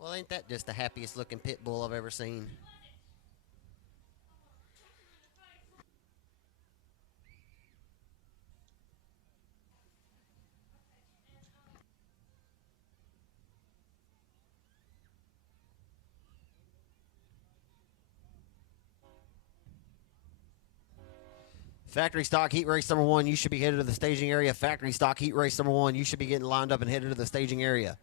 Well, ain't that just the happiest looking pit bull I've ever seen? Factory stock heat race number one, you should be headed to the staging area. Factory stock heat race number one, you should be getting lined up and headed to the staging area.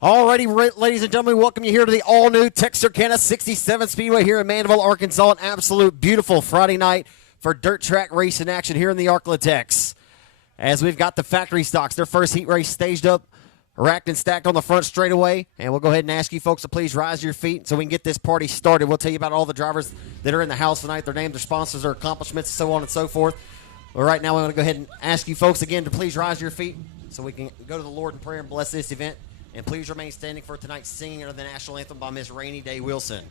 Alrighty, ladies and gentlemen, welcome you here to the all-new Texarkana 67 Speedway here in Mandeville, Arkansas. An absolute beautiful Friday night for dirt track racing action here in the Arklatex. As we've got the factory stocks, their first heat race staged up, racked and stacked on the front straightaway. And we'll go ahead and ask you folks to please rise to your feet so we can get this party started. We'll tell you about all the drivers that are in the house tonight, their names, their sponsors, their accomplishments, so on and so forth. But right now, we want to go ahead and ask you folks again to please rise to your feet so we can go to the Lord in prayer and bless this event. And please remain standing for tonight's singing of the national anthem by Miss Rainy Day Wilson.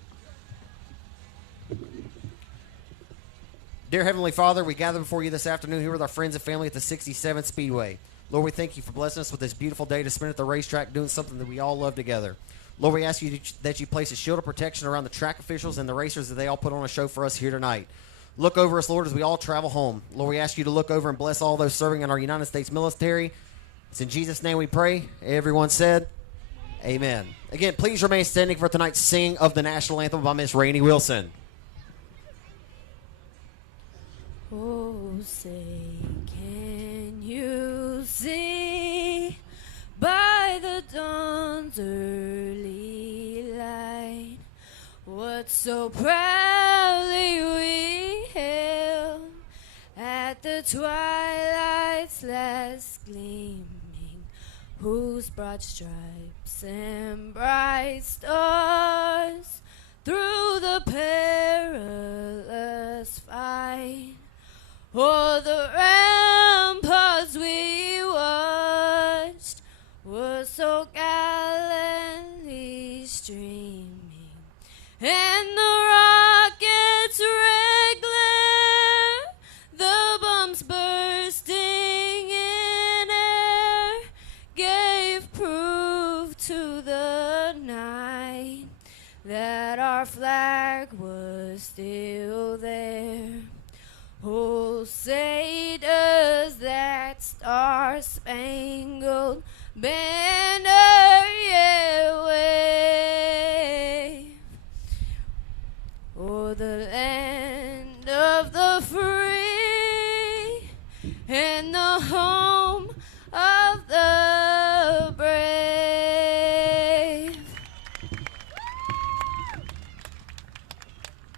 Dear Heavenly Father, we gather before you this afternoon here with our friends and family at the 67th Speedway. Lord, we thank you for blessing us with this beautiful day to spend at the racetrack doing something that we all love together. Lord, we ask you that you place a shield of protection around the track officials and the racers that they all put on a show for us here tonight. Look over us, Lord, as we all travel home. Lord, we ask you to look over and bless all those serving in our United States military. It's in Jesus' name we pray. Everyone said, amen. Again, please remain standing for tonight's sing of the national anthem by Miss Rainy Wilson. Oh, say, can you see by the dawn's early light what so proudly we hailed at the twilight's last gleaming, whose broad stripes and bright stars through the perilous fight o'er the ramparts we watched were so gallantly streaming, and the rocket's red glare, the bombs bursting in air, gave proof to the night that our flag was still there. Oh, say does that star-spangled banner yet wave o'er the land of the free and the home of the brave.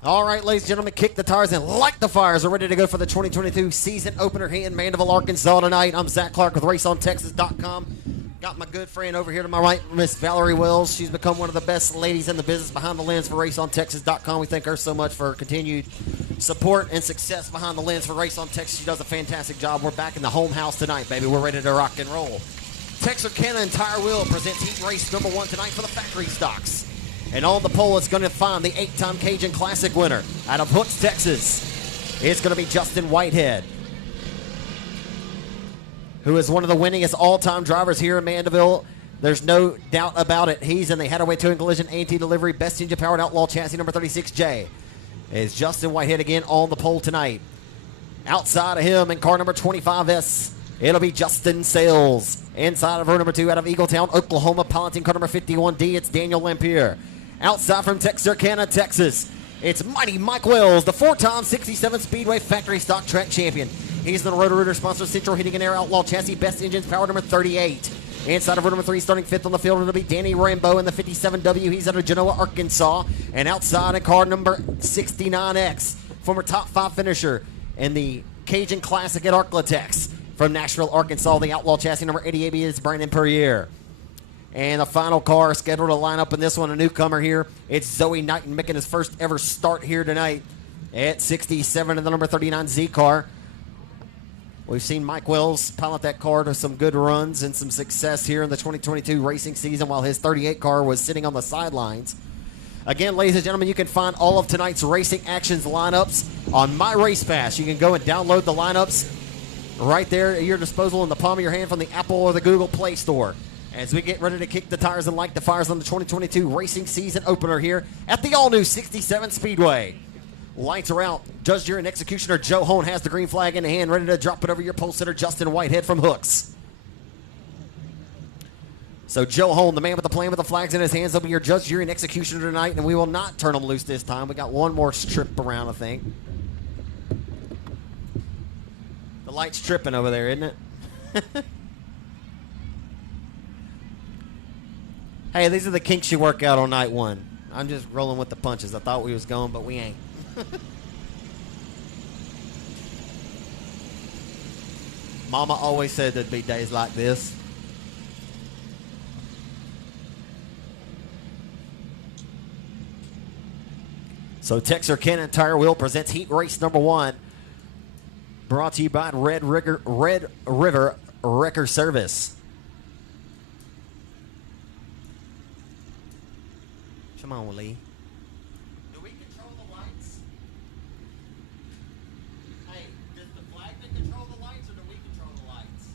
All right, ladies and gentlemen, kick the tires and light the fires. We're ready to go for the 2022 season opener here in Mandeville, Arkansas tonight. I'm Zach Clark with RaceOnTexas.com. Got my good friend over here to my right, Miss Valerie Wells. She's become one of the best ladies in the business behind the lens for RaceOnTexas.com. We thank her so much for her continued support and success behind the lens for Race on Texas. She does a fantastic job. We're back in the home house tonight, baby. We're ready to rock and roll. Texarkana and Tire Wheel presents heat race number 1 tonight for the factory stocks. And on the pole, it's going to find the 8-time Cajun Classic winner out of Hooks, Texas. It's going to be Justin Whitehead, who is one of the winningest all-time drivers here in Mandeville. There's no doubt about it. He's in the Hadaway Towing Collision A&T Delivery Best Engine Powered Outlaw Chassis number 36J. Is Justin Whitehead again on the pole tonight. Outside of him in car number 25S, it'll be Justin Sales. Inside of row number 2 out of Eagletown, Oklahoma, piloting car number 51D, it's Daniel Lampier. Outside from Texarkana, Texas, it's Mighty Mike Wells, the 4-time 67 Speedway Factory Stock Track Champion. He's the Roto-Rooter sponsor, Central Heating and Air Outlaw Chassis, Best Engines, power number 38. Inside of row number 3, starting 5th on the field, it'll be Danny Rambo in the 57W. He's out of Genoa, Arkansas. And outside in car number 69X, former top 5 finisher in the Cajun Classic at Arklatex. From Nashville, Arkansas, the Outlaw Chassis number 88 is Brandon Perrier. And the final car scheduled to line up in this one, a newcomer here. It's Zoe Knighton making his first ever start here tonight at 67 in the number 39 Z car. We've seen Mike Wells pilot that car to some good runs and some success here in the 2022 racing season while his 38 car was sitting on the sidelines. Again, ladies and gentlemen, you can find all of tonight's racing actions lineups on My Race Pass. You can go and download the lineups right there at your disposal in the palm of your hand from the Apple or the Google Play Store. As we get ready to kick the tires and light the fires on the 2022 racing season opener here at the all-new 67 Speedway. Lights are out. Judge, jury, and executioner Joe Hone has the green flag in hand, ready to drop it over your pole sitter Justin Whitehead from Hooks. So Joe Hone, the man with the plan with the flags in his hands, will be your judge, jury, and executioner tonight, and we will not turn them loose this time. We got one more trip around, I think. The light's tripping over there, isn't it? Hey, these are the kinks you work out on night one. I'm just rolling with the punches. I thought we was going, but we ain't. Mama always said there'd be days like this. So Texarkana Tire Wheel presents heat race number 1. Brought to you by Red River Wrecker Service. Come on, Lee. Do we control the lights? Hey, does the flagman control the lights or do we control the lights?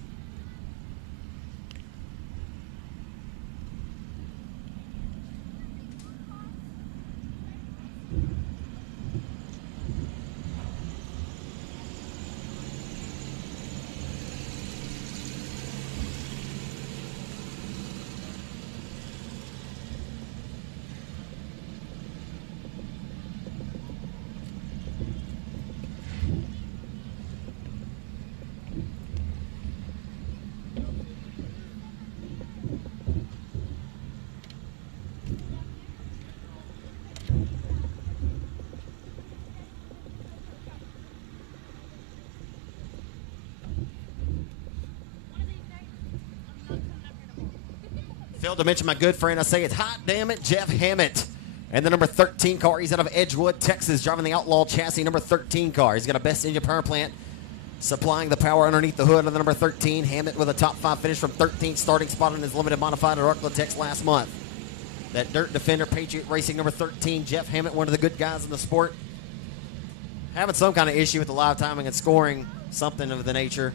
Failed to mention my good friend. I say it's hot damn it, Jeff Hammett. And the number 13 car, he's out of Edgewood, Texas, driving the Outlaw chassis number 13 car. He's got a best engine power plant, supplying the power underneath the hood of the number 13. Hammett with a top 5 finish from 13th starting spot in his limited modified at Arklatex last month. That Dirt Defender Patriot Racing number 13, Jeff Hammett, one of the good guys in the sport. Having some kind of issue with the live timing and scoring, something of the nature.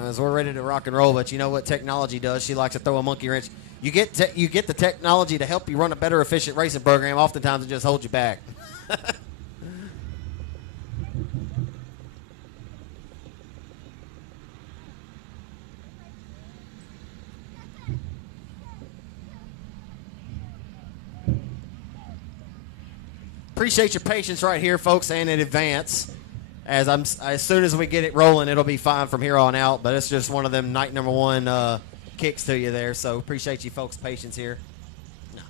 As we're ready to rock and roll, but you know what technology does? She likes to throw a monkey wrench. You get the technology to help you run a better, efficient racing program. Oftentimes, it just holds you back. Appreciate your patience right here, folks, and in advance. As soon as we get it rolling, it'll be fine from here on out. But it's just one of them night number 1 kicks to you there. So appreciate you folks' patience here. No.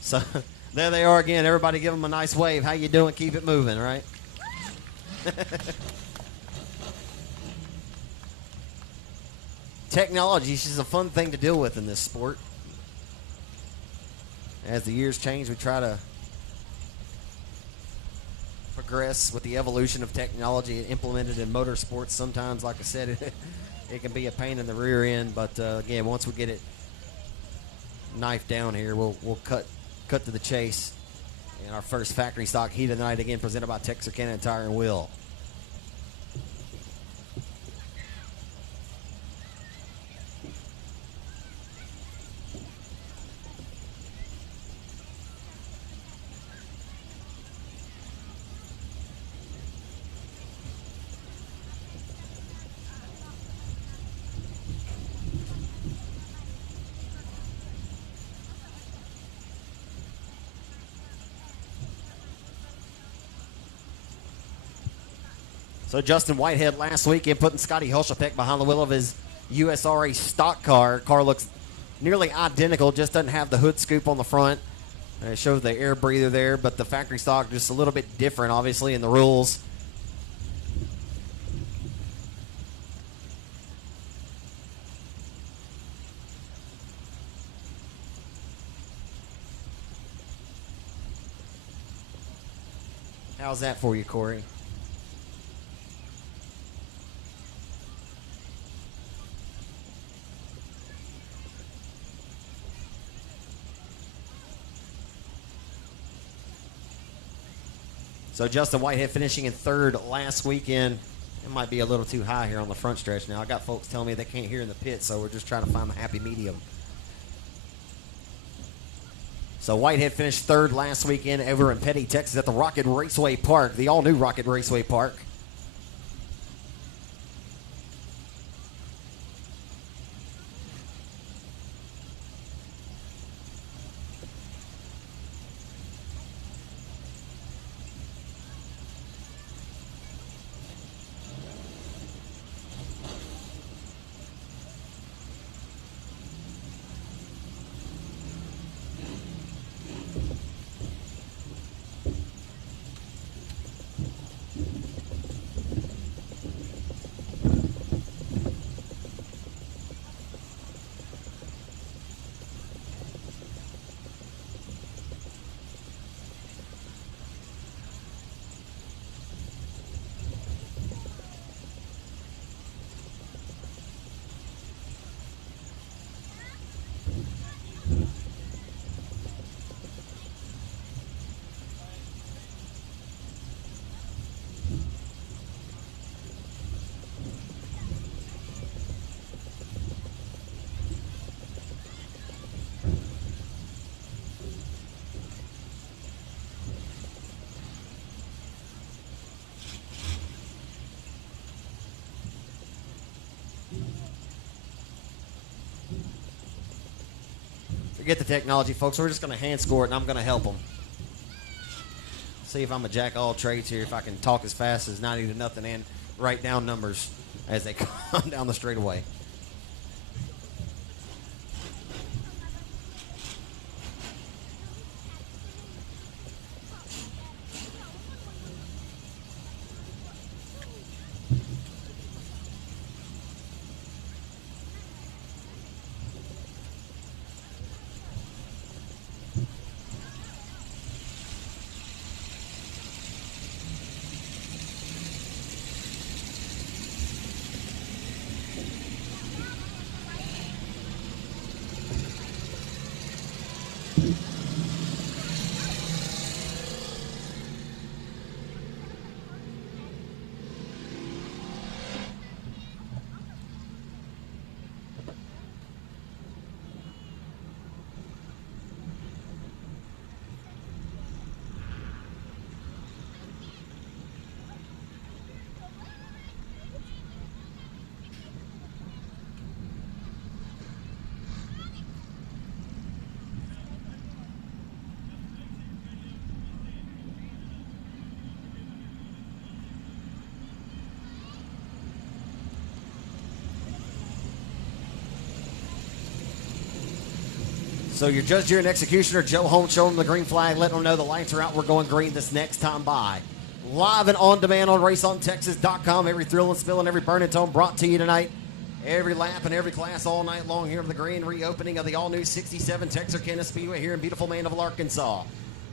So there they are again. Everybody give them a nice wave. How you doing? Keep it moving, right? Technology is just a fun thing to deal with in this sport. As the years change, we try to progress with the evolution of technology implemented in motorsports. Sometimes, like I said, it can be a pain in the rear end, but again, once we get it knifed down here, we'll cut to the chase. And our first factory stock heat of the night, again presented by Texarkana Tire and Wheel. So Justin Whitehead last weekend putting Scotty Hulshapek behind the wheel of his USRA stock car. Car looks nearly identical, just doesn't have the hood scoop on the front. It shows the air breather there, but the factory stock just a little bit different, obviously, in the rules. How's that for you, Corey? So Justin Whitehead finishing in 3rd last weekend. It might be a little too high here on the front stretch now. I got folks telling me they can't hear in the pit, so we're just trying to find the happy medium. So Whitehead finished 3rd last weekend over in Petty, Texas at the Rocket Raceway Park, the all-new Rocket Raceway Park. Forget the technology, folks. We're just going to hand score it, and I'm going to help them. See if I'm a jack of all trades here, if I can talk as fast as 90 to nothing and write down numbers as they come down the straightaway. So your judge, jury, and executioner, Joe Holmes, showing them the green flag, letting them know the lights are out. We're going green this next time by. Live and on demand on RaceOnTexas.com. Every thrill and spill and every burn and tone brought to you tonight. Every lap and every class all night long here on the green reopening of the all-new 67 Texarkana Speedway here in beautiful Mandeville, Arkansas.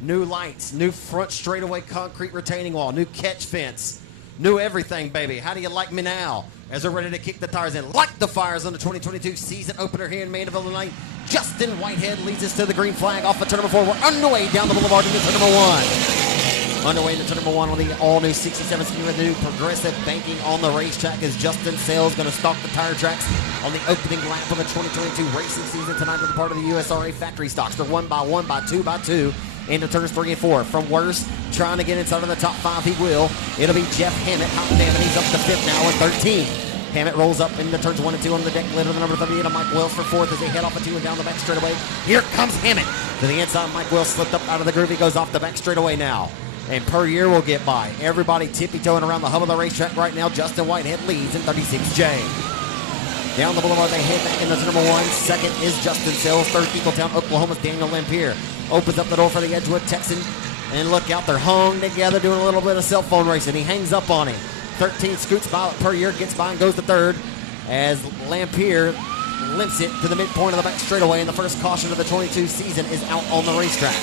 New lights, new front straightaway concrete retaining wall, new catch fence, new everything, baby. How do you like me now? As we're ready to kick the tires in, like the fires on the 2022 season opener here in Mandeville tonight. Justin Whitehead leads us to the green flag off of turn number 4. We're underway down the boulevard into turn number 1. Underway into turn number 1 on the all-new 67 Speedway, new progressive banking on the racetrack as Justin Sales going to stalk the tire tracks on the opening lap of the 2022 racing season tonight with a part of the USRA factory stocks. They're 1 by 1 by 2 by 2 into turns 3 and 4. From worst, trying to get inside of the top 5, he will. It'll be Jeff Hammett. Hot damn it, he's up to 5th now with 13. Hammett rolls up into turns 1 and 2 on the deck lid of the number 38 of Mike Wells for 4th as they head off a 2 and down the back straightaway. Here comes Hammett to the inside. Mike Wells slipped up out of the groove. He goes off the back straightaway now. And per year will get by. Everybody tippy-toeing around the hub of the racetrack right now. Justin Whitehead leads in 36J. Down the boulevard, they head back into number 1. Second is Justin Sells. Third, Eagletown, Oklahoma's Daniel Lampier. Opens up the door for the Edgewood Texan. And look out, they're hung together doing a little bit of cell phone racing. He hangs up on him. 13 scoots by per year, gets by and goes to 3rd as Lampier limps it to the midpoint of the back straightaway, and the first caution of the 22 season is out on the racetrack.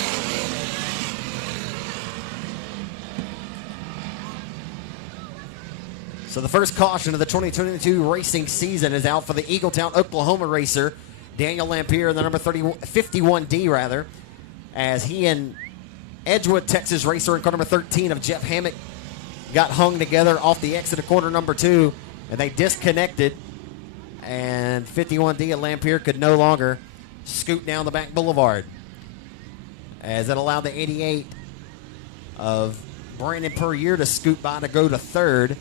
So the first caution of the 2022 racing season is out for the Eagletown, Oklahoma racer, Daniel Lampier, the number 51D rather, as he and Edgewood, Texas racer in car number 13 of Jeff Hammett got hung together off the exit of corner number 2, and they disconnected, and 51D at Lampier could no longer scoot down the back boulevard, as it allowed the 88 of Brandon Perrier to scoot by to go to 3rd.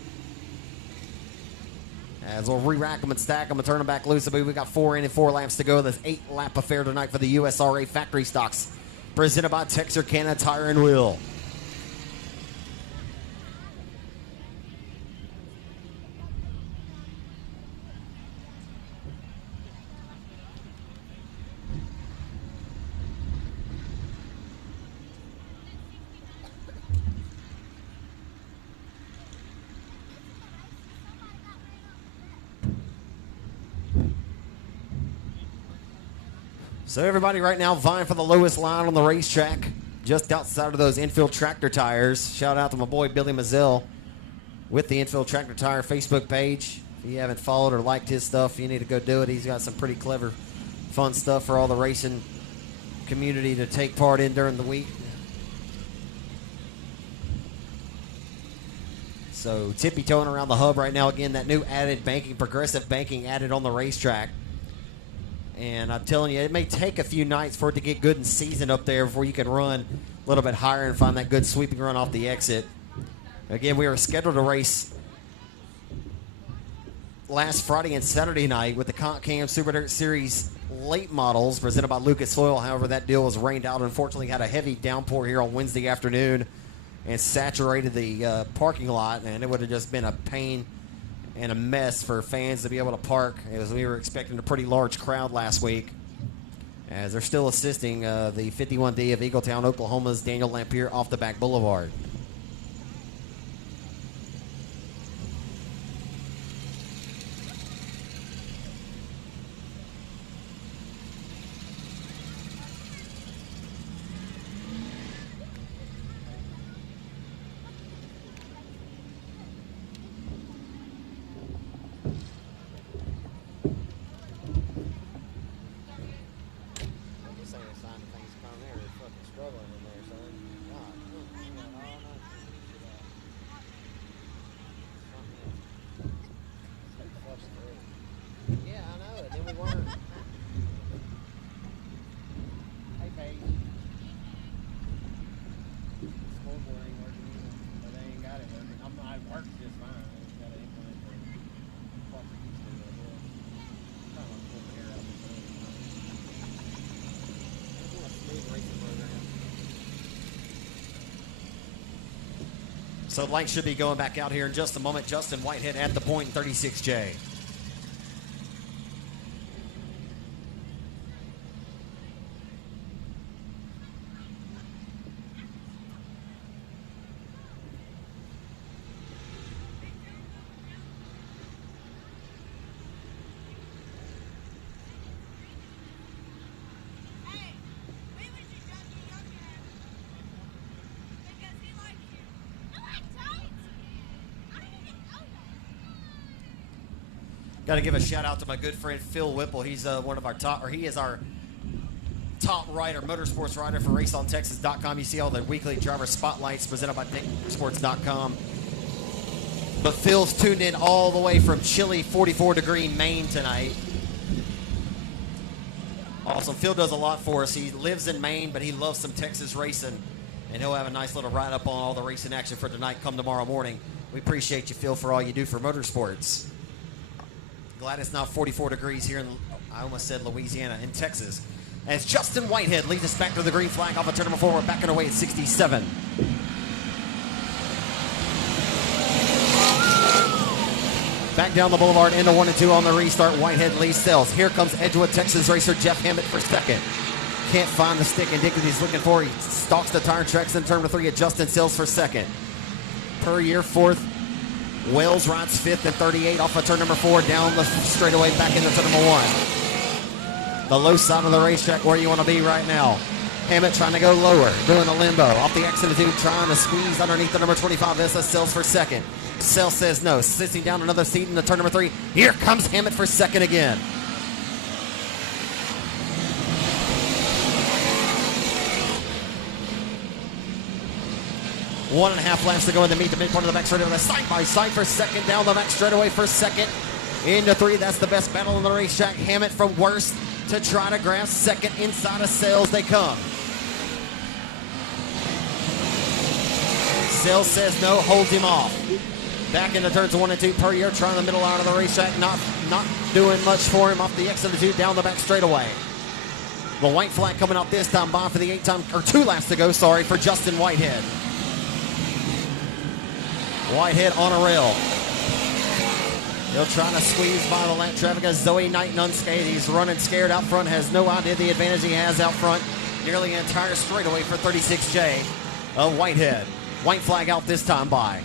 As we'll re-rack them and stack them and turn them back loose. We've got 4 in and 4 laps to go. This 8-lap affair tonight for the USRA factory stocks, presented by Texarkana Tire and Wheel. So everybody right now vying for the lowest line on the racetrack, just outside of those infield tractor tires. Shout out to my boy Billy Mazzell with the Infield Tractor Tire Facebook page. If you haven't followed or liked his stuff, you need to go do it. He's got some pretty clever, fun stuff for all the racing community to take part in during the week. So tippy-toeing around the hub right now. Again, that new added banking, progressive banking added on the racetrack. And I'm telling you, it may take a few nights for it to get good and seasoned up there before you can run a little bit higher and find that good sweeping run off the exit. Again, we are scheduled to race last Friday and Saturday night with the Cam Super Dirt Series late models presented by Lucas Oil. However, that deal was rained out. Unfortunately, had a heavy downpour here on Wednesday afternoon and saturated the parking lot, and it would have just been a pain and a mess for fans to be able to park, as we were expecting a pretty large crowd last week. As they're still assisting the 51D of Eagletown, Oklahoma's Daniel Lampier off the back boulevard. So lights should be going back out here in just a moment. Justin Whitehead at the point in 36J. Got to give a shout out to my good friend Phil Whipple. He's one of our top, or he is our top writer, motorsports writer for RaceOnTexas.com. You see all the weekly driver spotlights presented by motorsports.com. But Phil's tuned in all the way from chilly 44-degree Maine tonight. Awesome. Phil does a lot for us. He lives in Maine, but he loves some Texas racing, and he'll have a nice little write-up on all the racing action for tonight come tomorrow morning. We appreciate you, Phil, for all you do for motorsports. Glad it's not 44 degrees here in, I almost said Louisiana, in Texas. As Justin Whitehead leads us back to the green flag off of turn number 4. We're backing away at 67. Back down the boulevard into 1 and 2 on the restart. Whitehead leads Sells. Here comes Edgewood, Texas racer Jeff Hammett for second. Can't find the stick and dick that he's looking for. He stalks the tire tracks in turn number 3 at Justin Sells for second. Per year, fourth. Wells rides fifth and 38 off of turn number 4 down the straightaway back into turn number 1. The low side of the racetrack where you want to be right now. Hammett trying to go lower, doing a limbo. Off the exit tube, trying to squeeze underneath the number 25. SS Sells for second. Sells says no. Sitting down another seat in the turn number 3. Here comes Hammett for second again. One and a half laps to go in to meet the midpoint of the back straightaway. Side by side for second, down the back straightaway for second. Into 3, that's the best battle on the racetrack. Hammett from worst to try to grab second. Inside of Sells they come. Sells says no, holds him off. Back into turns 1 and 2 per year, trying the middle out of the racetrack. Not doing much for him off the exit of the 2 down the back straightaway. The white flag coming out this time by for the 2 laps to go, for Justin Whitehead. Whitehead on a rail. He'll try to squeeze by the lap traffic as Zoe Knight unscathed. He's running scared out front, has no idea the advantage he has out front. Nearly an entire straightaway for 36J of Whitehead. White flag out this time by.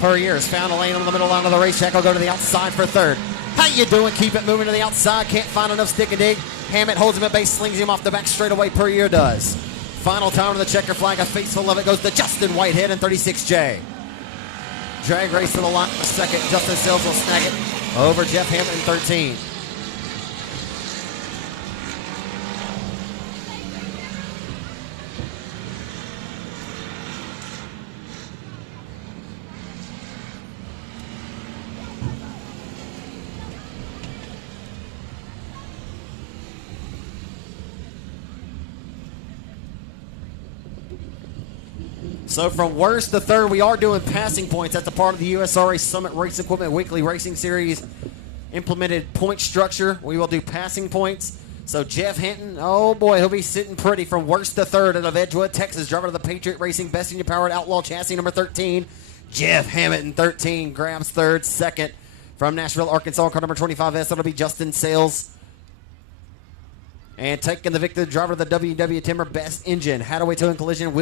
Per year has found a lane on the middle line of the racetrack. I'll go to the outside for third. How you doing? Keep it moving to the outside. Can't find enough stick and dig. Hammett holds him at base, slings him off the back straightaway. Per year does. Final time on the checker flag. A faithful of it goes to Justin Whitehead in 36J. Drag race to the line for second. Justin Sells will snag it over Jeff Hammett in 13. So from worst to third, we are doing passing points. That's a part of the USRA Summit Race Equipment Weekly Racing Series implemented point structure. We will do passing points. So Jeff Hinton, oh boy, he'll be sitting pretty from worst to third out of Edgewood, Texas. Driver of the Patriot Racing Best Engine Powered Outlaw Chassis number 13. Jeff Hamilton, 13, grabs third. Second from Nashville, Arkansas, car number 25S. That'll be Justin Sales. And taking the victory, driver of the WW Timber Best Engine, Hadaway Towing Collision,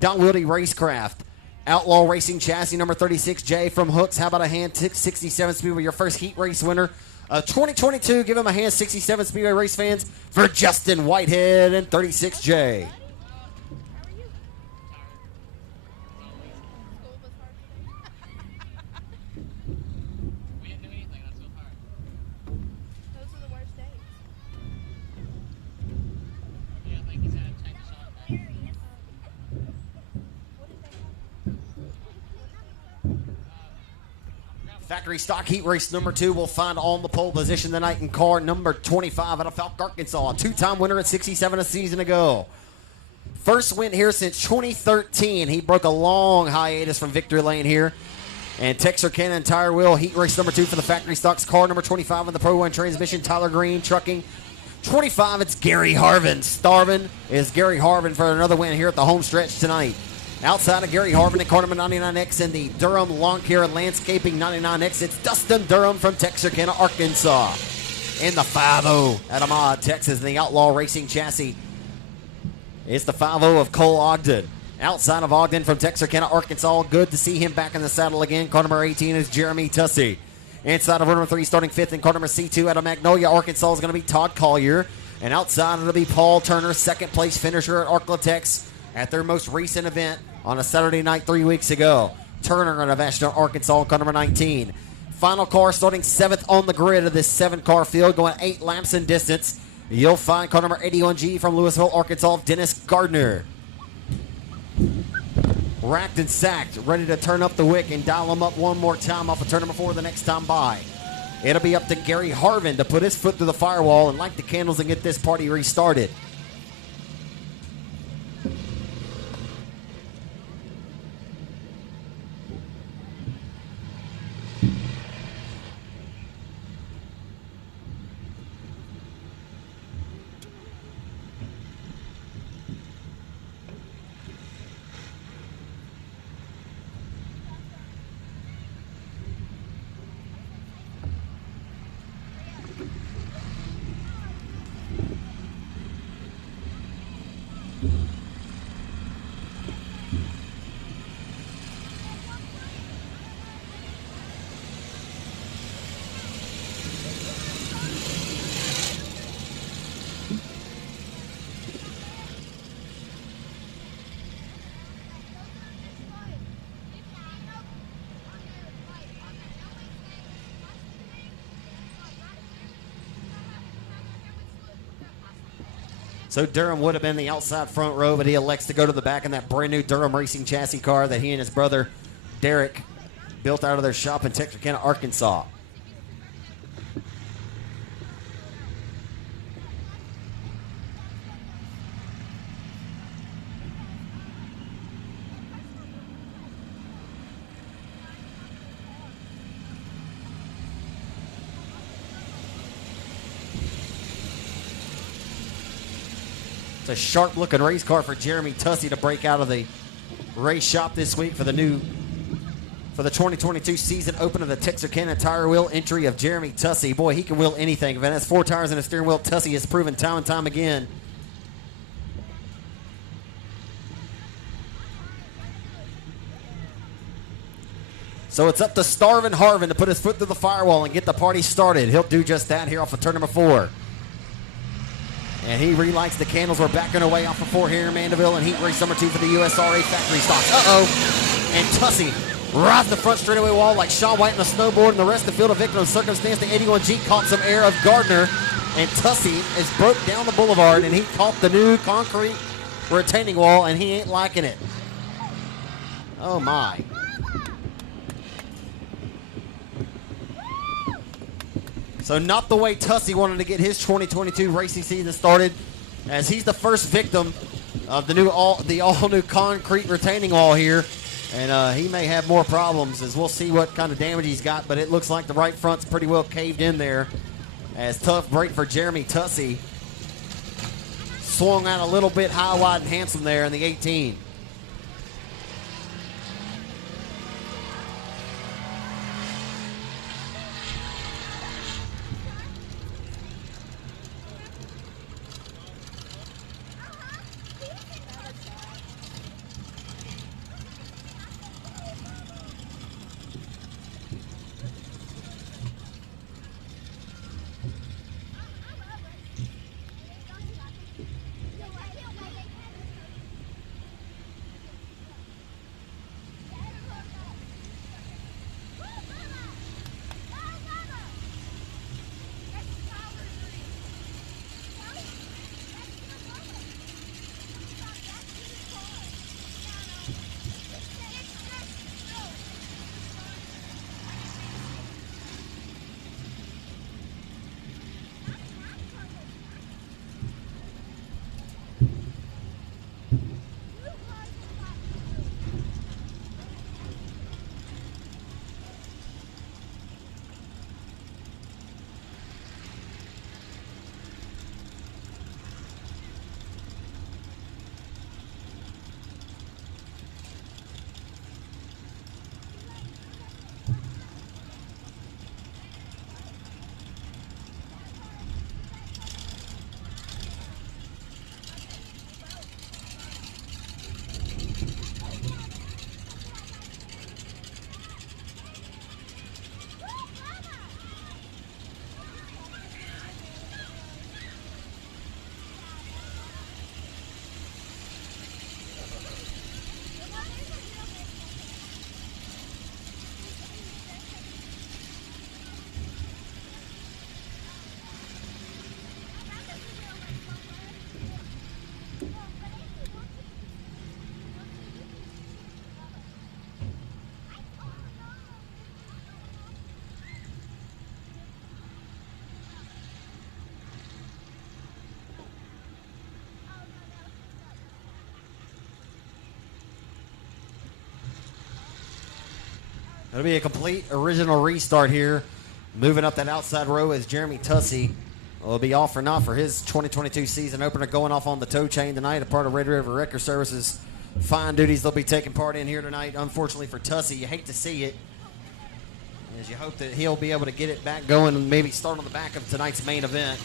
Don Wildy Racecraft. Outlaw Racing Chassis number 36J from Hooks. How about a hand? 67 Speedway, your first heat race winner of 2022. Give him a hand, 67 Speedway race fans, for Justin Whitehead and 36J. Factory stock heat race number 2 will find on the pole position tonight in car number 25 out of Falk, Arkansas. A two-time winner at 67 a season ago. First win here since 2013. He broke a long hiatus from victory lane here. And Texarkana and Tire Wheel heat race number 2 for the factory stocks. Car number 25 in the Pro 1 transmission. Tyler Green trucking. 25, it's Gary Harvin. Starvin is Gary Harvin for another win here at the home stretch tonight. Outside of Gary Harvin in car number 99X in the Durham Lawn Care and Landscaping 99X, it's Dustin Durham from Texarkana, Arkansas. In the 5-0 at Ahmad, Texas, in the Outlaw Racing Chassis. It's the 5-0 of Cole Ogden. Outside of Ogden from Texarkana, Arkansas, good to see him back in the saddle again. Car number 18 is Jeremy Tussey. Inside of number 3, starting 5th in car number C2 out of Magnolia, Arkansas, is going to be Todd Collier. And outside it'll be Paul Turner, second place finisher at Arklatex at their most recent event on a Saturday night 3 weeks ago. Turner out of Ashton, Arkansas, car number 19. Final car starting 7th on the grid of this 7-car field, going 8 laps in distance. You'll find car number 81G from Louisville, Arkansas, Dennis Gardner. Racked and sacked, ready to turn up the wick and dial them up one more time off of turn number 4 the next time by. It'll be up to Gary Harvin to put his foot through the firewall and light the candles and get this party restarted. So Durham would have been the outside front row, but he elects to go to the back in that brand new Durham Racing chassis car that he and his brother Derek built out of their shop in Texarkana, Arkansas. It's a sharp-looking race car for Jeremy Tussey to break out of the race shop this week for the 2022 season open of the Texarkana Tire Wheel entry of Jeremy Tussey. Boy, he can wheel anything. If it has 4 tires and a steering wheel, Tussey has proven time and time again. So it's up to Starvin Harvin to put his foot through the firewall and get the party started. He'll do just that here off of turn number 4. And he relights the candles. We're backing away off of 4 here in Mandeville and heat race number 2 for the USRA factory stocks. And Tussey rides the front straightaway wall like Shaw White on a snowboard, and the rest of the field of victim of circumstance. The 81G caught some air of Gardner, and Tussey is broke down the boulevard, and he caught the new concrete retaining wall, and he ain't liking it. Oh my. So not the way Tussey wanted to get his 2022 racing season started, as he's the first victim of the all new concrete retaining wall here, and he may have more problems as we'll see what kind of damage he's got. But it looks like the right front's pretty well caved in there. As tough break for Jeremy Tussey. Swung out a little bit high, wide, and handsome there in the 18. It'll be a complete original restart here. Moving up that outside row is Jeremy Tussey. Will be off or not for his 2022 season opener, going off on the tow chain tonight, a part of Red River Wrecker Services fine duties they'll be taking part in here tonight. Unfortunately for Tussey, you hate to see it, as you hope that he'll be able to get it back going and maybe start on the back of tonight's main event.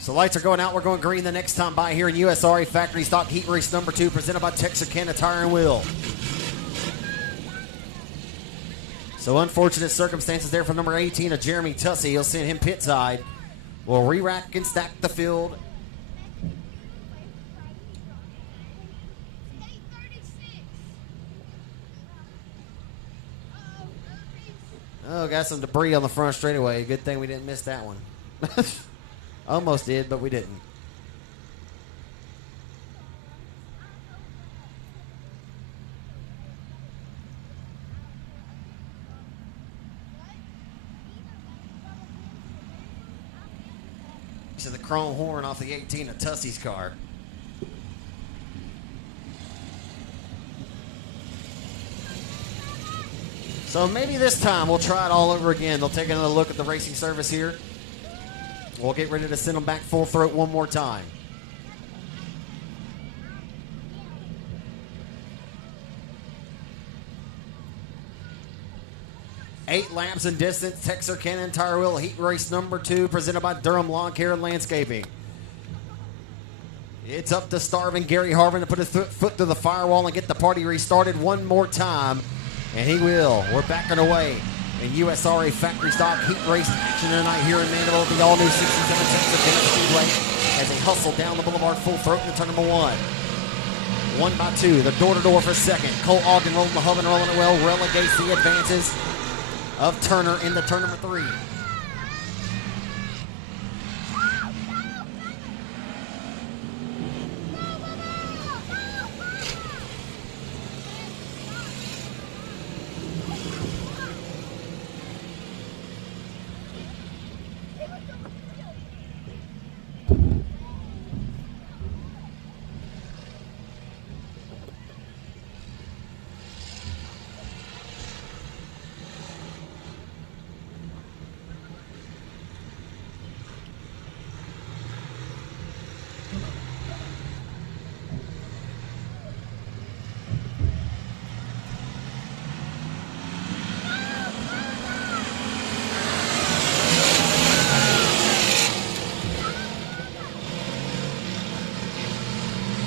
So lights are going out. We're going green the next time by here in USRA Factory Stock Heat Race number 2, presented by Texarkana Tire and Wheel. So unfortunate circumstances there for number 18 of Jeremy Tussey. He'll send him pit side. We'll re-rack and stack the field. Oh, got some debris on the front straightaway. Good thing we didn't miss that one. Almost did, but we didn't. So the chrome horn off the 18 of Tussie's car. So maybe this time we'll try it all over again. They'll take another look at the racing service here. We'll get ready to send them back full throat one more time. Eight laps in distance, Texarkana and Tire Wheel Heat Race number 2, presented by Durham Lawn Care and Landscaping. It's up to starving Gary Harvin to put his foot through the firewall and get the party restarted one more time. And he will. We're backing away in USRA factory stock heat race action tonight here in Mandeville at the all-new 67 Texarkana Speedway as they hustle down the boulevard full throat into turn number 1. 1 by 2, the door-to-door for second. Cole Ogden rolling the hub and rolling it well, relegates the advances of Turner into turn number 3.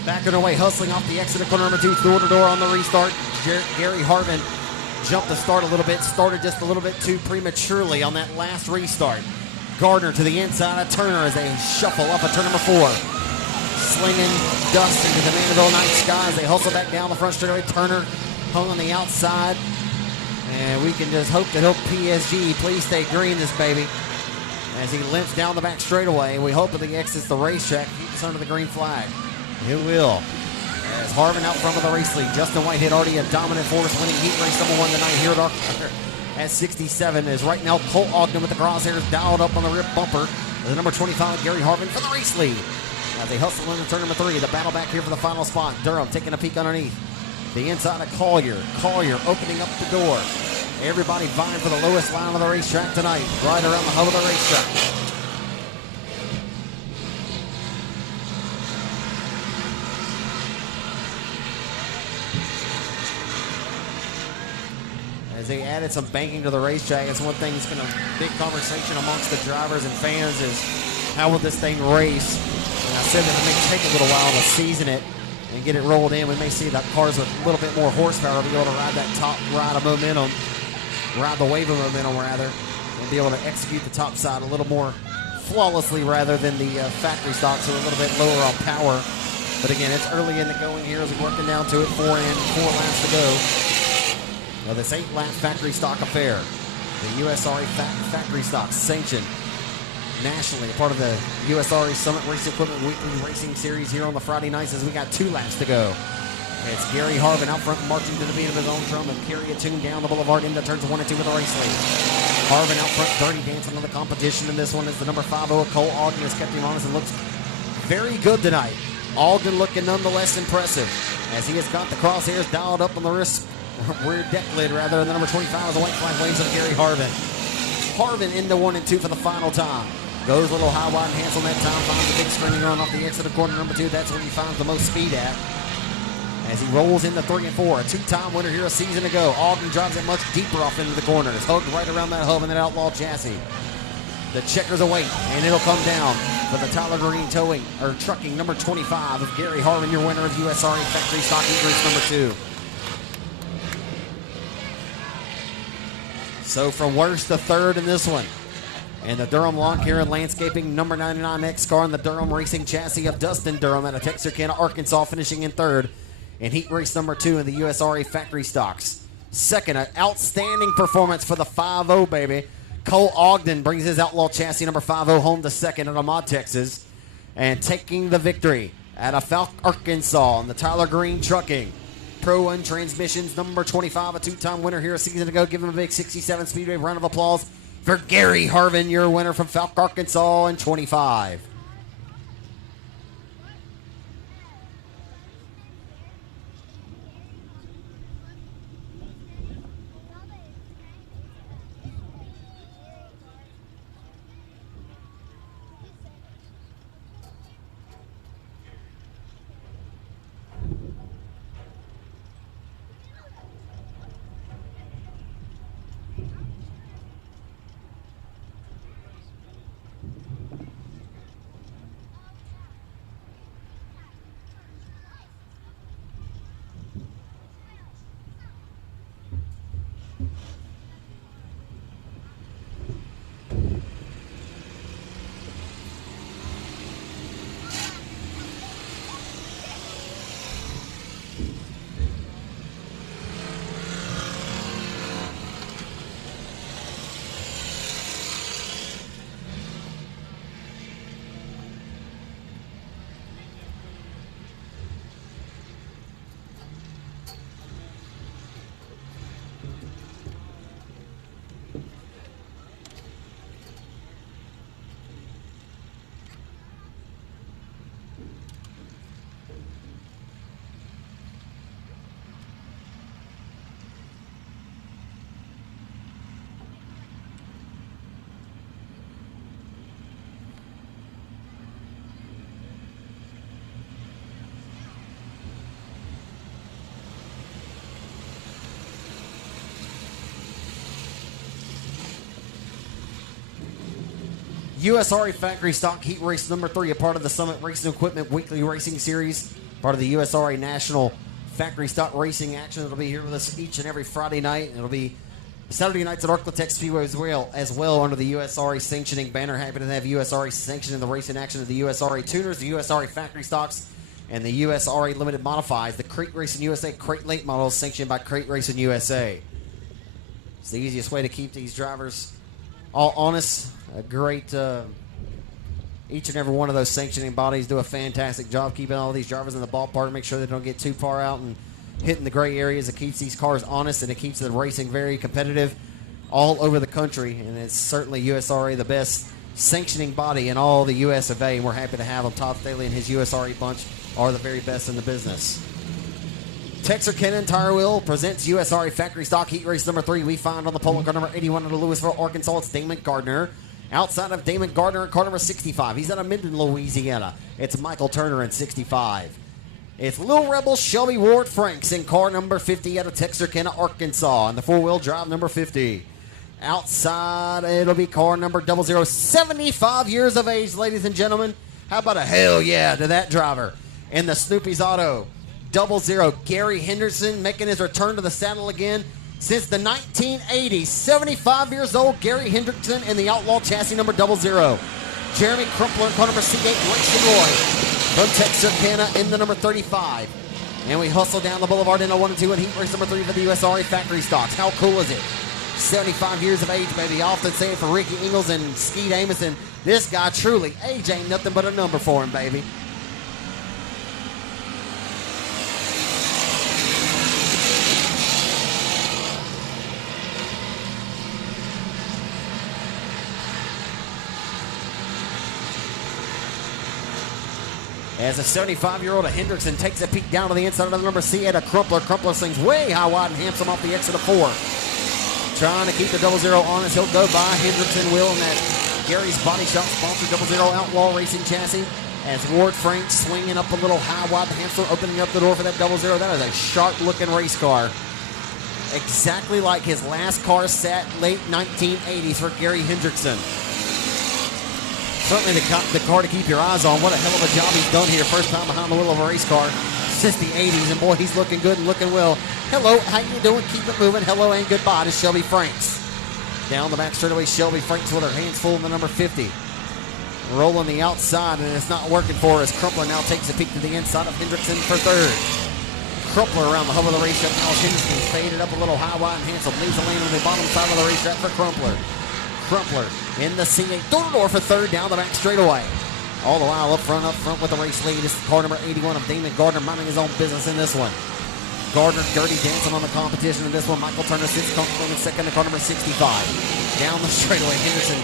Backing away, hustling off the exit of corner number 2, door to door on the restart. Gary Harvin jumped the start a little bit, started just a little bit too prematurely on that last restart. Gardner to the inside of Turner as they shuffle up at turn number 4. Slinging dust into the Mandeville night sky as they hustle back down the front straightaway. Turner hung on the outside. And we can just hope that PSG, please stay green this baby. As he limps down the back straightaway. We hope that he exits the racetrack, keeps under the green flag. It will. As Harvin out front of the race lead. Justin Whitehead already a dominant force, winning heat race number 1 tonight here at 67. Is right now Cole Ogden with the crosshairs dialed up on the rear bumper. The number 25, Gary Harvin for the race lead. As they hustle into turn number 3, the battle back here for the final spot. Durham taking a peek underneath. The inside of Collier. Collier opening up the door. Everybody vying for the lowest line of the racetrack tonight. Right around the hub of the racetrack. As they added some banking to the racetrack, it's one thing that's been a big conversation amongst the drivers and fans is how will this thing race? And I said that it may take a little while to season it and get it rolled in. We may see that cars with a little bit more horsepower be able to ride that top ride of momentum, ride the wave of momentum rather, and be able to execute the top side a little more flawlessly rather than the factory stock, so a little bit lower on power. But again, it's early in the going here as we're working down to it, 4 laps to go. Now this 8-lap factory stock affair, the USRA factory stock sanctioned nationally, a part of the USRA Summit Race Equipment Weekly Racing Series here on the Friday nights as we got 2 laps to go. It's Gary Harvin out front marching to the beat of his own drum and carry a tune down the boulevard into turns 1 and 2 with the race lead. Harvin out front, dirty dancing on the competition, and this one is the number 50, Cole Ogden has kept him honest and looks very good tonight. Ogden looking nonetheless impressive as he has got the crosshairs dialed up on the wrist. Rear deck lid rather, and the number 25 is the white flag waves of Gary Harvin. Harvin into 1 and 2 for the final time. Goes a little high, wide, and hands on that time. Finds a big screening run off the exit of corner number 2. That's where he finds the most speed at. As he rolls into 3 and 4. A 2-time winner here a season ago. Ogden drives it much deeper off into the corners. Hugged right around that hub and that outlaw chassis. The checkers await, and it'll come down for the Tyler Green towing, or trucking, number 25 of Gary Harvin, your winner of USRA Factory Stock Heat Race number 2. So from worst to third in this one. And the Durham Lawn Care and Landscaping number 99 X car and the Durham Racing chassis of Dustin Durham out of Texarkana, Arkansas, finishing in third in heat race number 2 in the USRA factory stocks. second. An outstanding performance for the 5-0, baby. Cole Ogden brings his Outlaw chassis number 5-0 home to second at Ahmad, Texas. And taking the victory out of Falk, Arkansas on the Tyler Green Trucking Pro One Transmissions number 25, a two-time winner here a season ago. Give him a big 67 Speedway round of applause for Gary Harvin, your winner from Falk, Arkansas in 25. USRA Factory Stock Heat Race number 3, a part of the Summit Racing Equipment Weekly Racing Series, part of the USRA National Factory Stock Racing Action. It'll be here with us each and every Friday night. It'll be Saturday nights at Arklatex Speedway as well under the USRA sanctioning banner. Happy to have USRA sanctioning the racing action of the USRA Tuners, the USRA Factory Stocks, and the USRA Limited Modifieds, the Crate Racing USA Crate Late Models sanctioned by Crate Racing USA. It's the easiest way to keep these drivers all honest. A great, each and every one of those sanctioning bodies do a fantastic job keeping all these drivers in the ballpark, make sure they don't get too far out and hitting the gray areas. It keeps these cars honest, and it keeps the racing very competitive all over the country. And it's certainly USRA, the best sanctioning body in all the US of A, and we're happy to have him. Todd Staley and his USRA bunch are the very best in the business. Texarkana Tire Wheel presents USRA Factory Stock Heat Race number 3. We find on the pole car number 81 out of Louisville, Arkansas, it's Damon Gardner. Outside of Damon Gardner in car number 65. He's out of Minden, Louisiana. It's Michael Turner in 65. It's Little Rebel Shelby Ward Franks in car number 50 out of Texarkana, Arkansas, and the four-wheel drive number 50. Outside, it'll be car number 00, 75 years of age, ladies and gentlemen. How about a hell yeah to that driver? In the Snoopy's Auto 00, Gary Henderson making his return to the saddle again. Since the 1980s, 75 years old, Gary Hendrickson in the Outlaw chassis number 00. Jeremy Crumpler in car number C8, Racing Roy from Texarkana in the number 35. And we hustle down the boulevard in a 1 and 2 in heat race number 3 for the USRA Factory Stocks. How cool is it? 75 years of age, baby. I often say it for Ricky Ingles and Skeet Amos, and this guy truly, age ain't nothing but a number for him, baby. As a 75-year-old, Hendrickson takes a peek down to the inside of the number C at a Crumpler. Crumpler swings way high wide and hamps him off the exit of 4. Trying to keep the 00 honest. He'll go by. Hendrickson will in that Gary's Body Shop sponsored 00 Outlaw Racing chassis. As Ward Franks swinging up a little high wide, the hamster opening up the door for that 00. That is a sharp-looking race car. Exactly like his last car sat late 1980s for Gary Hendrickson. Certainly the car to keep your eyes on. What a hell of a job he's done here. First time behind the wheel of a race car since the 80s. And boy, he's looking good and looking well. Hello, how you doing? Keep it moving. Hello and goodbye to Shelby Franks. Down the back straightaway, Shelby Franks with her hands full in the number 50. Rolling the outside, and it's not working for us. Crumpler now takes a peek to the inside of Hendrickson for third. Crumpler around the hub of the racetrack. Now Henderson faded up a little high, wide, and handsome. Leaves the lane on the bottom side of the racetrack for Crumpler. Crumpler in the C8. Door for third down the back straightaway. All the while up front with the race lead. This is car number 81 of Damon Gardner minding his own business in this one. Gardner dirty dancing on the competition in this one. Michael Turner sits comfortably in second to car number 65. Down the straightaway, Henderson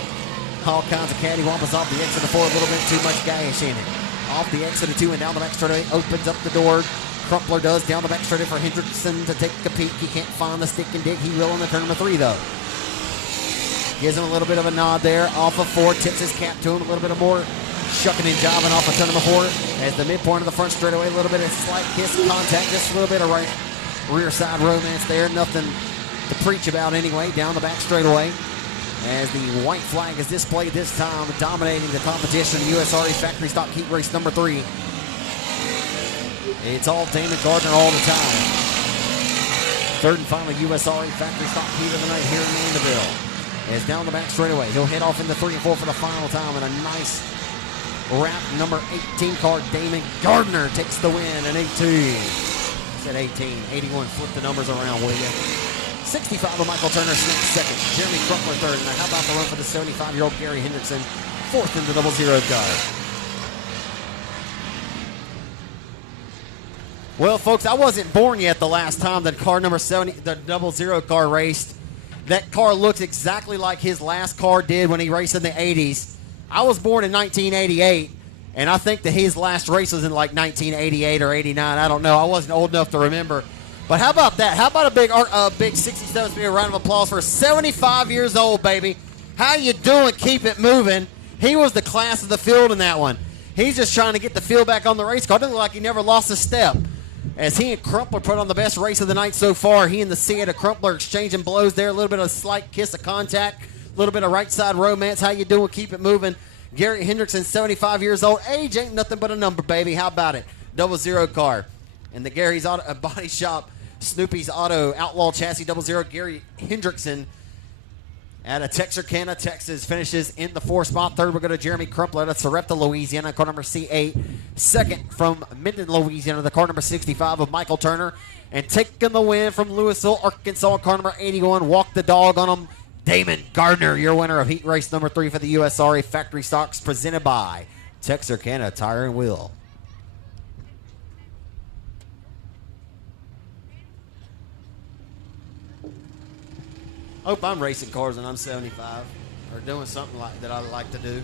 all kinds of cattywampus off the exit of 4. A little bit too much gash in it. Off the exit of 2 and down the back straightaway. Opens up the door. Crumpler does down the back straightaway for Hendrickson to take a peek. He can't find the stick and dig. He will in the turn number 3 though. Gives him a little bit of a nod there. Off of 4, tips his cap to him. A little bit of more shucking and jiving off of turn number 4. As the midpoint of the front straightaway, a little bit of slight kiss contact. Just a little bit of rear side romance there. Nothing to preach about anyway. Down the back straightaway. As the white flag is displayed this time, dominating the competition. USRA Factory Stock Heat Race number 3. It's all Damon Gardner all the time. Third and final USRA Factory Stock Heat of the night here in Mandeville. As down the back straightaway, he'll head off into 3 and 4 for the final time, and a nice wrap. Number 18 car, Damon Gardner takes the win in 18. I said 18, 81. Flip the numbers around, will you? 65 of Michael Turner, snaps second. Jeremy Crumpler third. Now how about the run for the 75-year-old Gary Hendrickson, fourth in the 00 car. Well, folks, I wasn't born yet the last time that car number 70, the 00 car raced. That car looks exactly like his last car did when he raced in the 80s. I was born in 1988, and I think that his last race was in like 1988 or 89. I don't know. I wasn't old enough to remember. But how about that? How about a big 67 speed round of applause for 75 years old, baby? How you doing? Keep it moving. He was the class of the field in that one. He's just trying to get the feel back on the race car. It doesn't look like he never lost a step. As he and Crumpler put on the best race of the night so far. He and the C8 of Crumpler exchanging blows there. A little bit of a slight kiss of contact. A little bit of right side romance. How you doing? Keep it moving. Gary Hendrickson, 75 years old. Age ain't nothing but a number, baby. How about it? 00 car. And the Gary's Auto, Body Shop, Snoopy's Auto, Outlaw Chassis 00. Gary Hendrickson out of Texarkana, Texas, finishes in the 4th spot. Third, we'll go to Jeremy Crumpler out of Sarepta, Louisiana, car number C8. Second from Minden, Louisiana, the car number 65 of Michael Turner. And taking the win from Louisville, Arkansas, car number 81. Walk the dog on him. Damon Gardner, your winner of heat race number 3 for the USRA Factory Stocks, presented by Texarkana Tire and Wheel. Hope I'm racing cars and I'm 75 or doing something like that I like to do.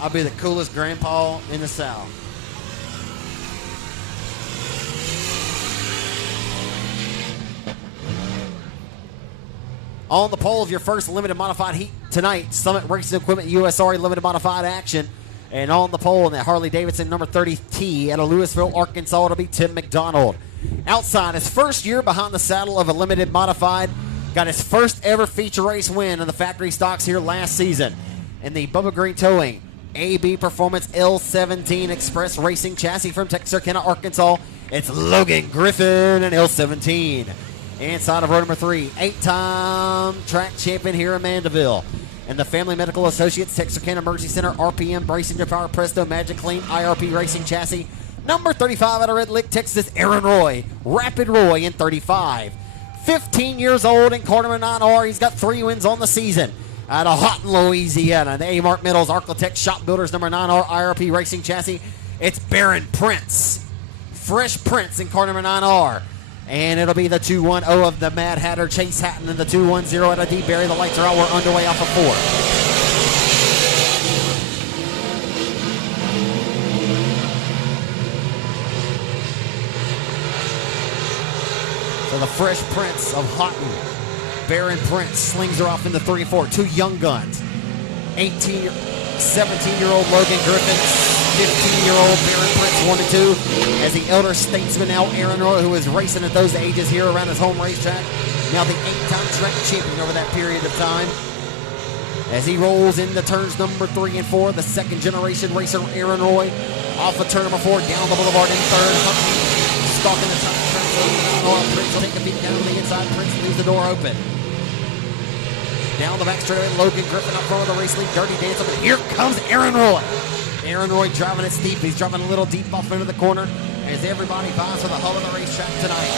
I'll be the coolest grandpa in the South. On the pole of your first limited modified heat tonight, Summit Racing Equipment USRA limited modified action. And on the pole in that Harley-Davidson number 30T out of Louisville, Arkansas, it'll be Tim McDonald. Outside, his first year behind the saddle of a limited modified, got his first ever feature race win in the factory stocks here last season. In the Bubba Green Towing AB Performance L17 Express Racing Chassis from Texarkana, Arkansas, it's Logan Griffin and L17. Inside of row number 3, 8-time track champion here in Mandeville. And the Family Medical Associates, Texarkana Emergency Center, RPM, Bracing Your Power, Presto, Magic Clean, IRP Racing Chassis. Number 35 out of Red Lick, Texas, Aaron Roy. Rapid Roy in 35. 15 years old in car number 9R. He's got 3 wins on the season. Out of Houghton, Louisiana. The A-Mark Metals, Architect Shop Builders, number 9R, IRP Racing Chassis. It's Baron Prince. Fresh Prince in car number 9R. And it'll be the 210 of the Mad Hatter, Chase Hatton, and the 210 out of D. Barry. The lights are out. We're underway off of 4. So the Fresh Prince of Houghton, Baron Prince, slings her off in the 3 and 4. 2 young guns. 17-year-old Logan Griffin. 15-year-old Baron Prince, 1 and 2. As the elder statesman now, Aaron Roy, who was racing at those ages here around his home racetrack. Now the 8-time track champion over that period of time. As he rolls into turns number 3 and 4, the second-generation racer Aaron Roy off of turn number 4, down the boulevard in third. Stalking the top turn. Prince will take a peek down the inside. Prince leaves the door open. Down the back straightaway, Logan Griffin up front with the race lead. Dirty Dance up, and here comes Aaron Roy. Aaron Roy driving it steep. He's driving a little deep off into the corner as everybody vies for the hull of the racetrack tonight.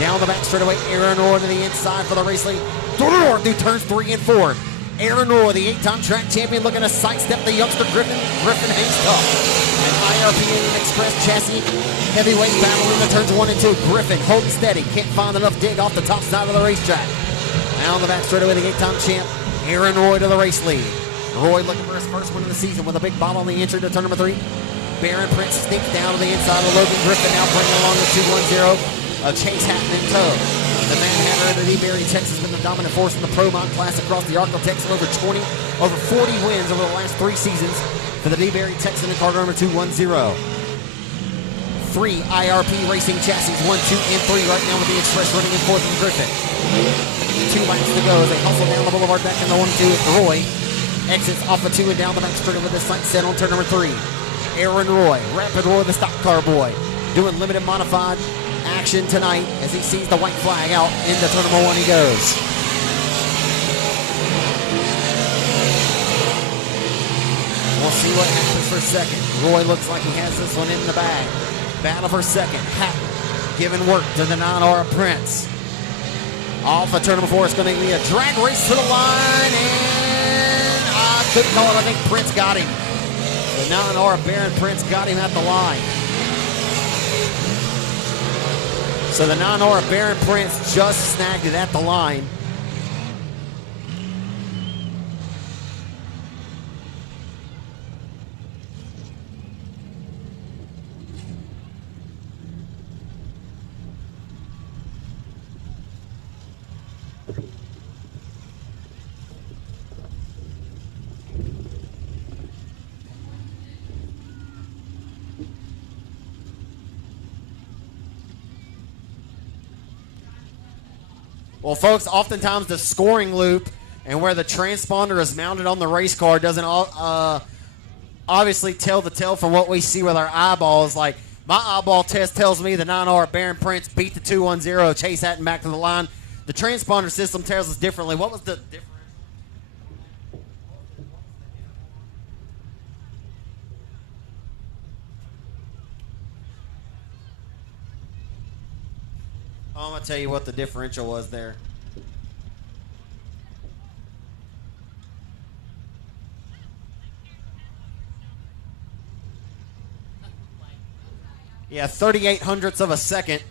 Down the back straightaway, Aaron Roy to the inside for the race lead. Through turns 3 and 4. Aaron Roy, the 8-time track champion, looking to sidestep the youngster Griffin. Griffin hangs tough. An IRP Indian Express chassis heavyweight battle in the turns 1 and 2. Griffin holding steady, can't find enough dig off the top side of the racetrack. Now on the back straightaway, the 8-time champ, Aaron Roy to the race lead. Roy looking for his first win of the season with a big bottle on the entry to turn number 3. Baron Prince sneaks down to the inside of Logan Griffin, now bringing along the 210 of Chase Hatton in tow. The Manhattan of the DeBerry, Texas, has been the dominant force in the Pro Mod class across the Arc of Texas. Over 40 wins over the last 3 seasons for the DeBerry Texan in car number 210. 3 IRP racing chassis, 1, 2, and 3 right now with the Express running in 4th from Griffin. 2 laps to go as they hustle down the boulevard back in the 1 2. Roy exits off of 2 and down the back straight with his sights set on turn number 3. Aaron Roy, Rapid Roy, the stock car boy, doing limited modified action tonight as he sees the white flag out. Into turn number 1 he goes. We'll see what happens for second. Roy looks like he has this one in the bag. Battle for second. Hatton giving work to the 9R Prince. Off of turn number 4, it's going to be a drag race to the line, and I couldn't call it. I think Prince got him. The 9R Baron Prince got him at the line. So the 9R Baron Prince just snagged it at the line. Well, folks, oftentimes the scoring loop and where the transponder is mounted on the race car doesn't obviously tell the tale from what we see with our eyeballs. Like, my eyeball test tells me the 9R Baron Prince beat the 210 Chase Hatton back to the line. The transponder system tells us differently. What was the difference? I'm going to tell you what the differential was there. Yeah, 38 hundredths of a second.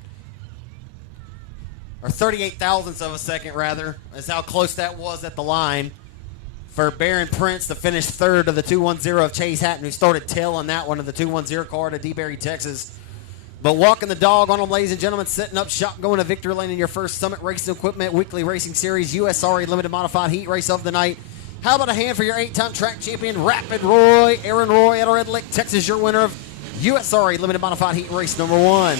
Or 38 thousandths of a second, rather, is how close that was at the line for Baron Prince to finish third of the 210 of Chase Hatton, who started tail on that one of the 210 car to DeBerry, Texas. But walking the dog on them, ladies and gentlemen, setting up shop, going to victory lane in your first Summit Racing Equipment Weekly Racing Series USRA Limited Modified Heat Race of the night. How about a hand for your 8-time track champion, Rapid Roy, Aaron Roy out of Red Lake, Texas, your winner of USRA Limited Modified Heat Race number 1.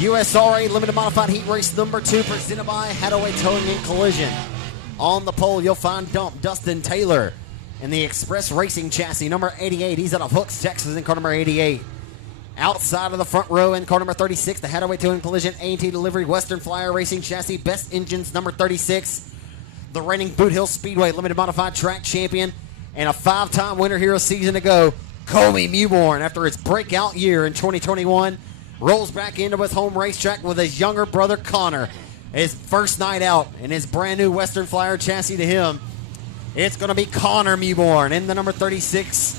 USRA Limited Modified Heat Race number 2, presented by Hadaway Towing and Collision. On the pole, you'll find Dustin Taylor in the Express Racing chassis, number 88. He's out of Hooks, Texas, in car number 88. Outside of the front row in car number 36, the Hadaway Towing and Collision A&T Delivery Western Flyer Racing chassis, Best Engines, number 36. The reigning Boot Hill Speedway Limited Modified Track Champion and a 5-time winner here a season ago, Colby Mewborn, after his breakout year in 2021, rolls back into his home racetrack with his younger brother, Connor. His first night out in his brand new Western Flyer chassis to him. It's going to be Connor Mewborn in the number 36.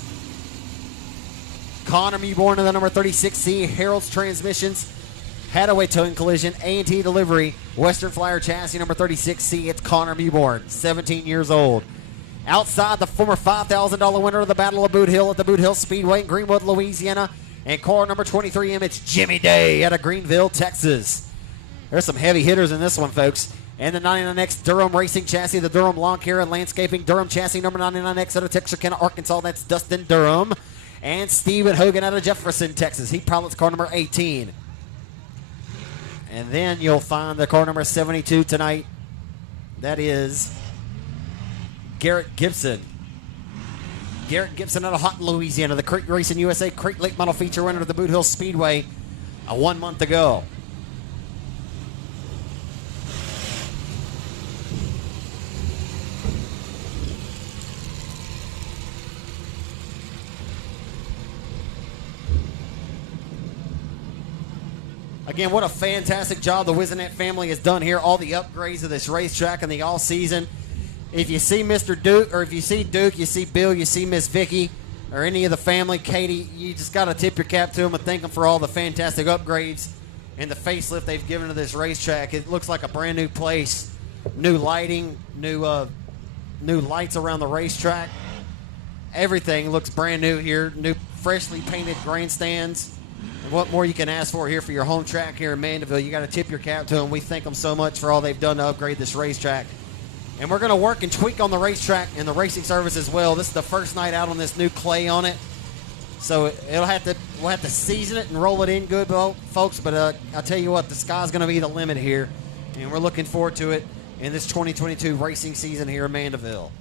Connor Mewborn in the number 36C, Harold's Transmissions, Hadaway Towing Collision, A&T Delivery, Western Flyer chassis number 36C. It's Connor Mewborn, 17 years old. Outside, the former $5,000 winner of the Battle of Boot Hill at the Boot Hill Speedway in Greenwood, Louisiana. And car number 23M, it's Jimmy Day out of Greenville, Texas. There's some heavy hitters in this one, folks. And the 99X Durham Racing chassis, the Durham Lawn Care and Landscaping Durham chassis, number 99X out of Texarkana, Arkansas. That's Dustin Durham. And Steven Hogan out of Jefferson, Texas. He pilots car number 18. And then you'll find the car number 72 tonight That is Garrett Gibson. Garrett Gibson out of Houghton, Louisiana, the Creek Racing USA Creek Lake Model Feature winner of the Boot Hill Speedway 1 month ago. Again, what a fantastic job the Wizenette family has done here. All the upgrades of this racetrack in the all season. If you see Mr. Duke, or if you see Duke, you see Bill, you see Miss Vicky, or any of the family, Katie, you just got to tip your cap to them and thank them for all the fantastic upgrades and the facelift they've given to this racetrack. It looks like a brand new place. New lighting, new lights around the racetrack. Everything looks brand new here. New, freshly painted grandstands. And what more you can ask for here for your home track here in Mandeville. You got to tip your cap to them. We thank them so much for all they've done to upgrade this racetrack. And we're going to work and tweak on the racetrack and the racing service as well. This is the first night out on this new clay on it. So we'll have to season it and roll it in good, folks. But I'll tell you what, the sky's going to be the limit here. And we're looking forward to it in this 2022 racing season here in Mandeville.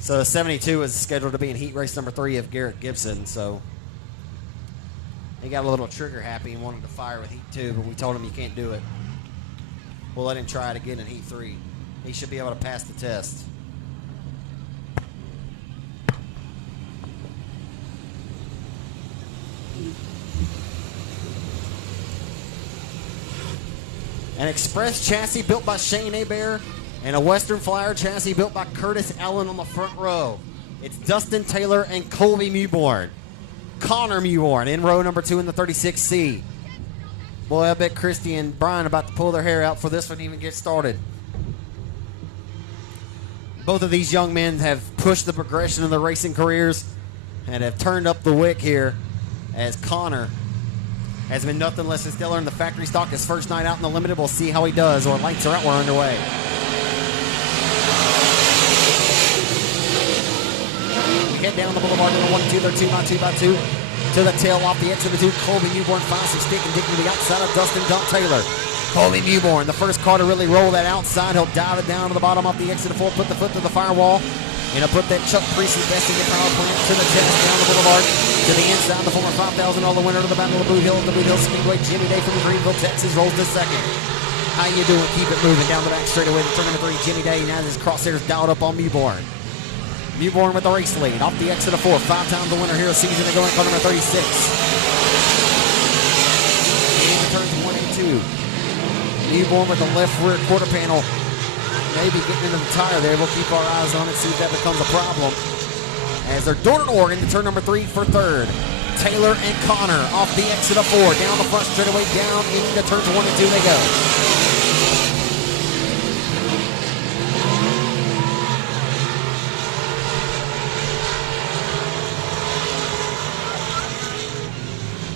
So the 72 is scheduled to be in heat race number 3 of Garrett Gibson. So he got a little trigger happy and wanted to fire with heat 2, but we told him you can't do it. We'll let him try it again in heat 3. He should be able to pass the test. An express chassis built by Shane Hebert and a Western Flyer chassis built by Curtis Allen on the front row. It's Dustin Taylor and Colby Mewborn. Connor Mewborn in row number 2 in the 36C. Boy, I bet Christy and Brian are about to pull their hair out for this one to even get started. Both of these young men have pushed the progression of their racing careers and have turned up the wick here as Connor has been nothing less than stellar in the factory stock. His first night out in the limited. We'll see how he does. Or lights are out, we're underway. We head down the boulevard to the 1-2. They're 2x2 to the tail off the exit of the 2. Colby Mewborn finds some stick and digging to the outside of Dustin Dump Taylor. Colby Mewborn, the first car to really roll that outside. He'll dive it down to the bottom off the exit of 4, put the foot to the firewall. And he'll put that Chuck Priestley Besting power plant to the test down the boulevard to the inside. The former $5,000 winner of the Battle of the Boot Hill at the Boot Hill Speedway. Jimmy Day from Greenville, Texas, rolls to second. How you doing? Keep it moving down the back straightaway to turn number 3. Jimmy Day now his crosshairs dialed up on Mewborn. Mewborn with the race lead off the exit of 4. 5 times the winner here a season ago in car number 36. Into turns 1 and 2. Mewborn with the left rear quarter panel. Maybe getting into the tire there. We'll keep our eyes on it, see if that becomes a problem. As they're door to door into turn number 3 for third. Taylor and Connor off the exit of 4. Down the front straightaway, down into turns 1 and 2 they go.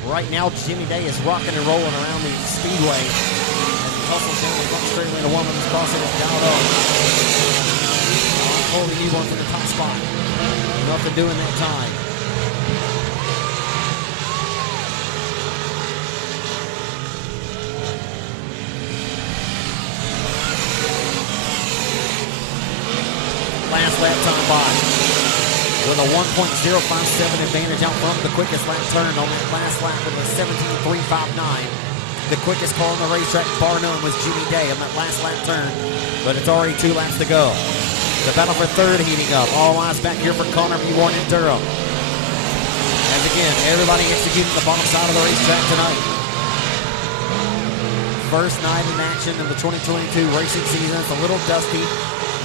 Right now, Jimmy Day is rocking and rolling around the speedway. Hustles down the front straightaway to 1 with his crossing is dialed up. Colby Mewborn for the top spot. Nothing doing that time. Last lap time by. With a 1.057 advantage out front, the quickest lap turn on that last lap with a 17.359. The quickest car on the racetrack, bar none, was Jimmy Day on that last lap turn, but it's already 2 laps to go. The battle for third heating up. All eyes back here for Connor Mewborn in Durham. As again, everybody executing the bottom side of the racetrack tonight. First night in action in the 2022 racing season. It's a little dusty.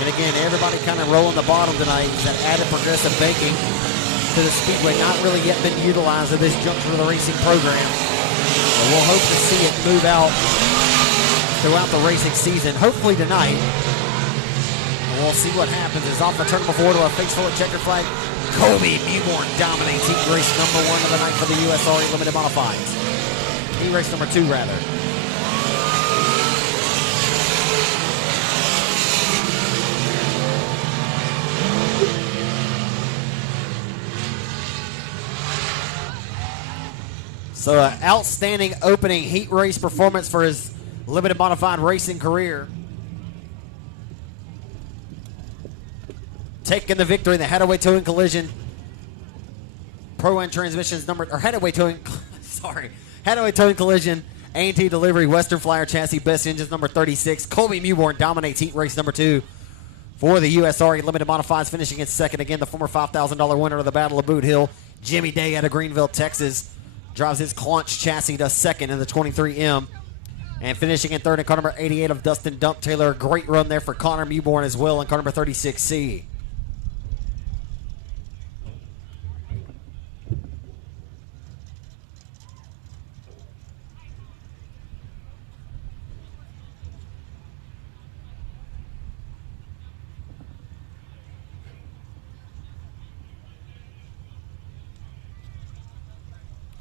And again, everybody kind of rolling the bottom tonight. That added progressive baking to the speedway, not really yet been utilized at this juncture of the racing program. But we'll hope to see it move out throughout the racing season, hopefully tonight. And we'll see what happens. As off the turn before to a face full of checker flag, Colby Mewborn dominates heat race number 1 of the night for the USRA Limited Modifieds. Heat race number 2, rather. So outstanding opening heat race performance for his limited modified racing career. Taking the victory in the Hadaway Towing Collision Pro-Am Transmissions Hadaway Towing Collision A&T Delivery Western Flyer Chassis Best Engines number 36. Colby Mewborn dominates heat race number 2 for the USRA Limited Modifieds, finishing in second. Again, the former $5,000 winner of the Battle of Boot Hill, Jimmy Day out of Greenville, Texas, drives his Clunch chassis to second in the 23M. And finishing in third in car number 88 of Dustin Dump Taylor. Great run there for Connor Mewborn as well in car number 36C.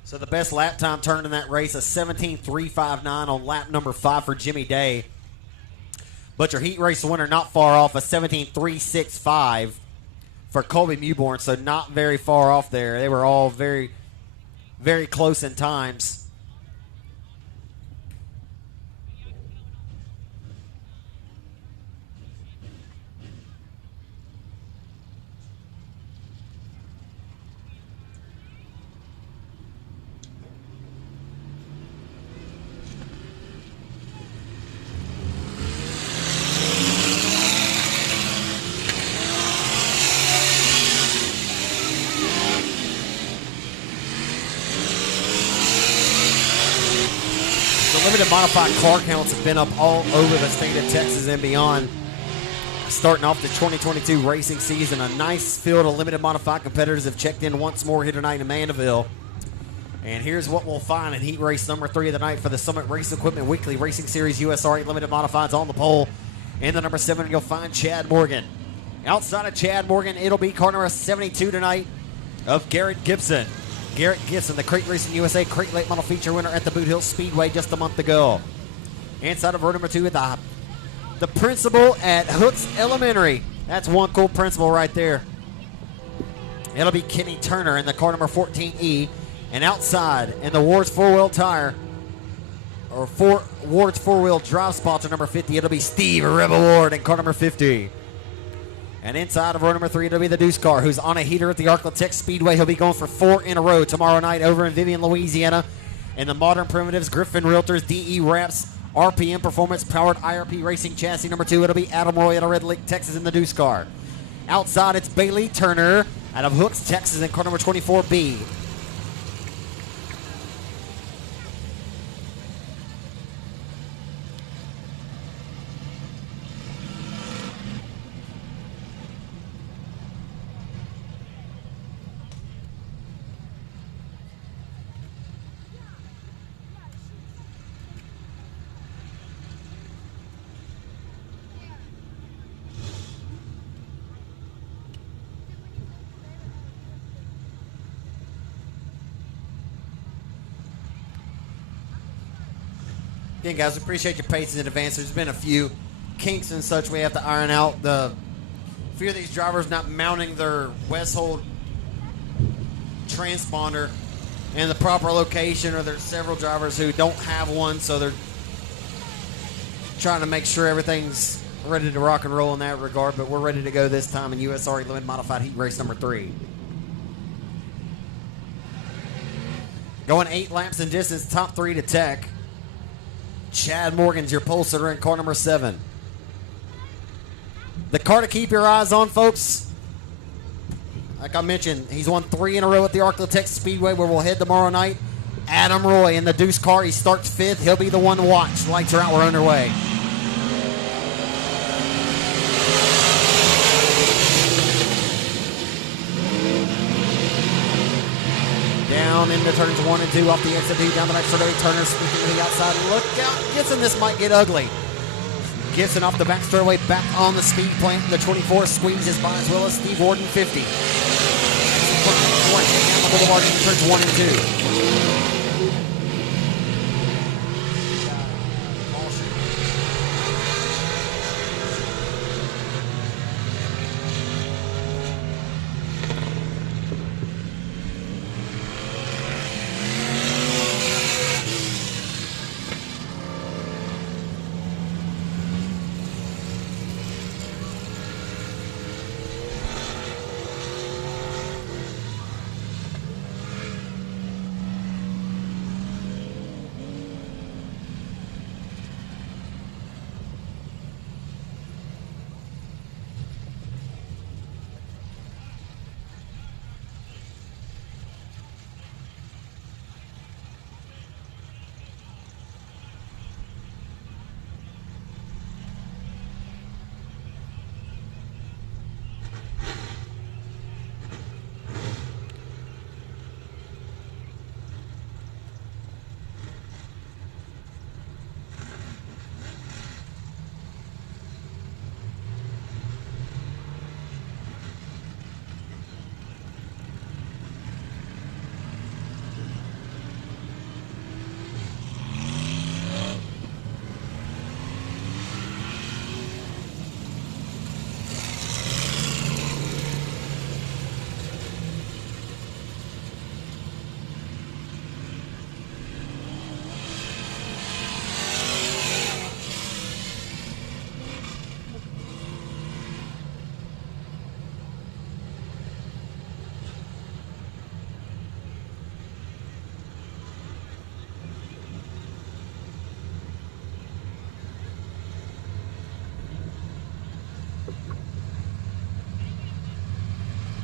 So the best lap time turned in that race, a 17.359 on lap number 5 for Jimmy Day. But your heat race winner not far off, a 17.365 for Colby Mewborn, so not very far off there. They were all very, very close in times. Limited modified car counts have been up all over the state of Texas and beyond. Starting off the 2022 racing season, a nice field of limited modified competitors have checked in once more here tonight in Mandeville. And here's what we'll find in heat race number 3 of the night for the Summit Race Equipment Weekly Racing Series USRA Limited Modifieds on the pole. In the number 7, you'll find Chad Morgan. Outside of Chad Morgan, it'll be car number 72 tonight of Garrett Gibson. Garrett Gibson, the Crate Racing USA Crate Late Model Feature winner at the Boot Hill Speedway just a month ago. Inside of row number 2 at the principal at Hooks Elementary. That's one cool principal right there. It'll be Kenny Turner in the car number 14E. And outside in the Ward's four-wheel drive sponsor number 50, it'll be Steve Rebel Ward in car number 50. And inside of row number 3, it'll be the Deuce Car, who's on a heater at the Arklatex Speedway. He'll be going for 4 in a row tomorrow night over in Vivian, Louisiana. In the Modern Primitives, Griffin Realtors, DE Wraps, RPM Performance Powered IRP Racing Chassis number 2, it'll be Adam Roy out of Red Lake, Texas in the Deuce Car. Outside, it's Bailey Turner out of Hooks, Texas in car number 24B. Again, guys, appreciate your patience in advance. There's been a few kinks and such we have to iron out. A few of these drivers not mounting their Westhold transponder in the proper location, or there's several drivers who don't have one, so they're trying to make sure everything's ready to rock and roll in that regard. But we're ready to go this time in USRA Limited Modified Heat Race number 3. Going 8 laps in distance, top 3 to Tech. Chad Morgan's your pole sitter in car number 7. The car to keep your eyes on, folks. Like I mentioned, he's won 3 in a row at the Arklatex Speedway, where we'll head tomorrow night. Adam Roy in the Deuce Car. He starts 5th. He'll be the one to watch. Lights are out. We're underway. Down into turns 1 and 2 off the exit D, down the right straightaway. Turner speaking to the outside. Look out, Gibson. This might get ugly. Gibson off the back straightaway, back on the speed plant. The 24 squeezes by, as well as Steve Warden 50. Down the boulevard into turns 1 and 2.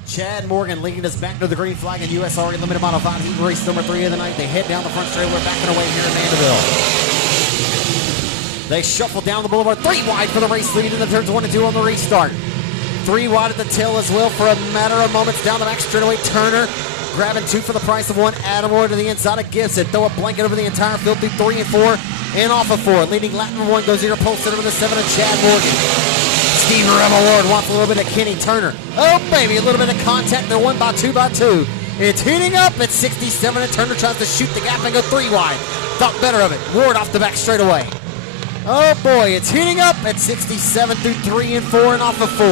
Chad Morgan leading us back to the green flag in USRA Limited Modified Heat Race number 3 of the night. They head down the front straightaway, backing away here in Mandeville. They shuffle down the boulevard, 3 wide for the race lead in the turns 1 and 2 on the restart. 3 wide at the tail as well for a matter of moments. Down the back straightaway, Turner grabbing 2 for the price of 1. Adam Roy to the inside of Gibson. Throw a blanket over the entire field through 3 and 4 and off of 4. Leading Latin 1 goes here, pole center with the 7 of Chad Morgan. Steve Rebel Ward wants a little bit of Kenny Turner. Oh, baby, a little bit of contact. They're 1 by 2 by 2. It's heating up at 67, and Turner tries to shoot the gap and go 3 wide. Thought better of it. Ward off the back straightaway. Oh, boy, it's heating up at 67 through 3 and 4 and off of 4.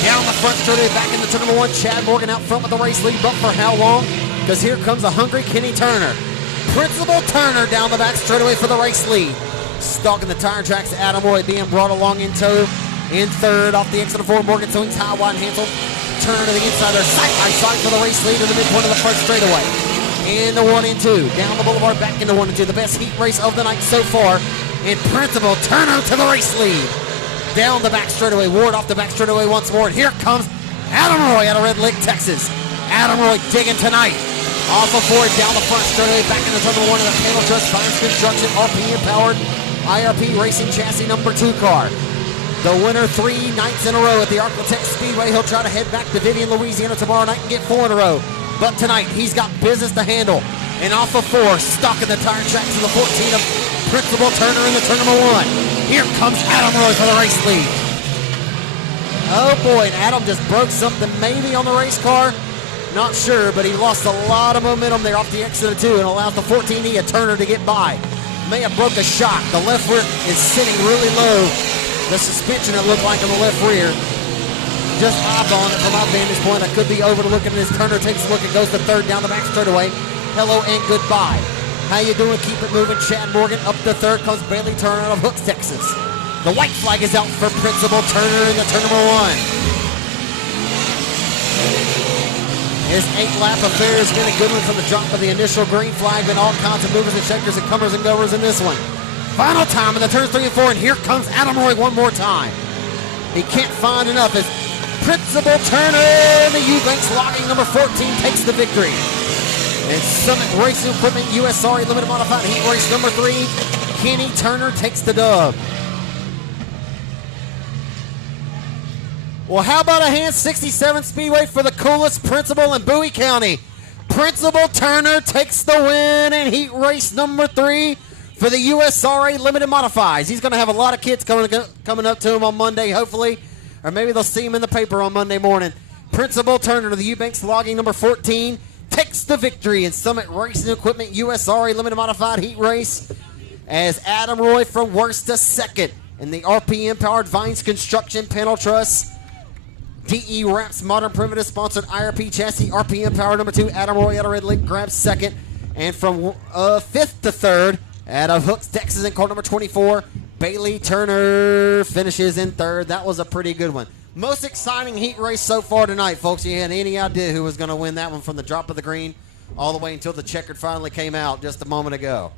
Down the front straightaway, back in the turn number 1. Chad Morgan out front with the race lead, but for how long? Because here comes a hungry Kenny Turner. Principal Turner down the back straightaway for the race lead. Stalking the tire tracks, Adam Roy being brought along in tow. In third, off the exit of 4, Morgan swings high, wide, Hansel. Turn to the inside there, side by side for the race lead to the midpoint of the front straightaway. In the 1 and 2, down the boulevard, back into 1 and 2. The best heat race of the night so far. And Principal Turner to the race lead. Down the back straightaway, Ward off the back straightaway once more. And here comes Adam Roy out of Red Lake, Texas. Adam Roy digging tonight. Off of 4, down the front straightaway, back into turn number 1 of the Panel Trust Fines Construction RPM powered IRP Racing Chassis number 2 car. The winner 3 nights in a row at the Architect Speedway. He'll try to head back to Vivian, Louisiana tomorrow night and get 4 in a row. But tonight, he's got business to handle. And off of 4, stalking the tire tracks of the 14 of Principal Turner in the turn number 1. Here comes Adam Roy for the race lead. Oh boy, and Adam just broke something maybe on the race car. Not sure, but he lost a lot of momentum there off the exit of 2 and allows the 14E of Turner to get by. May have broke a shock. The left rear is sitting really low. The suspension, it looked like, on the left rear. Just eyeballing it from my vantage point. I could be overlooking this. Turner takes a look and goes to 3rd down the back straightaway. Hello and goodbye. How you doing? Keep it moving. Chad Morgan up to 3rd comes Bailey Turner out of Hooks, Texas. The white flag is out for Principal Turner in the turn number 1. His 8-lap affair has been a good one from the drop of the initial green flag. Been all kinds of movers and shakers and comers and goers in this one. Final time in the turns 3 and 4, and here comes Adam Roy one more time. He can't find enough as Principal Turner, the Eubanks logging number 14, takes the victory. And Summit Racing Equipment USRA Limited Modified Heat Race number 3, Kenny Turner takes the dub. Well, how about a hand 67 Speedway for the coolest principal in Bowie County. Principal Turner takes the win in heat race number 3 for the USRA Limited Modifieds. He's going to have a lot of kids coming up to him on Monday, hopefully. Or maybe they'll see him in the paper on Monday morning. Principal Turner, the Eubanks logging number 14, takes the victory in Summit Racing Equipment USRA Limited Modified heat race as Adam Roy from worst to 2nd in the RPM-powered Vines Construction Panel Truss DE Wraps Modern Primitive sponsored IRP chassis RPM power number 2. Adam Roy out of Red Lake grabs 2nd. And from 5th to 3rd out of Hooks, Texas in car number 24, Bailey Turner finishes in 3rd. That was a pretty good one. Most exciting heat race so far tonight, folks. You had any idea who was going to win that one from the drop of the green all the way until the checkered finally came out just a moment ago.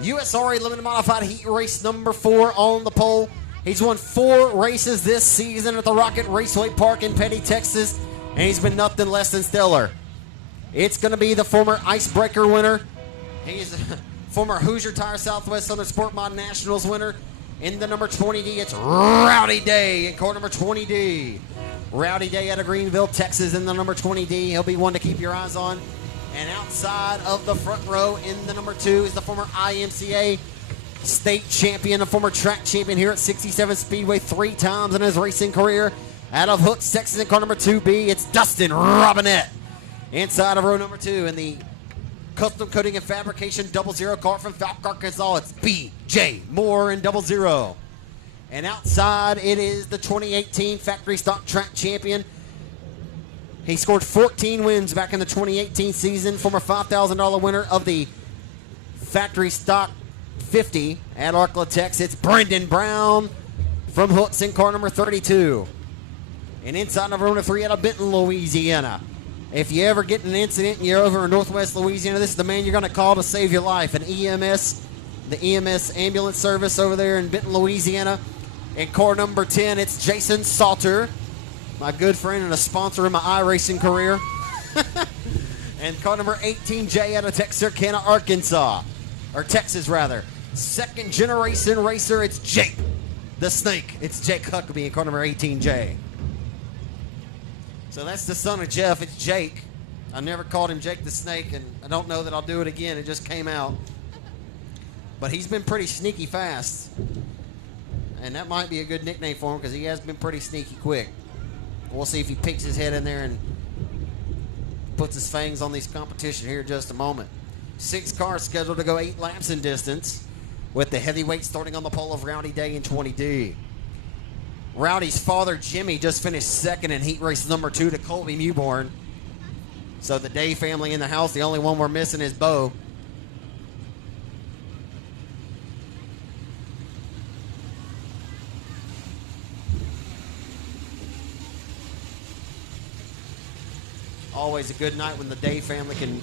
USRA Limited Modified Heat Race number 4 on the pole. He's won 4 races this season at the Rocket Raceway Park in Petty, Texas, and he's been nothing less than stellar. It's going to be the former Icebreaker winner. He's a former Hoosier Tire Southwest Southern Sport Mod Nationals winner. In the number 20D, it's Rowdy Day in car number 20D. Rowdy Day out of Greenville, Texas in the number 20D. He'll be one to keep your eyes on. And outside of the front row in the number 2 is the former IMCA state champion, a former track champion here at 67 Speedway 3 times in his racing career. Out of Hooks, Texas, in car number 2B, it's Dustin Robinette. Inside of row number 2 in the custom coating and fabrication 00 car from Falk, Arkansas, it's B.J. Moore in 00. And outside, it is the 2018 factory stock track champion. He scored 14 wins back in the 2018 season, former $5,000 winner of the factory stock 50 at Arklatex. It's Brendan Brown from Hooks in car number 32. And inside of row number 3 out of Benton, Louisiana. If you ever get in an incident and you're over in Northwest Louisiana, this is the man you're going to call to save your life. An EMS, the EMS ambulance service over there in Benton, Louisiana. In car number 10, it's Jason Salter, my good friend and a sponsor in my iRacing career. And car number 18J out of Texarkana, Arkansas. Or Texas, rather. Second generation racer, it's Jake the Snake. It's Jake Huckabee in car number 18J. So that's the son of Jeff. It's Jake. I never called him Jake the Snake, and I don't know that I'll do it again. It just came out. But he's been pretty sneaky fast. And that might be a good nickname for him because he has been pretty sneaky quick. We'll see if he peeks his head in there and puts his fangs on this competition here in just a moment. 6 cars scheduled to go 8 laps in distance, with the heavyweight starting on the pole of Rowdy Day in 20D. Rowdy's father, Jimmy, just finished second in heat race number 2 to Colby Mewborn. So the Day family in the house, the only one we're missing is Bo. Always a good night when the Day family can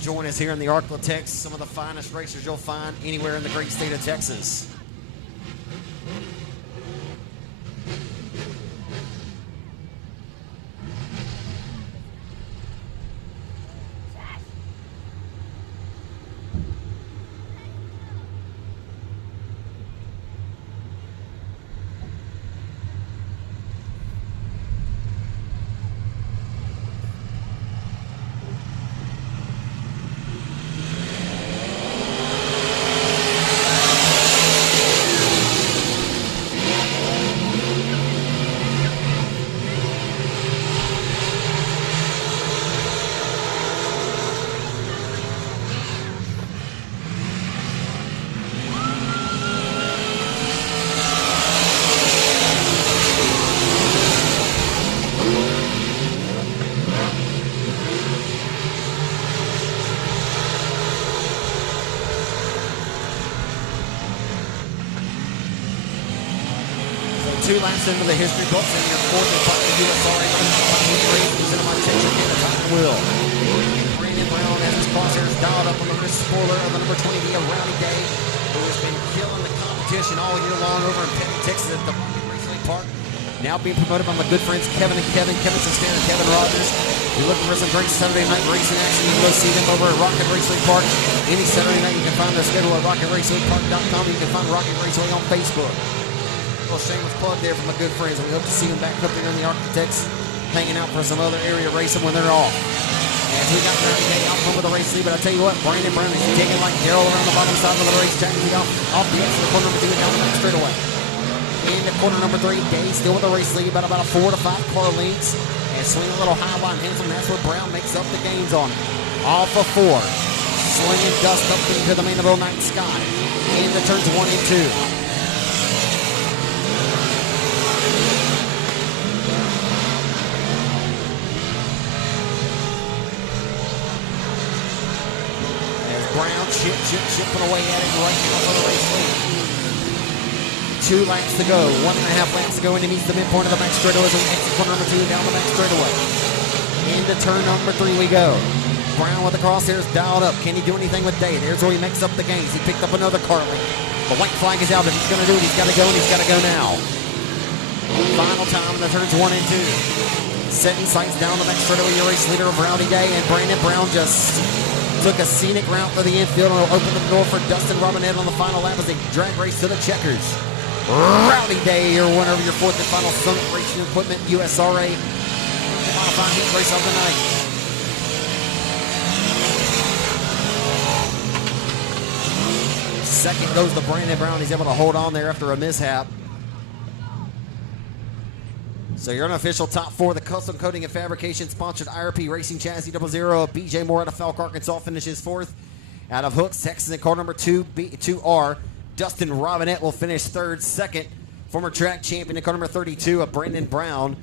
join us here in the Arklatex. Some of the finest racers you'll find anywhere in the great state of Texas. Two laps into the history books, and your fourth and final USRA presented by Texarkana Time Wheel. Brandon Brown has his crosshairs dialed up on the wrist spoiler of the number 20 of Rowdy Day, who has been killing the competition all year long over in Petty, Texas at the Raceway Park. Now being promoted by my good friends Kevin and Kevin Sinclair and Kevin Rogers. You're looking for some great Saturday night racing action. You can go see them over at Rocket Raceway Park. Any Saturday night you can find their schedule at RocketRacewayPark.com. You can find Rocket Raceway on Facebook. A little shameless plug there from my good friends. We hope to see them back up there in the Arklatex, hanging out for some other area racing when they're off. And we got Rowdy Day out front with the race lead, but I tell you what, Brandon Brown is taking like Daryl around the bottom side of the race track. He's off the exit of corner number 2 and down the back straightaway. Into corner number 3, Day still with the race lead, about a 4 to 5 car lengths. And swing a little high line handsome. That's where Brown makes up the gains on him. Off of 4. Swinging dust up into the Mandeville night sky. Into turns 1 and 2. Brown chipping away at it right now for the race lead. 2 laps to go, 1.5 laps to go, and he meets the midpoint of the back straightaway as we exit corner number 2 down the back straightaway. Into turn number 3 we go. Brown with the crosshairs dialed up. Can he do anything with Day? There's where he makes up the gains. He picked up another car lane. The white flag is out. If he's going to do it, he's got to go, and he's got to go now. Final time in the turns 1 and 2. Setting sights down the back straightaway, your race leader of Rowdy Day, and Brandon Brown just took a scenic route to the infield and will open the door for Dustin Robinette on the final lap as they drag race to the checkers. Rowdy Day, your winner of your 4th and final Summit Racing Equipment USRA modified heat race of the night. Second goes to Brandon Brown. He's able to hold on there after a mishap. So your unofficial top four, the Custom Coating and Fabrication sponsored IRP Racing Chassis 00. BJ Moore out of Falk, Arkansas finishes fourth. Out of Hooks, Texas in car number 2R, Dustin Robinette will finish third. Second, former track champion in car number 32 of Brandon Brown.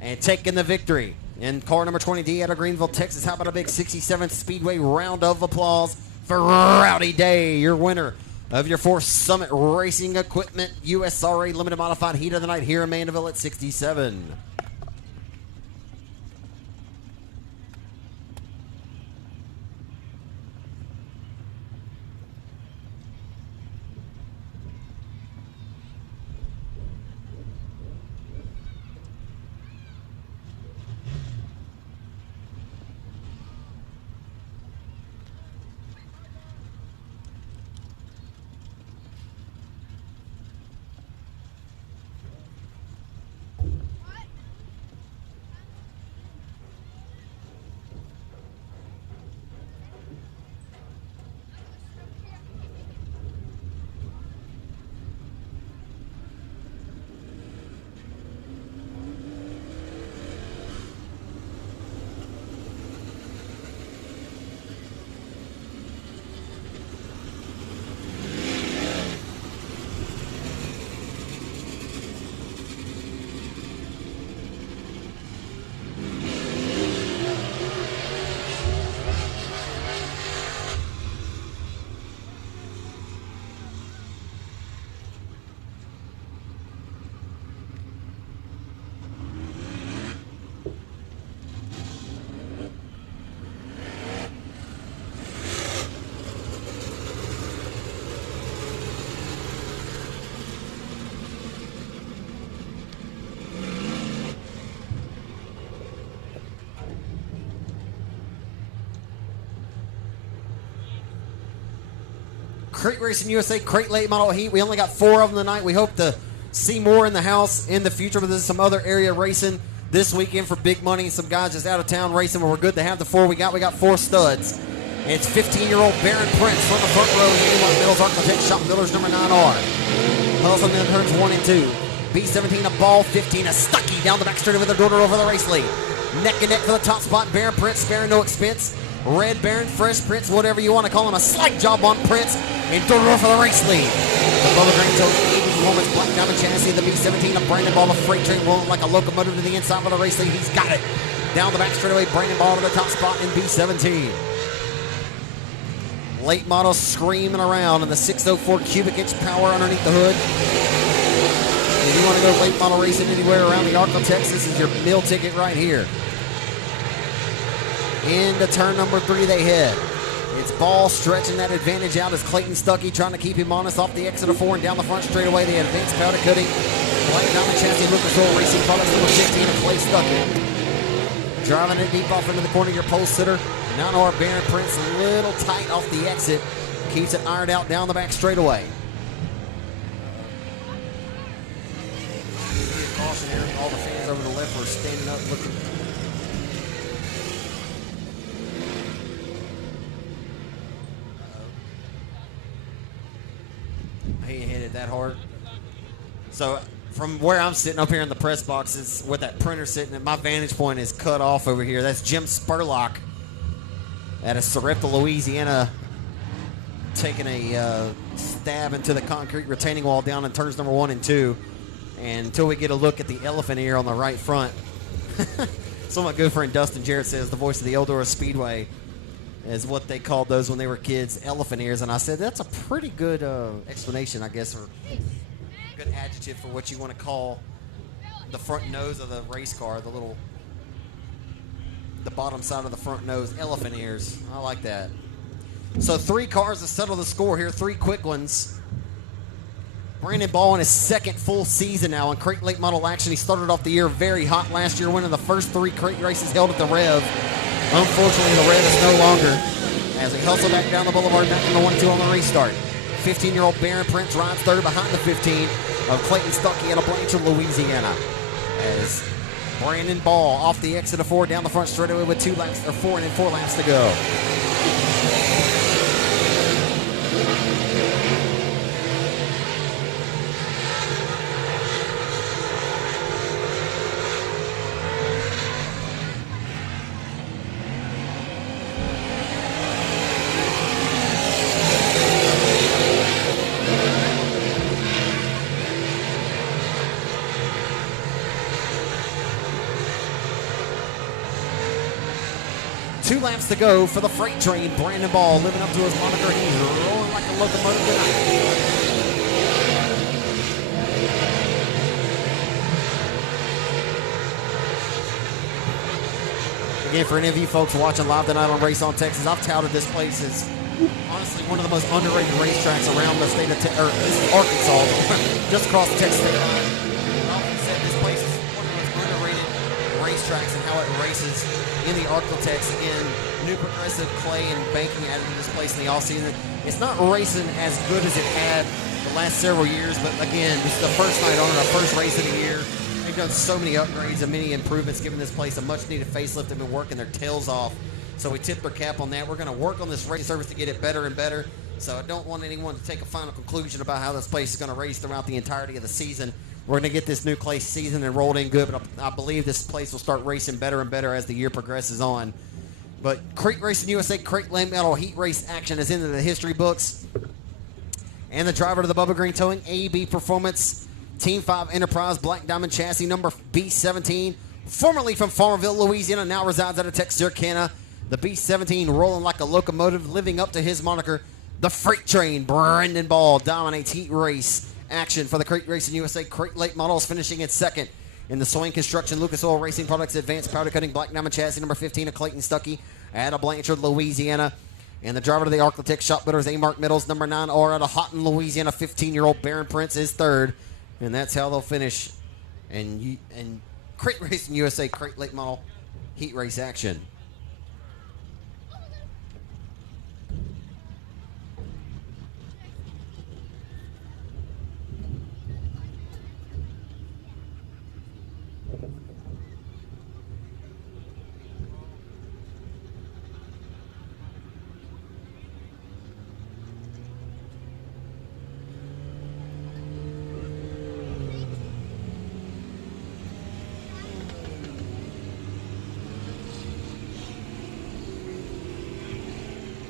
And taking the victory in car number 20D out of Greenville, Texas. How about a big 67th Speedway round of applause for Rowdy Day, your winner of your fourth Summit Racing Equipment USRA Limited Modified Heat of the Night here in Mandeville at 67. Crate Racing USA Crate Late Model Heat. We only got 4 of them tonight. We hope to see more in the house in the future, but there's some other area racing this weekend for big money. Some guys just out of town racing, but we're good to have the 4 we got. We got 4 studs. It's 15-year-old Baron Prince from the front row. Union Mills Architect Shop Builders number 9R. Hustle in turns 1 and 2. B17 a ball, 15 a Stucky down the back straight with the daughter over the race lead. Neck and neck for the top spot. Baron Prince sparing no expense. Red Baron, Fresh Prince, whatever you want to call him. A slight job on Prince. And Dororo for the race lead. The Bubba Green Toad, 80 Performance Black Diamond Chassis. The B17 of Brandon Ball, a freight train rolling like a locomotive to the inside for the race lead. He's got it. Down the back straightaway, Brandon Ball to the top spot in B17. Late model screaming around in the 604 cubic inch power underneath the hood. If you want to go late model racing anywhere around the Arkansas, Texas, this is your meal ticket right here. Into turn number 3 they head. It's Ball stretching that advantage out as Clayton Stuckey trying to keep him honest off the exit of 4 and down the front straightaway. The advanced powder coating. Black Diamond Chassis Lucas Oil Racing Products number 15 of Clay Stuckey. Driving it deep off into the corner of your pole sitter. 9R Baron Prince a little tight off the exit. Keeps it ironed out down the back straightaway. Caution here. All the fans over the left were standing up looking. He hit it that hard. So from where I'm sitting up here in the press boxes with that printer sitting at my vantage point is cut off over here. That's Jim Spurlock at a Sarepta, Louisiana, taking a stab into the concrete retaining wall down in turns number 1 and 2. And until we get a look at the elephant ear on the right front, so my good friend Dustin Jarrett says the voice of the Eldora Speedway is what they called those when they were kids, elephant ears. And I said, that's a pretty good explanation, I guess, or good adjective for what you want to call the front nose of the race car, the bottom side of the front nose, elephant ears. I like that. So 3 cars to settle the score here, 3 quick ones. Brandon Ball in his second full season now in crate late model action. He started off the year very hot last year, winning the first 3 crate races held at the Rev. Unfortunately, the Rev is no longer as he hustles back down the boulevard, back into 1-2 on the restart. 15-year-old Baron Prince rides third behind the 15 of Clayton Stuckey out of Blanchard, Louisiana. As Brandon Ball off the exit of 4 down the front straightaway with 4 laps to go. 2 laps to go for the freight train. Brandon Ball living up to his moniker. He's rolling like a locomotive tonight. Again, for any of you folks watching live tonight on Race on Texas, I've touted this place as honestly one of the most underrated racetracks around the state of this is Arkansas, just across the Texas state line. I often said this place is one of the most underrated racetracks and how it races in the Arklatex. Again, new progressive clay and banking added to this place in the offseason. It's not racing as good as it had the last several years, but again, this is the first night on it, our first race of the year. They've done so many upgrades and many improvements, giving this place a much-needed facelift. They've been working their tails off, so we tip their cap on that. We're going to work on this race service to get it better and better, so I don't want anyone to take a final conclusion about how this place is going to race throughout the entirety of the season. We're going to get this new clay season and rolled in good, but I believe this place will start racing better and better as the year progresses on. But Crate Racing USA Crate Late Model Heat Race action is into the history books. And the driver to the Bubba Green Towing, AB Performance, Team 5 Enterprise Black Diamond Chassis number B17, formerly from Farmerville, Louisiana, now resides out of Texarkana. The B17 rolling like a locomotive, living up to his moniker. The Freight Train, Brandon Ball, dominates heat race action for the Crate Racing USA Crate Late Models, finishing in second. In the Swain Construction, Lucas Oil Racing Products Advanced Powder Coating Black Diamond Chassis number 15 of Clayton Stuckey out of Blanchard, Louisiana. And the driver to the Arklatex Shop Builders, A. Mark Middles, number 9 R out of Houghton, Louisiana, 15-year-old Baron Prince is third. And that's how they'll finish. And Crate Racing USA Crate Late Model Heat Race action.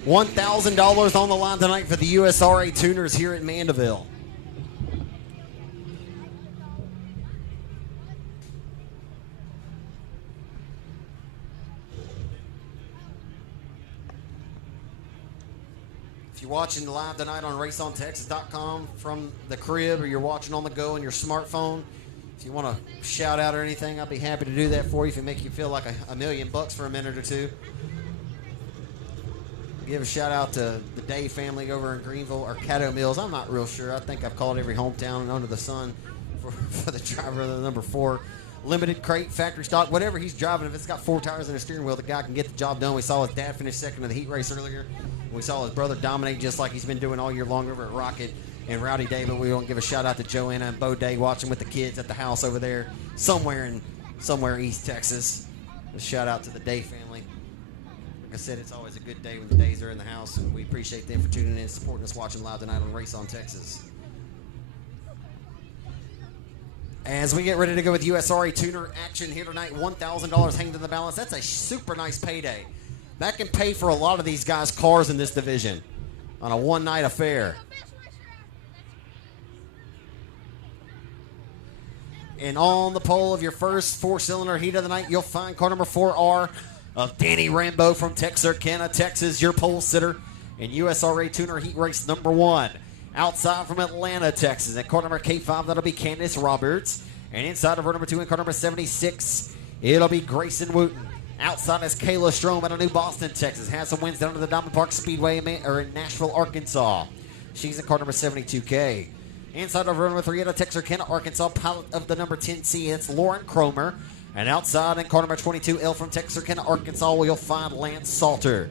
$1,000 on the line tonight for the USRA Tuners here at Mandeville. If you're watching live tonight on RaceOnTexas.com from the crib, or you're watching on the go on your smartphone, if you want to shout out or anything, I'll be happy to do that for you if it make you feel like a million bucks for a minute or two. Give a shout out to the Day family over in Greenville, or Caddo Mills. I'm not real sure. I think I've called every hometown under the sun for the driver of the number 4. Limited crate, factory stock, whatever he's driving. If it's got 4 tires and a steering wheel, the guy can get the job done. We saw his dad finish second in the heat race earlier. We saw his brother dominate just like he's been doing all year long over at Rocket and Rowdy Day. But we want to give a shout out to Joanna and Bo Day watching with the kids at the house over there somewhere East Texas. A shout out to the Day family. Like I said, it's always a good day when the Days are in the house, and we appreciate them for tuning in and supporting us watching live tonight on Race on Texas. As we get ready to go with USRA Tuner action here tonight, $1,000 hanging to the balance. That's a super nice payday. That can pay for a lot of these guys' cars in this division on a one-night affair. And on the pole of your first 4-cylinder heat of the night, you'll find car number 4R of Danny Rambo from Texarkana, Texas, your pole sitter in USRA Tuner Heat Race number 1. Outside from Atlanta, Texas, at car number K5, that'll be Candace Roberts. And inside of her number 2 in car number 76, it'll be Grayson Wooten. Outside is Kayla Strom out of New Boston, Texas. Has some wins down to the Diamond Park Speedway in Nashville, Arkansas. She's in car number 72K. Inside of her number 3 out of Texarkana, Arkansas, pilot of the number 10C, it's Lauren Cromer. And outside in car number 22L from Texarkana, Arkansas, you'll find Lance Salter.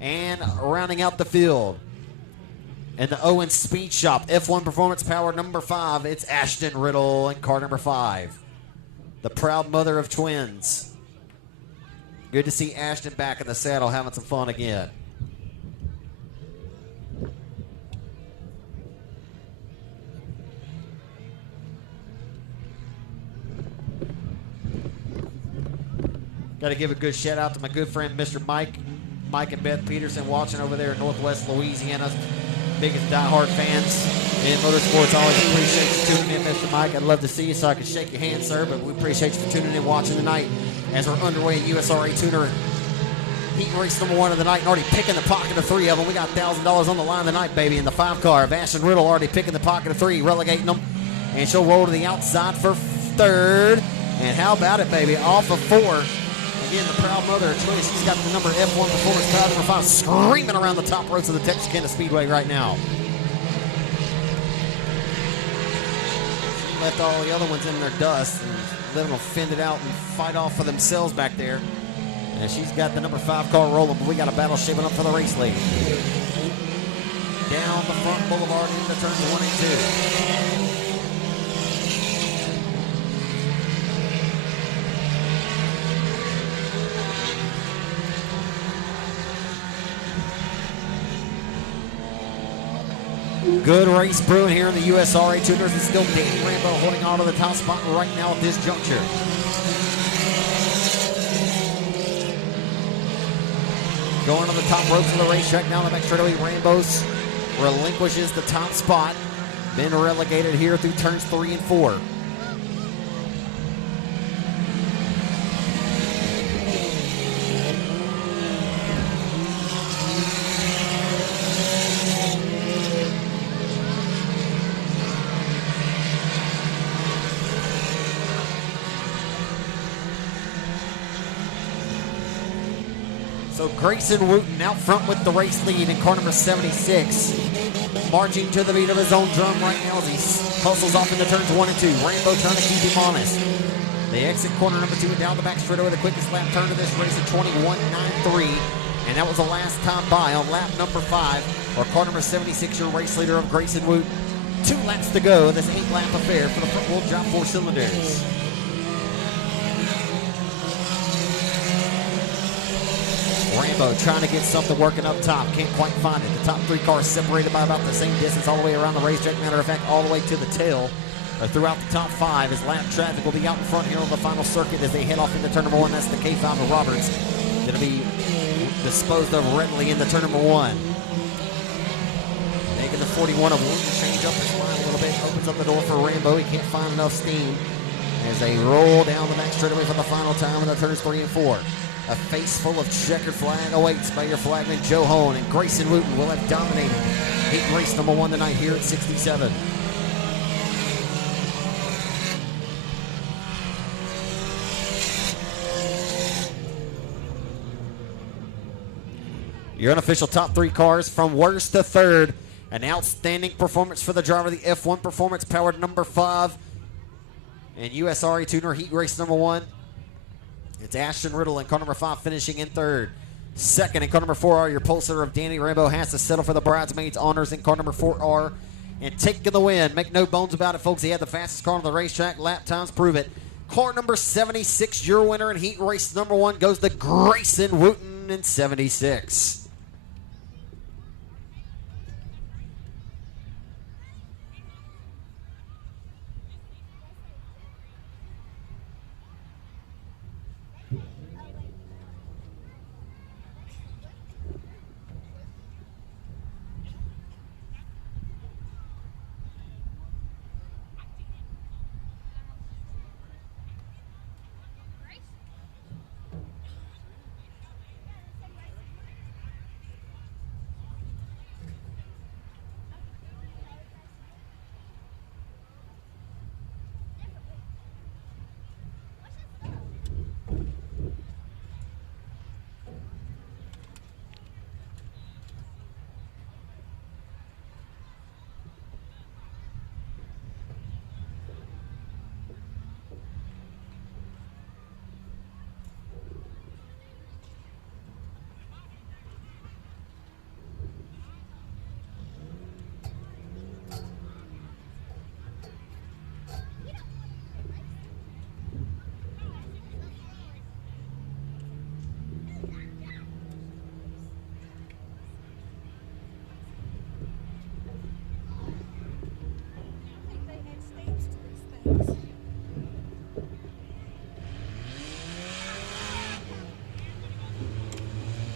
And rounding out the field, in the Owen Speed Shop, F1 Performance Power number 5, it's Ashton Riddle in car number 5. The proud mother of twins. Good to see Ashton back in the saddle having some fun again. Got to give a good shout out to my good friend, Mr. Mike and Beth Peterson, watching over there in Northwest Louisiana. Biggest diehard fans in motorsports. Always appreciate you tuning in, Mr. Mike. I'd love to see you so I could shake your hand, sir, but we appreciate you for tuning in, watching tonight as we're underway in USRA Tuner Heat race number 1 of the night, and already picking the pocket of 3 of them. We got $1,000 on the line tonight, baby. In the 5 car of Ashton Riddle already picking the pocket of 3, relegating them. And she'll roll to the outside for 3rd. And how about it, baby? Off of 4. Again, the proud mother of choice. She's got the number F1 Performance Proud number 5 screaming around the top roads of the Texarkana Speedway right now. She left all the other ones in their dust and letting them fend it out and fight off for themselves back there. And she's got the number 5 car rolling, but we got a battle shaping up for the race lead. Down the front boulevard into turns 1 and 2. Good race brewing here in the USRA Tuners. It's still Danny Rambo holding on to the top spot right now at this juncture. Going on the top ropes of the racetrack down the back straightaway. Rambos relinquishes the top spot. Been relegated here through turns 3 and 4. So Grayson Wooten out front with the race lead in car number 76. Marching to the beat of his own drum right now as he hustles off into turns 1 and 2. Rainbow trying to keep him honest. They exit corner number 2 and down the back straightaway. The quickest lap turn to this race at 21.93. And that was the last time by on lap number 5. Or car number 76, your race leader of Grayson Wooten. 2 laps to go. This 8-lap affair for the front wheel drop 4 cylinders. Rambo trying to get something working up top. Can't quite find it. The top 3 cars separated by about the same distance all the way around the racetrack. Matter of fact, all the way to the tail. Or throughout the top 5 as lap traffic will be out in front here on the final circuit as they head off into turn number 1. That's the K5 of Roberts. Going to be disposed of readily into turn number 1. Making the 41 of Wooten change up his line a little bit. Opens up the door for Rambo. He can't find enough steam as they roll down the back straightaway for the final time in the turns 3 and 4. A face full of checkered flag awaits by your flagman Joe Hone, and Grayson Wooten will have dominated heat race number 1 tonight here at 67. Your unofficial top 3 cars from worst to 3rd. An outstanding performance for the driver of the F1 Performance Powered number 5 and USRA Tuner heat race number 1. It's Ashton Riddle in car number 5 finishing in 3rd. 2nd in car number 4R, your pole sitter of Danny Rambo has to settle for the bridesmaids honors in car number 4R. And taking the win, make no bones about it, folks. He had the fastest car on the racetrack. Lap times prove it. Car number 76, your winner in heat race number 1 goes to Grayson Wooten in 76.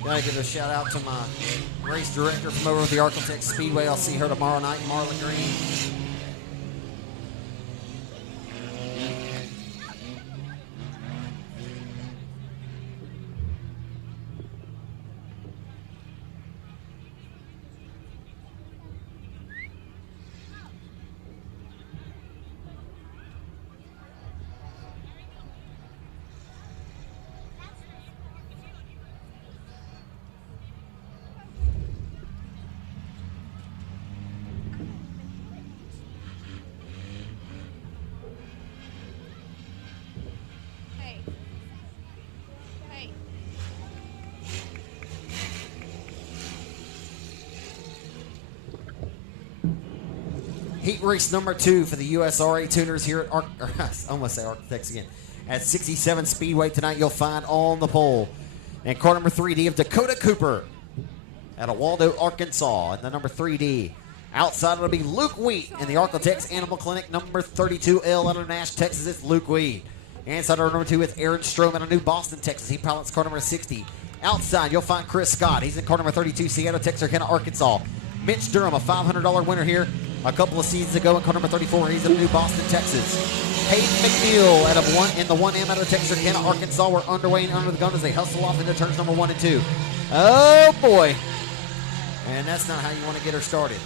Gotta give a shout out to my race director from over at the Architect Speedway. I'll see her tomorrow night, Marla Green. Heat race number 2 for the USRA tuners here at I almost say Architects again. At 67 Speedway tonight, you'll find on the pole. And car number 3D of Dakota Cooper out of Waldo, Arkansas. And the number 3D. Outside it'll be Luke Wheat in the Architects Animal Clinic number 32L out of Nash, Texas. It's Luke Wheat. Inside number 2 with Aaron Strom out of New Boston, Texas. He pilots car number 60. Outside, you'll find Chris Scott. He's in car number 32, Seattle, Texarkana, Arkansas. Mitch Durham, a $500 winner here a couple of seasons ago in car number 34. He's in New Boston, Texas. Hayden McNeil out of in the 1M out of Texarkana, Arkansas. We're underway and under the gun as they hustle off into turns number 1 and 2. Oh, boy. And that's not how you want to get her started.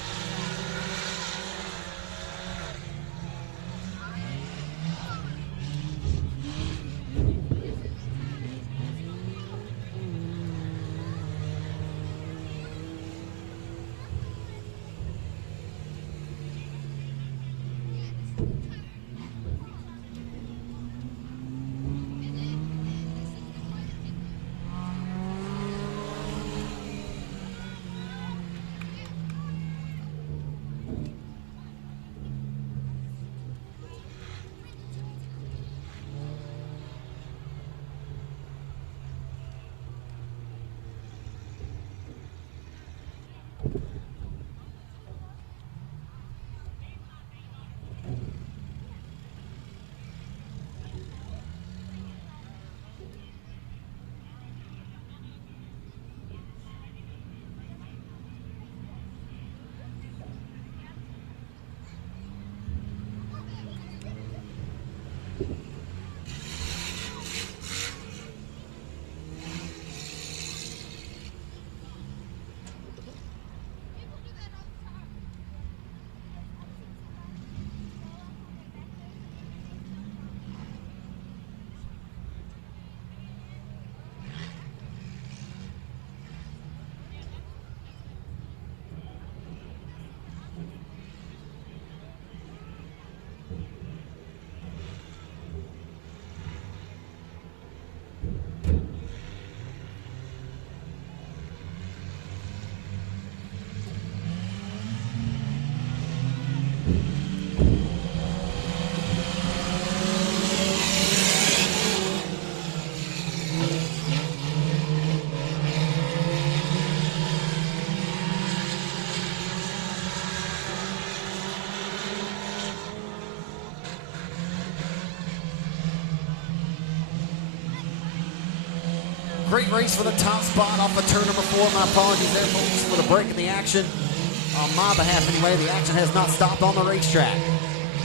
Great race for the top spot off of turn number 4. My apologies there, folks, for the break in the action. On my behalf, anyway, the action has not stopped on the racetrack.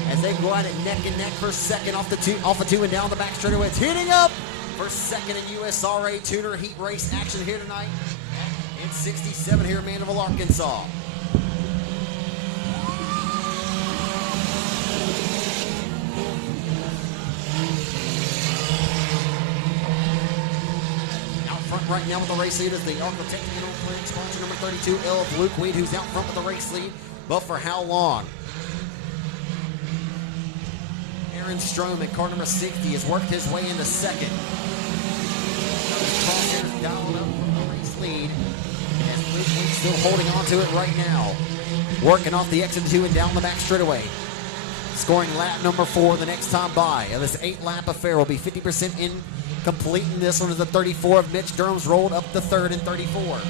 As they go at it neck and neck for second off of 2 and down the back straightaway. It's heating up for second in USRA Tuner Heat Race action here tonight in 67 here in Mandeville, Arkansas. Right now with the race lead is the Architect Animal Clinic sponsor number 32, L of Luke Wheat, who's out front with the race lead. But for how long? Aaron Strom in car number 60 has worked his way into second. Crosshairs dialed up from the race lead. As Luke Wheat still holding on to it right now. Working off the exit 2 and down the back straightaway. Scoring lap number 4 the next time by. This 8-lap affair will be 50% in. Completing this one is the 34 of Mitch Durham's rolled up the 3rd and 34.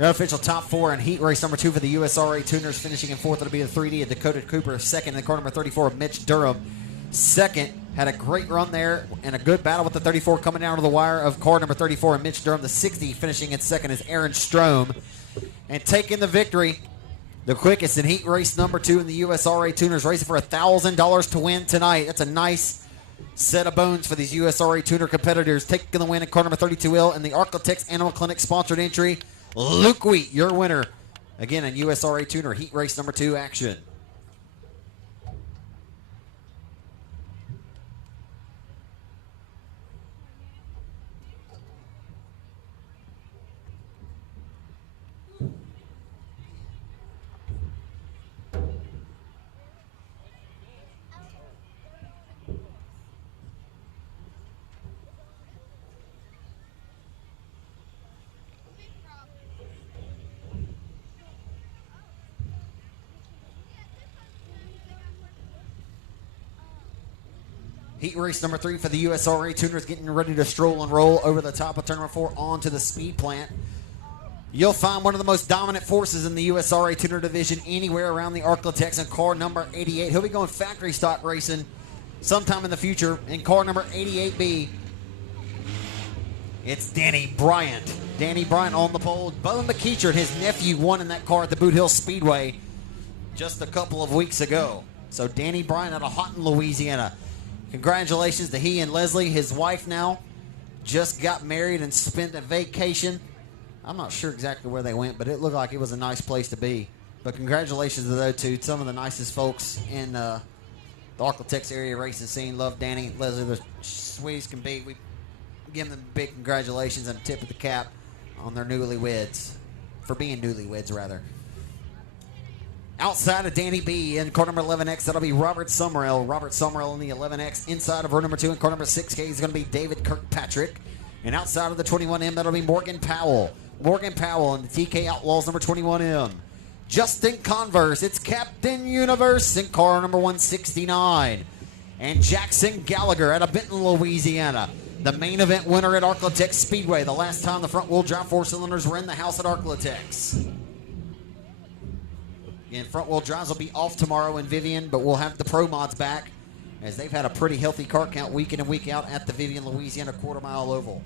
Your official top 4 in heat race number 2 for the USRA Tuners. Finishing in 4th, it'll be the 3D of Dakota Cooper. 2nd in the car number 34, Mitch Durham. 2nd, had a great run there and a good battle with the 34 coming down to the wire of car number 34 and Mitch Durham. The 60 finishing in 2nd is Aaron Strome. And taking the victory, the quickest in heat race number 2 in the USRA Tuners, racing for $1,000 to win tonight. That's a nice set of bones for these USRA Tuner competitors. Taking the win in car number 32L in the Arklatex Animal Clinic sponsored entry, Luke Wheat, your winner. Again, in USRA Tuner heat race number 2 action. Heat race number 3 for the USRA Tuners, getting ready to stroll and roll over the top of turn number 4 onto the speed plant. You'll find one of the most dominant forces in the USRA Tuner division anywhere around the Arklatex in car number 88. He'll be going factory stock racing sometime in the future in car number 88B. It's Danny Bryant. Danny Bryant on the pole. Bubba McKeecher, his nephew, won in that car at the Boot Hill Speedway just a couple of weeks ago. So Danny Bryant out of Houghton, Louisiana. Congratulations to he and Leslie, his wife now. Just got married and spent a vacation. I'm not sure exactly where they went, but it looked like it was a nice place to be. But congratulations to those two, some of the nicest folks in the Arklatex area racing scene. Love Danny and Leslie, they're sweetest can be. We give them big congratulations and a tip of the cap on their newlyweds, for being newlyweds rather. Outside of Danny B in car number 11X, that'll be Robert Summerall. Robert Summerall in the 11X. Inside of row number 2 in car number 6K is going to be David Kirkpatrick. And outside of the 21M, that'll be Morgan Powell. Morgan Powell in the TK Outlaws number 21M. Justin Converse, it's Captain Universe in car number 169. And Jackson Gallagher out of Benton, Louisiana. The main event winner at Arklatex Speedway. The last time the front-wheel drive 4-cylinders were in the house at Arklatex. Again, front-wheel drives will be off tomorrow in Vivian, but we'll have the Pro Mods back as they've had a pretty healthy car count week in and week out at the Vivian, Louisiana quarter-mile oval.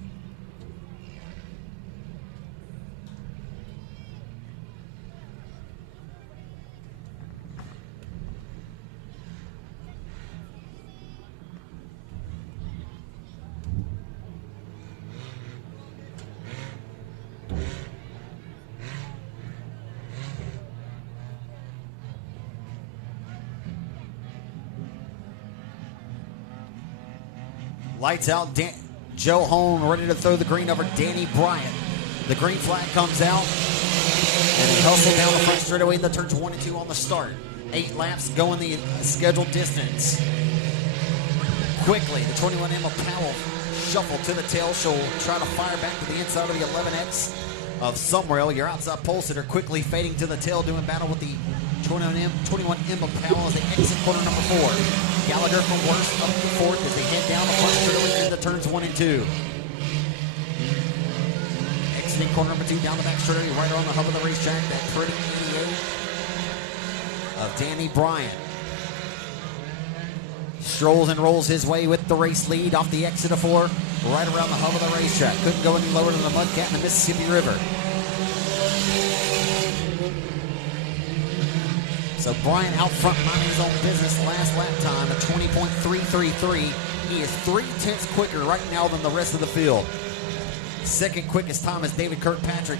Lights out, Joe Hone ready to throw the green over Danny Bryant. The green flag comes out, and he hustles down the front straightaway in the turns 1 and 2 on the start. 8 laps going the scheduled distance. Quickly, the 21M of Powell shuffle to the tail. She'll try to fire back to the inside of the 11X of Summerall. Your outside pole sitter quickly fading to the tail, doing battle with the 21M of Powell as they exit corner number 4. Gallagher from worst up to 4th as they head down the front straightaway into turns 1 and 2. Exiting corner number 2 down the back straightaway right on the hub of the racetrack. That pretty 88 of Danny Bryant. Strolls and rolls his way with the race lead off the exit of 4, right around the hub of the racetrack. Couldn't go any lower than the Mudcat in the Mississippi River. So Bryant out front minding his own business last lap time, a 20.333. He is 3/10 quicker right now than the rest of the field. Second quickest time is David Kirkpatrick.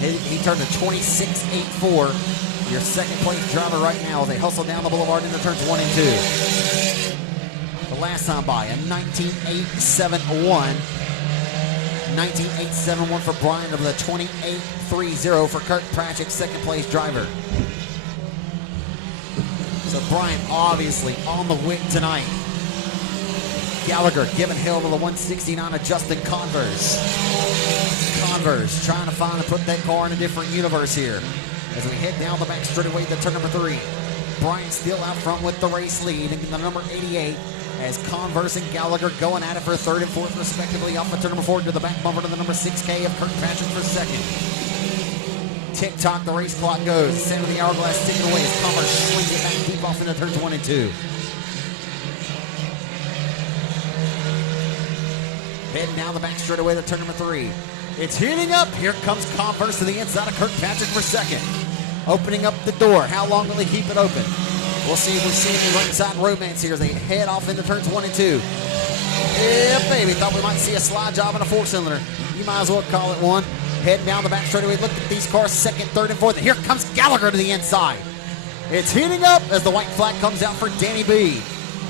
He turned a 26.84. Your second place driver right now. They hustle down the boulevard into turns 1 and 2. The last time by, a 19.871. 19.871 for Bryant over the 28.30 for Kirkpatrick, second place driver. So Bryant obviously on the wick tonight. Gallagher giving hell to the 169 of Justin Converse. Converse trying to find and put that car in a different universe here. As we head down the back straightaway to turn number 3. Bryant still out front with the race lead in the number 88 as Converse and Gallagher going at it for 3rd and 4th respectively off of turn number 4 to the back bumper to the number 6K of Kirkpatrick for 2nd. Tick-tock, the race clock goes. The center of the hourglass ticking away as Commerce swings it back deep off into turns 1 and 2. Heading down the back straightaway to turn number 3. It's heating up. Here comes Converse to the inside of Kirkpatrick for second. Opening up the door. How long will he keep it open? We'll see if we see any ringside romance here as they head off into turns 1 and 2. Yeah, baby. Thought we might see a slide job in a 4-cylinder. You might as well call it one. Heading down the back straightaway. Look at these cars, second, third, and fourth. Here comes Gallagher to the inside. It's heating up as the white flag comes out for Danny B.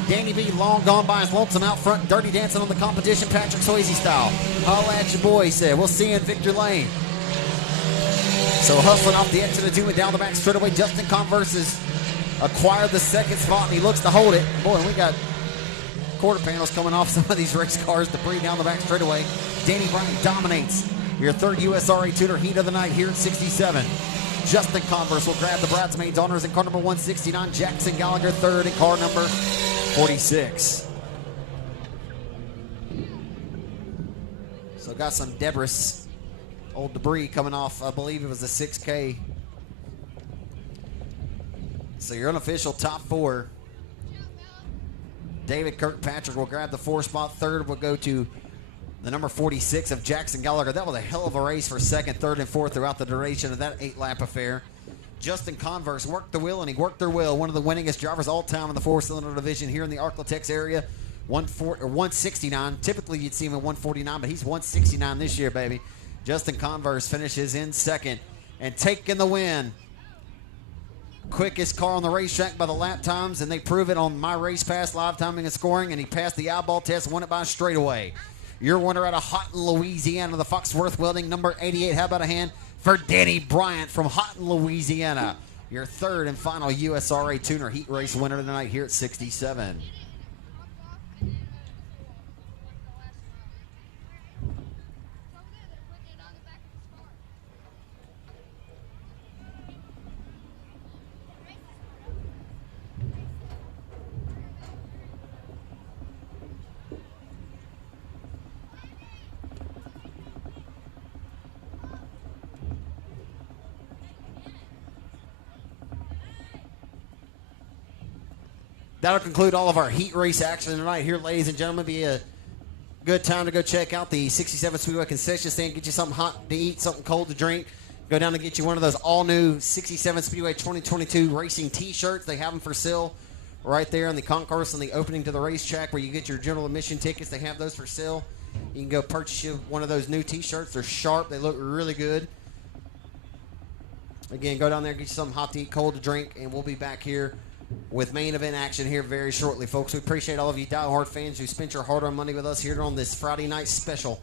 Danny B long gone by his lonesome out front, dirty dancing on the competition, Patrick Swayze style. Holla at your boy, he said. We'll see you in Victor Lane. So hustling off the exit of 2 and down the back straightaway, Justin Converse acquired the second spot, and he looks to hold it. Boy, we got quarter panels coming off some of these race cars. Debris down the back straightaway. Danny Bryant dominates your third USRA tuner heat of the night here at 67. Justin Converse will grab the bridesmaids honors in car number 169. Jackson Gallagher third in car number 46. So got some debris, old debris coming off, I believe it was a 6K. So your unofficial top 4. David Kirkpatrick will grab the 4 spot. Third will go to the number 46 of Jackson Gallagher. That was a hell of a race for second, third, and fourth throughout the duration of that 8-lap affair. Justin Converse worked the wheel, and he worked their wheel. One of the winningest drivers all time in the 4-cylinder division here in the Arklatex area. 169. Typically, you'd see him at 149, but he's 169 this year, baby. Justin Converse finishes in second and taking the win. Quickest car on the racetrack by the lap times, and they prove it on My Race Pass, live timing and scoring, and he passed the eyeball test, won it by a straightaway. Your winner out of Houghton, Louisiana, the Foxworth Welding, number 88. How about a hand for Danny Bryant from Houghton, Louisiana? Your third and final USRA Tuner Heat Race winner tonight here at 67. That'll conclude all of our heat race action tonight here, ladies and gentlemen. Be a good time to go check out the 67 Speedway concession stand. Get you something hot to eat, something cold to drink. Go down and get you one of those all-new 67 Speedway 2022 racing T-shirts. They have them for sale right there in the concourse on the opening to the racetrack where you get your general admission tickets. They have those for sale. You can go purchase you one of those new T-shirts. They're sharp. They look really good. Again, go down there, get you something hot to eat, cold to drink, and we'll be back here with main event action here very shortly, folks. We appreciate all of you diehard fans who spent your hard-earned money with us here on this Friday night special,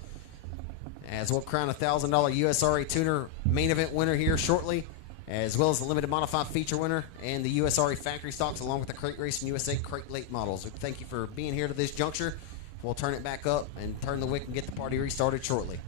as we'll crown a $1,000 USRA Tuner main event winner here shortly, as well as the limited modified feature winner and the USRA factory stocks, along with the Crate Racing USA Crate Late models. We thank you for being here to this juncture. We'll turn it back up and turn the wick and get the party restarted shortly.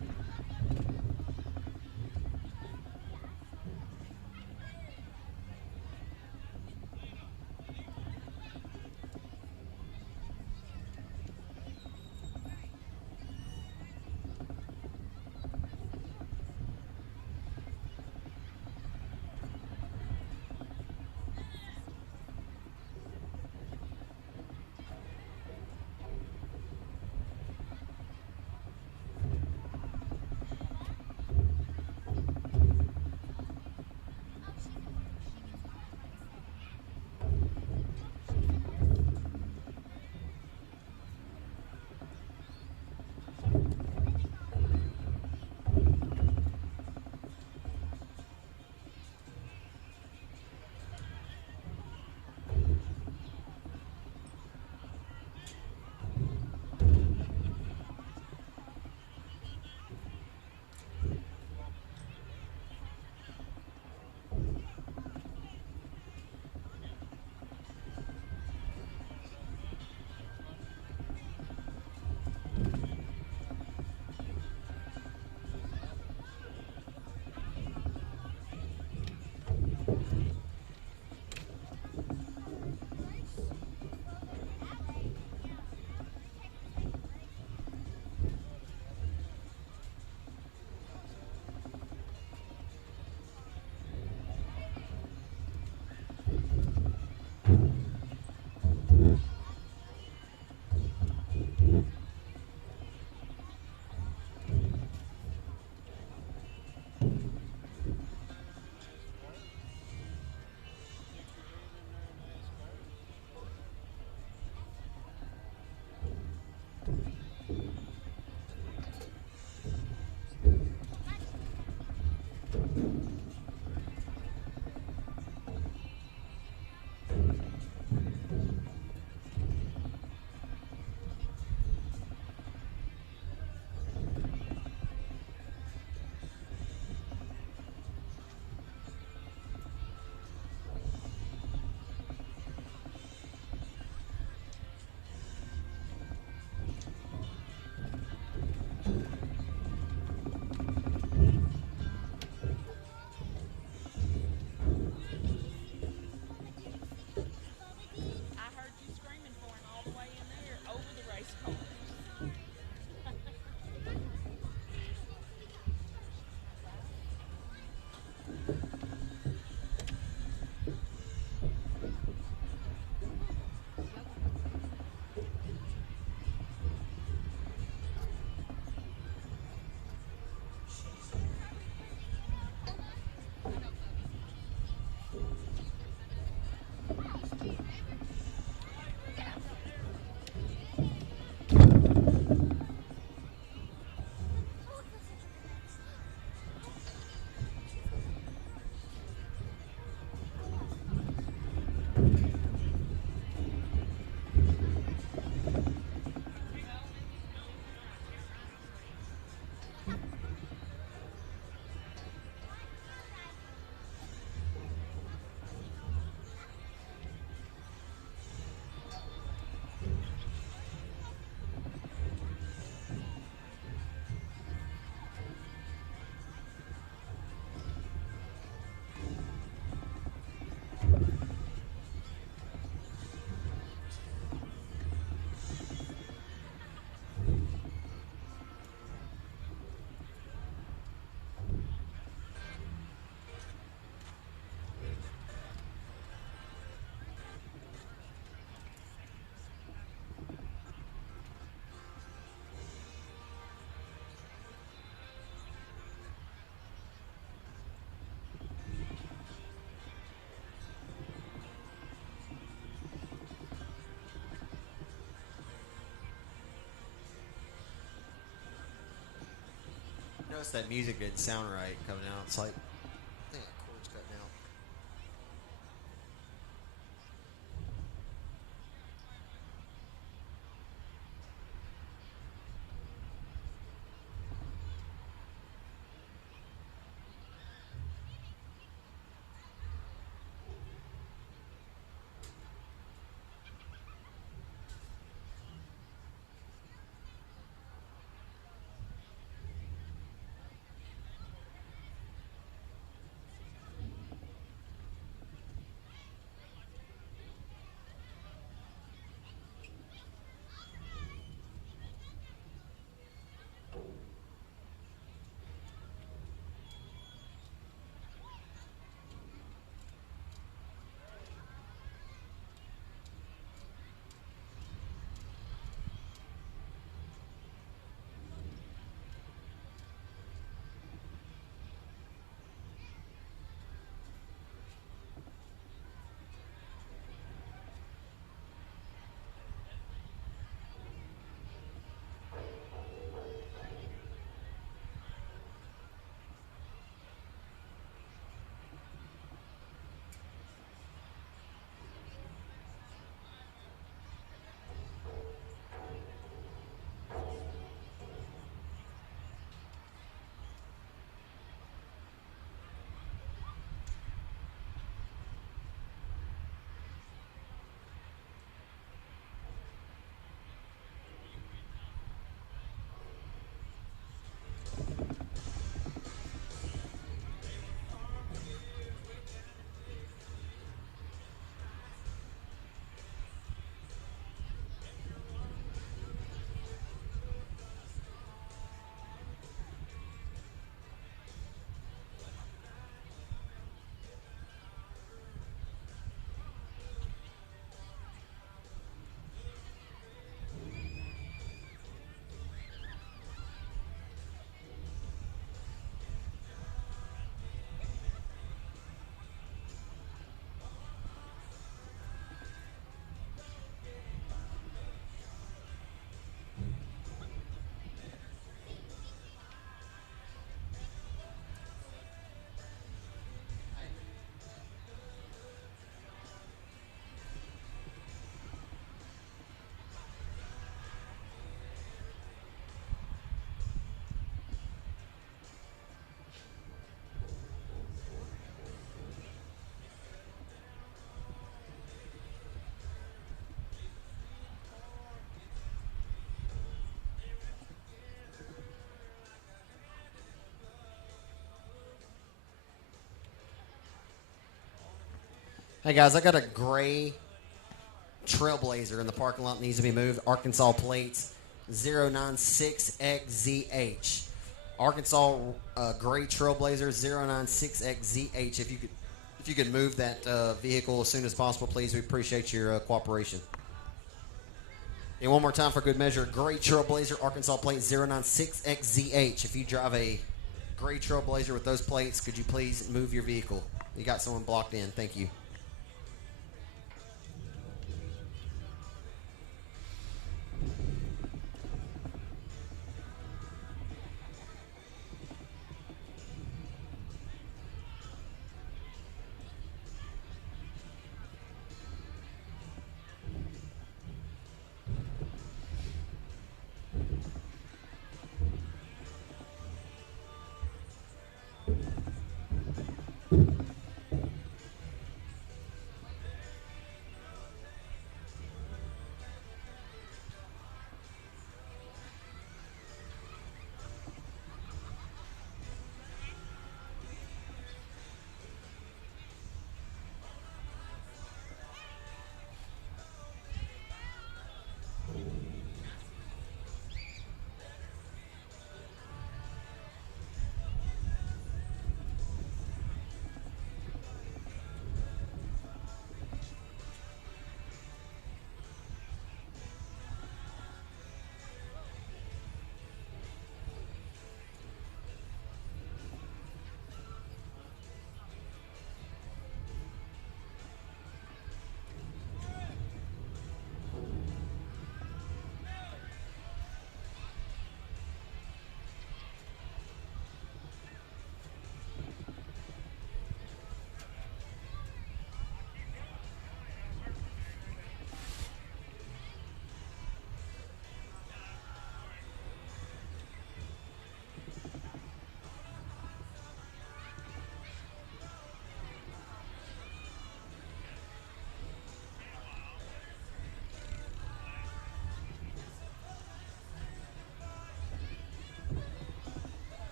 noticed that music didn't sound right coming out. It's like, I think that chord's cutting out. Hey guys, I got a gray Trailblazer in the parking lot that needs to be moved. Arkansas plates 096XZH. Arkansas gray Trailblazer 096XZH. If you could move that vehicle as soon as possible, please. We appreciate your cooperation. And one more time for good measure, gray Trailblazer, Arkansas plate 096XZH. If you drive a gray Trailblazer with those plates, could you please move your vehicle? You got someone blocked in. Thank you.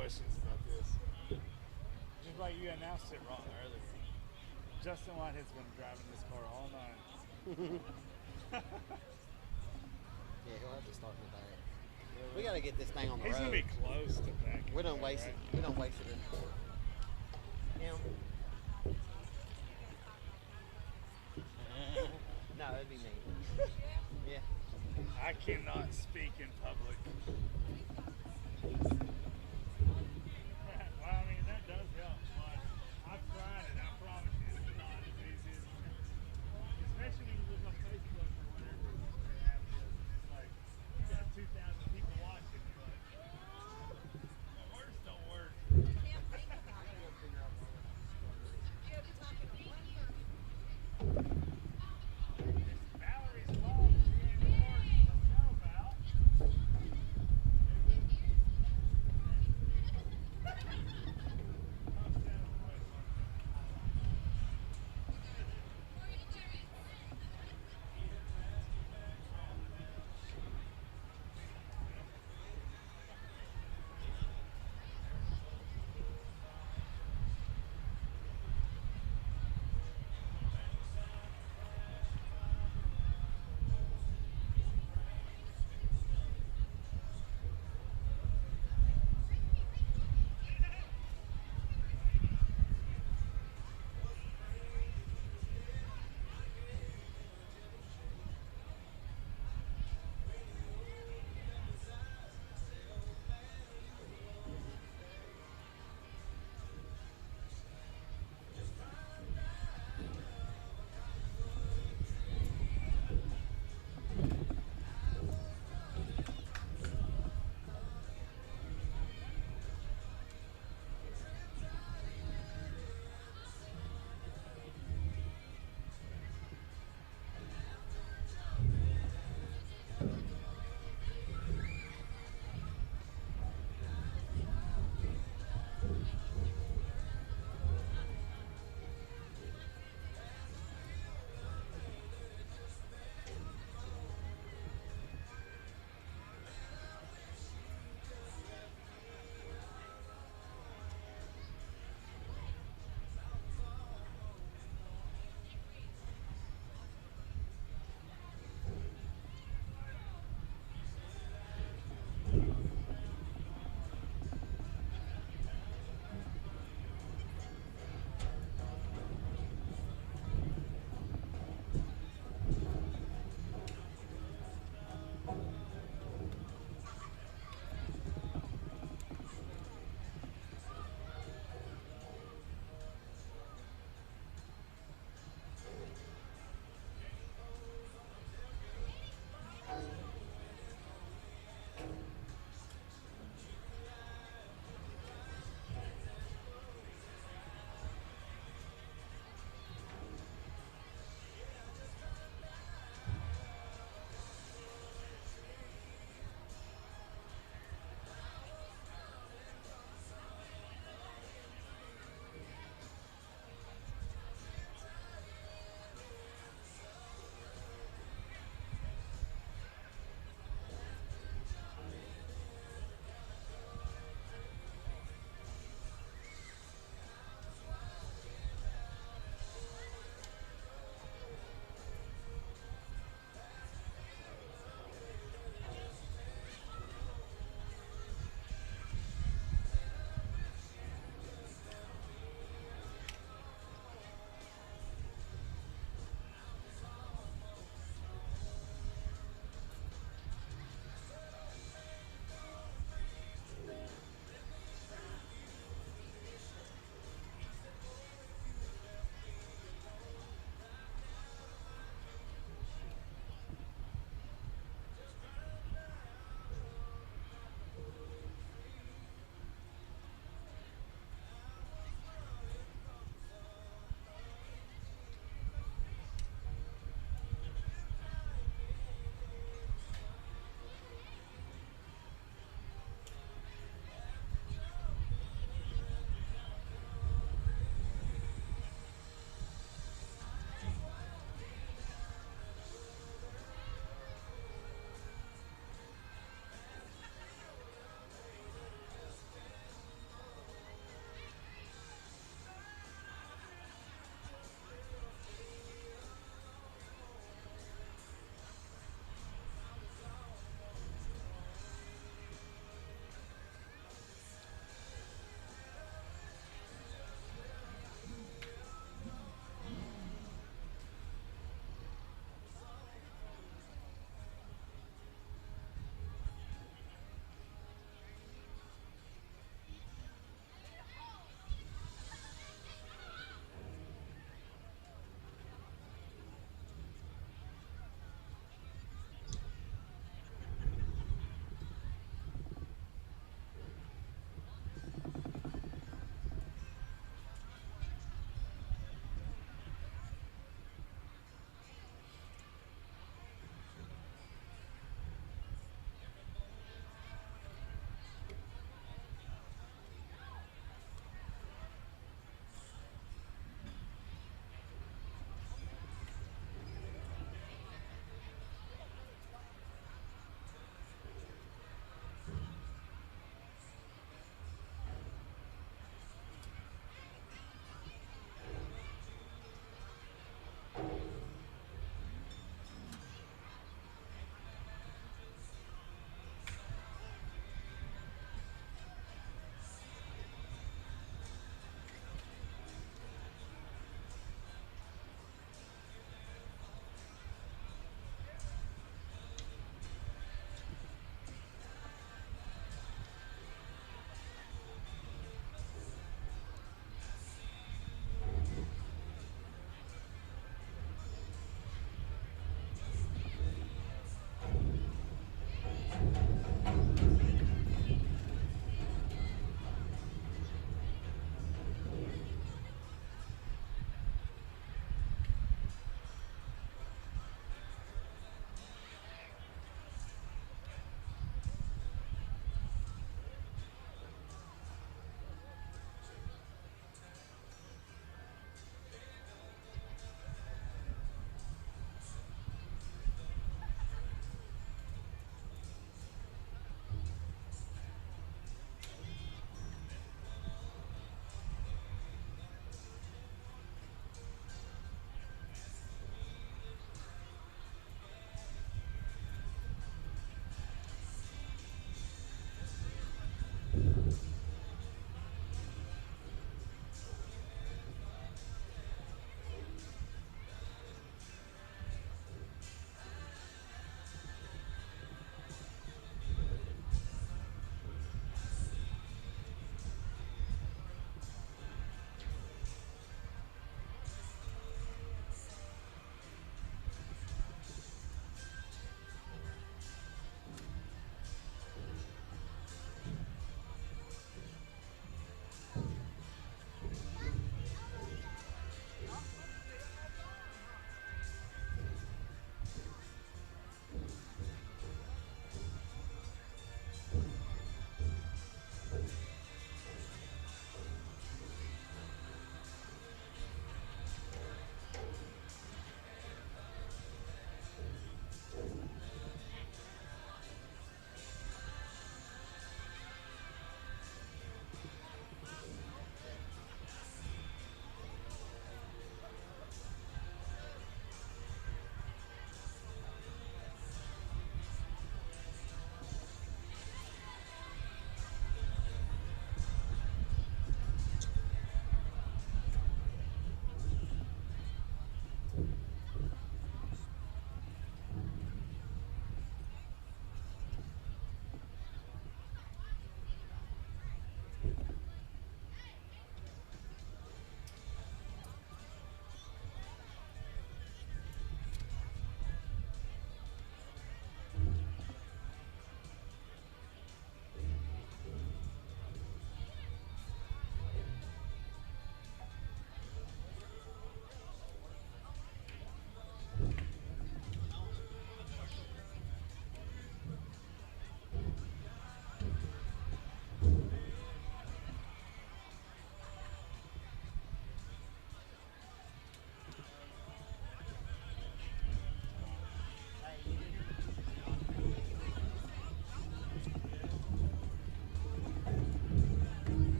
questions about this. Just like you announced it wrong earlier. Justin Whitehead's been driving this car all night. Yeah, he'll have to start in the back. We got to get this thing on the He's road. gonna be close to back. We don't waste it. We don't waste it. Him. No, it'd be me. Yeah. I cannot speak in public. Well, I mean, that does help, but I've tried it. I promise you, it's not as easy as especially when you look on Facebook or whatever. It's like, you got 2,000 people watching. You're like, the words don't work. Valerie's fault. She ain't recording herself out.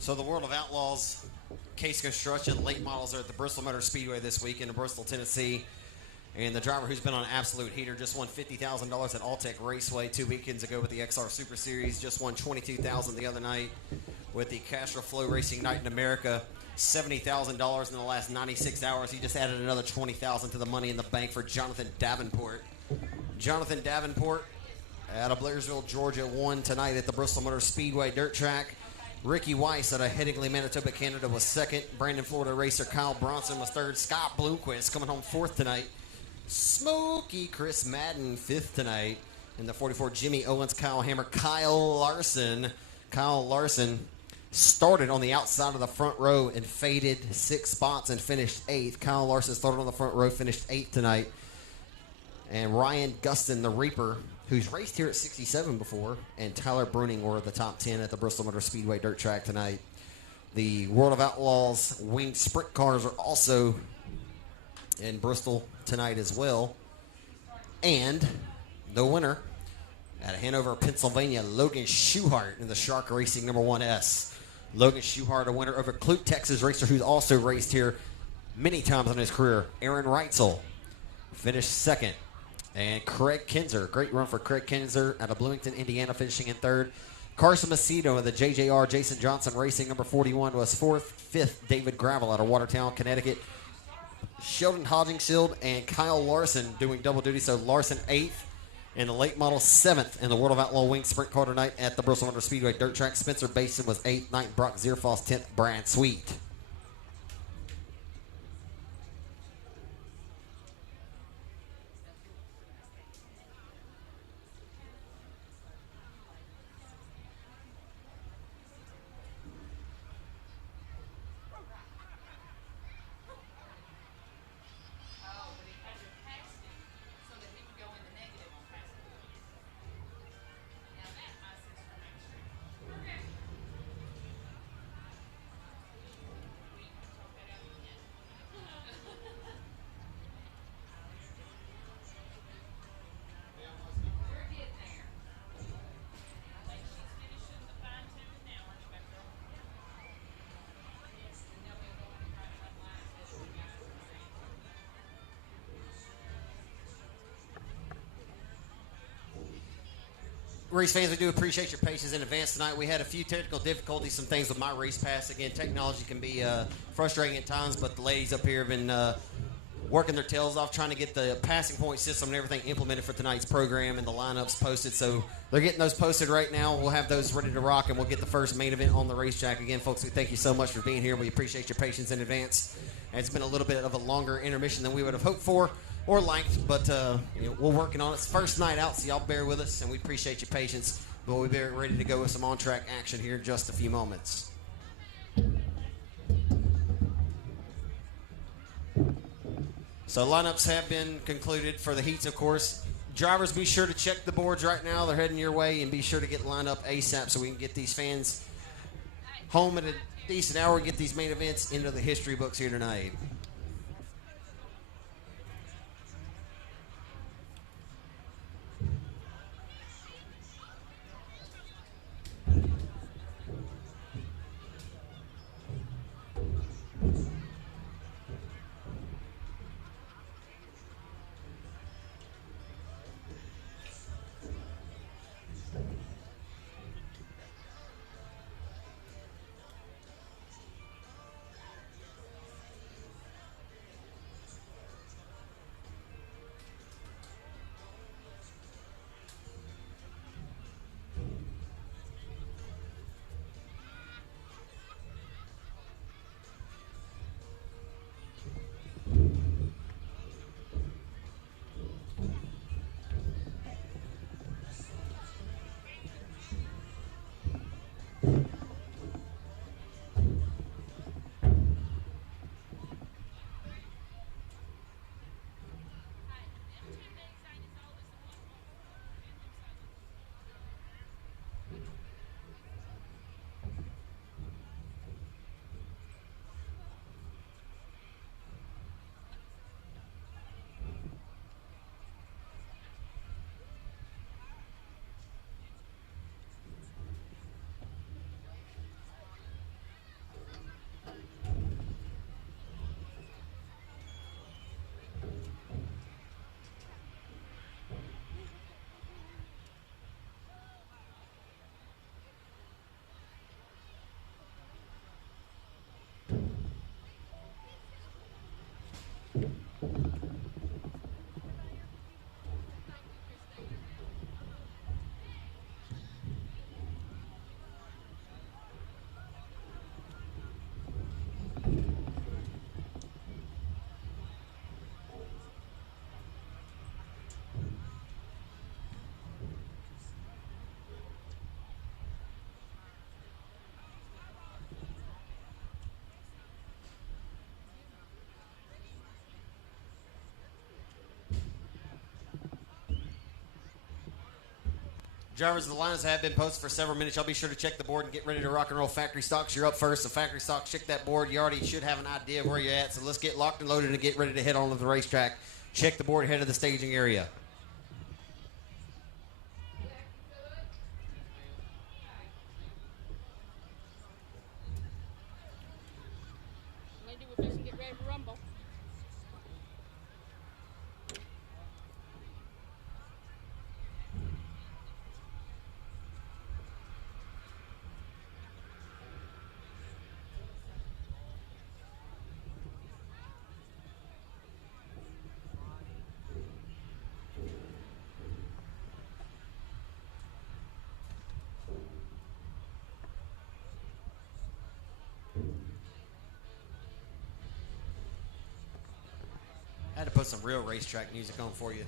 So the World of Outlaws, Case Construction, late models are at the Bristol Motor Speedway this week in Bristol, Tennessee. And the driver who's been on an absolute heater just won $50,000 at Alltech Raceway 2 weekends ago with the XR Super Series. Just won $22,000 the other night with the Castrol Flow Racing Night in America. $70,000 in the last 96 hours. He just added another $20,000 to the money in the bank for Jonathan Davenport. Jonathan Davenport out of Blairsville, Georgia, won tonight at the Bristol Motor Speedway dirt track. Ricky Weiss out of Headingley, Manitoba, Canada was second. Brandon, Florida racer Kyle Bronson was third. Scott Bloomquist coming home fourth tonight. Smokey Chris Madden fifth tonight. In the 44, Jimmy Owens, Kyle Hammer, Kyle Larson. Kyle Larson started on the outside of the front row and faded 6 spots and finished 8th. Kyle Larson started on the front row, finished 8th tonight. And Ryan Gustin, the Reaper, who's raced here at 67 before, and Tyler Bruning were the top 10 at the Bristol Motor Speedway dirt track tonight. The World of Outlaws winged sprint cars are also in Bristol tonight as well. And the winner out of Hanover, Pennsylvania, Logan Schuhart in the Shark Racing number 1S. Logan Schuhart, a winner over Clute, Texas racer who's also raced here many times in his career. Aaron Reitzel finished second. And Craig Kinzer, great run for Craig Kinzer out of Bloomington, Indiana, finishing in third. Carson Macedo of the JJR Jason Johnson Racing number 41 was fourth. Fifth, David Gravel out of Watertown, Connecticut. Sheldon Hodgingshield and Kyle Larson doing double duty. So Larson 8th and the late model 7th in the World of Outlaw Wing Sprint Car tonight at the Bristol Motor Speedway dirt track. Spencer Basin was 8th, 9th, Brock Zierfoss 10th, Brad Sweet. Race fans, we do appreciate your patience in advance tonight. We had a few technical difficulties, some things with my race pass. Again, technology can be frustrating at times, but the ladies up here have been working their tails off trying to get the passing point system and everything implemented for tonight's program and the lineups posted. So they're getting those posted right now. We'll have those ready to rock, and we'll get the first main event on the racetrack. Again, folks, we thank you so much for being here. We appreciate your patience in advance. And it's been a little bit of a longer intermission than we would have hoped for or liked, but we're working on it. It's first night out, so y'all bear with us, and we appreciate your patience. But we'll be ready to go with some on-track action here in just a few moments. So lineups have been concluded for the heats, of course. Drivers, be sure to check the boards right now. They're heading your way, and be sure to get lined up ASAP so we can get these fans home at a decent hour and get these main events into the history books here tonight. Drivers, the lines have been posted for several minutes. Y'all be sure to check the board and get ready to rock and roll factory stocks. You're up first. So factory stocks, check that board. You already should have an idea of where you're at. So let's get locked and loaded and get ready to head on to the racetrack. Check the board, head to the staging area. Lady, we're fixing to get ready for rumble. I had to put some real racetrack music on for you.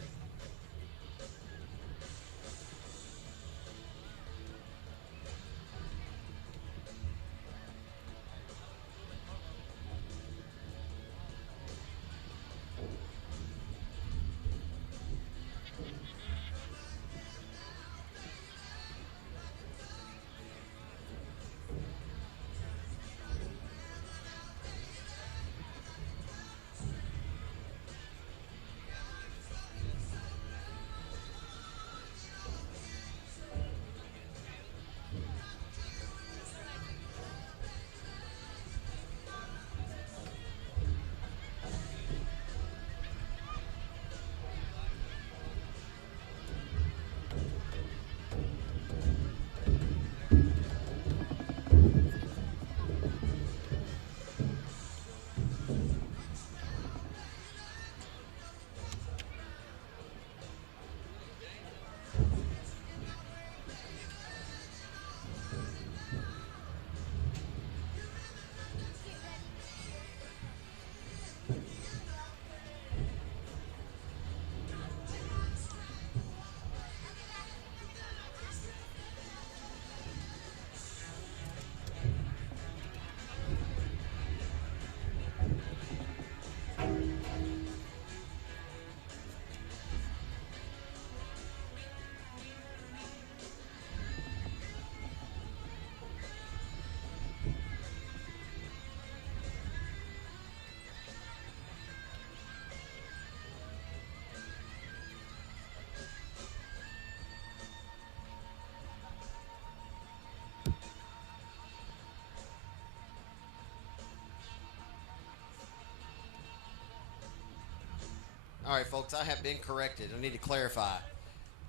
All right, folks, I have been corrected. I need to clarify.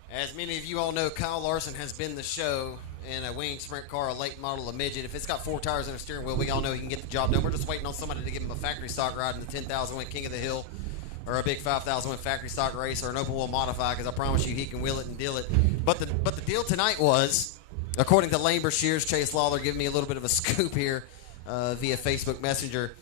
As many of you all know, Kyle Larson has been the show in a wing sprint car, a late model, a midget. If it's got 4 tires and a steering wheel, we all know he can get the job done. We're just waiting on somebody to give him a factory stock ride in the 10,000 win King of the Hill, or a big 5,000 win factory stock race, or an open wheel modify, because I promise you he can wheel it and deal it. But the deal tonight was, according to Lane Brashears, Chase Lawler giving me a little bit of a scoop here via Facebook Messenger,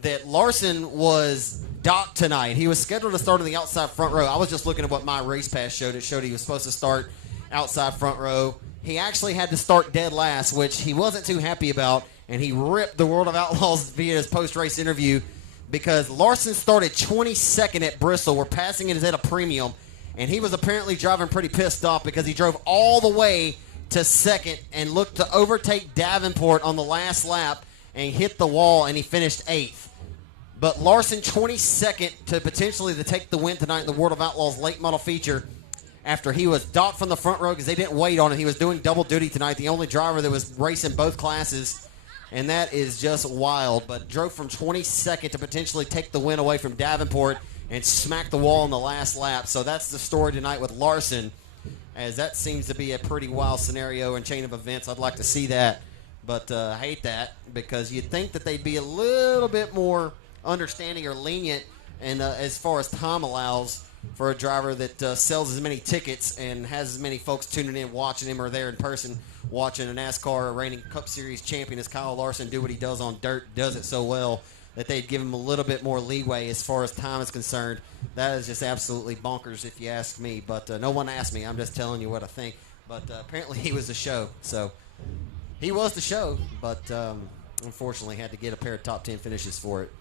that Larson was docked tonight. He was scheduled to start in the outside front row. I was just looking at what my race pass showed. It showed he was supposed to start outside front row. He actually had to start dead last, which he wasn't too happy about, and he ripped the World of Outlaws via his post-race interview because Larson started 22nd at Bristol. We're passing it at a premium, and he was apparently driving pretty pissed off because he drove all the way to second and looked to overtake Davenport on the last lap and hit the wall, and he finished 8th. But Larson 22nd to potentially to take the win tonight in the World of Outlaws late model feature after he was docked from the front row because they didn't wait on it. He was doing double duty tonight, the only driver that was racing both classes, and that is just wild. But drove from 22nd to potentially take the win away from Davenport and smack the wall in the last lap. So that's the story tonight with Larson, as that seems to be a pretty wild scenario and chain of events. I'd like to see that, but I hate that because you'd think that they'd be a little bit more understanding or lenient And as far as time allows for a driver that sells as many tickets and has as many folks tuning in watching him or there in person watching a NASCAR reigning Cup Series champion as Kyle Larson do what he does on dirt, does it so well, that they'd give him a little bit more leeway as far as time is concerned. That is just absolutely bonkers if you ask me. But no one asked me. I'm just telling you what I think. But apparently he was the show. So he was the show, but unfortunately had to get a pair of top 10 finishes for it.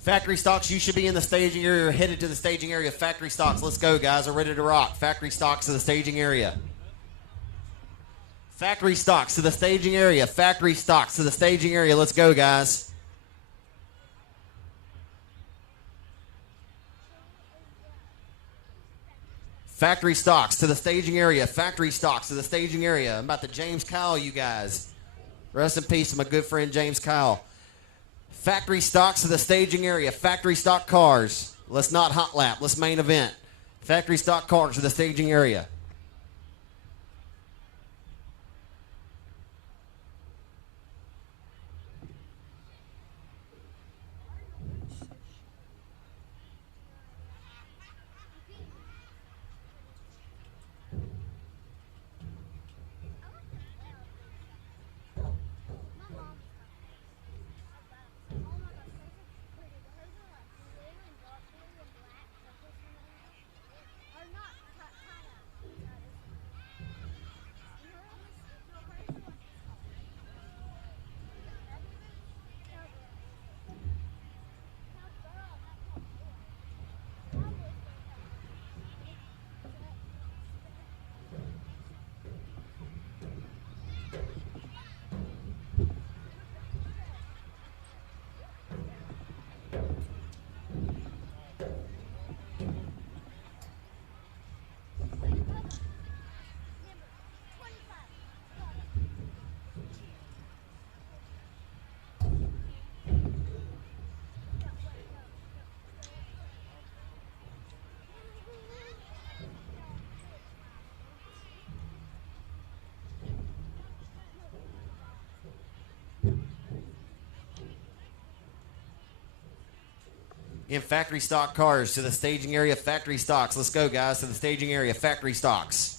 Factory stocks, you should be in the staging area or headed to the staging area. Factory stocks, let's go, guys. We're ready to rock. Factory stocks to the staging area. Factory stocks to the staging area. Factory stocks to the staging area. Let's go, guys. Factory stocks to the staging area. Factory stocks to the staging area. I'm about to James Kyle, you guys. Rest in peace to my good friend James Kyle. Factory stocks to the staging area. Factory stock cars. Let's not hot lap. Let's main event. Factory stock cars to the staging area. In factory stock cars to the staging area. Factory stocks. Let's go, guys, to the staging area. Factory stocks.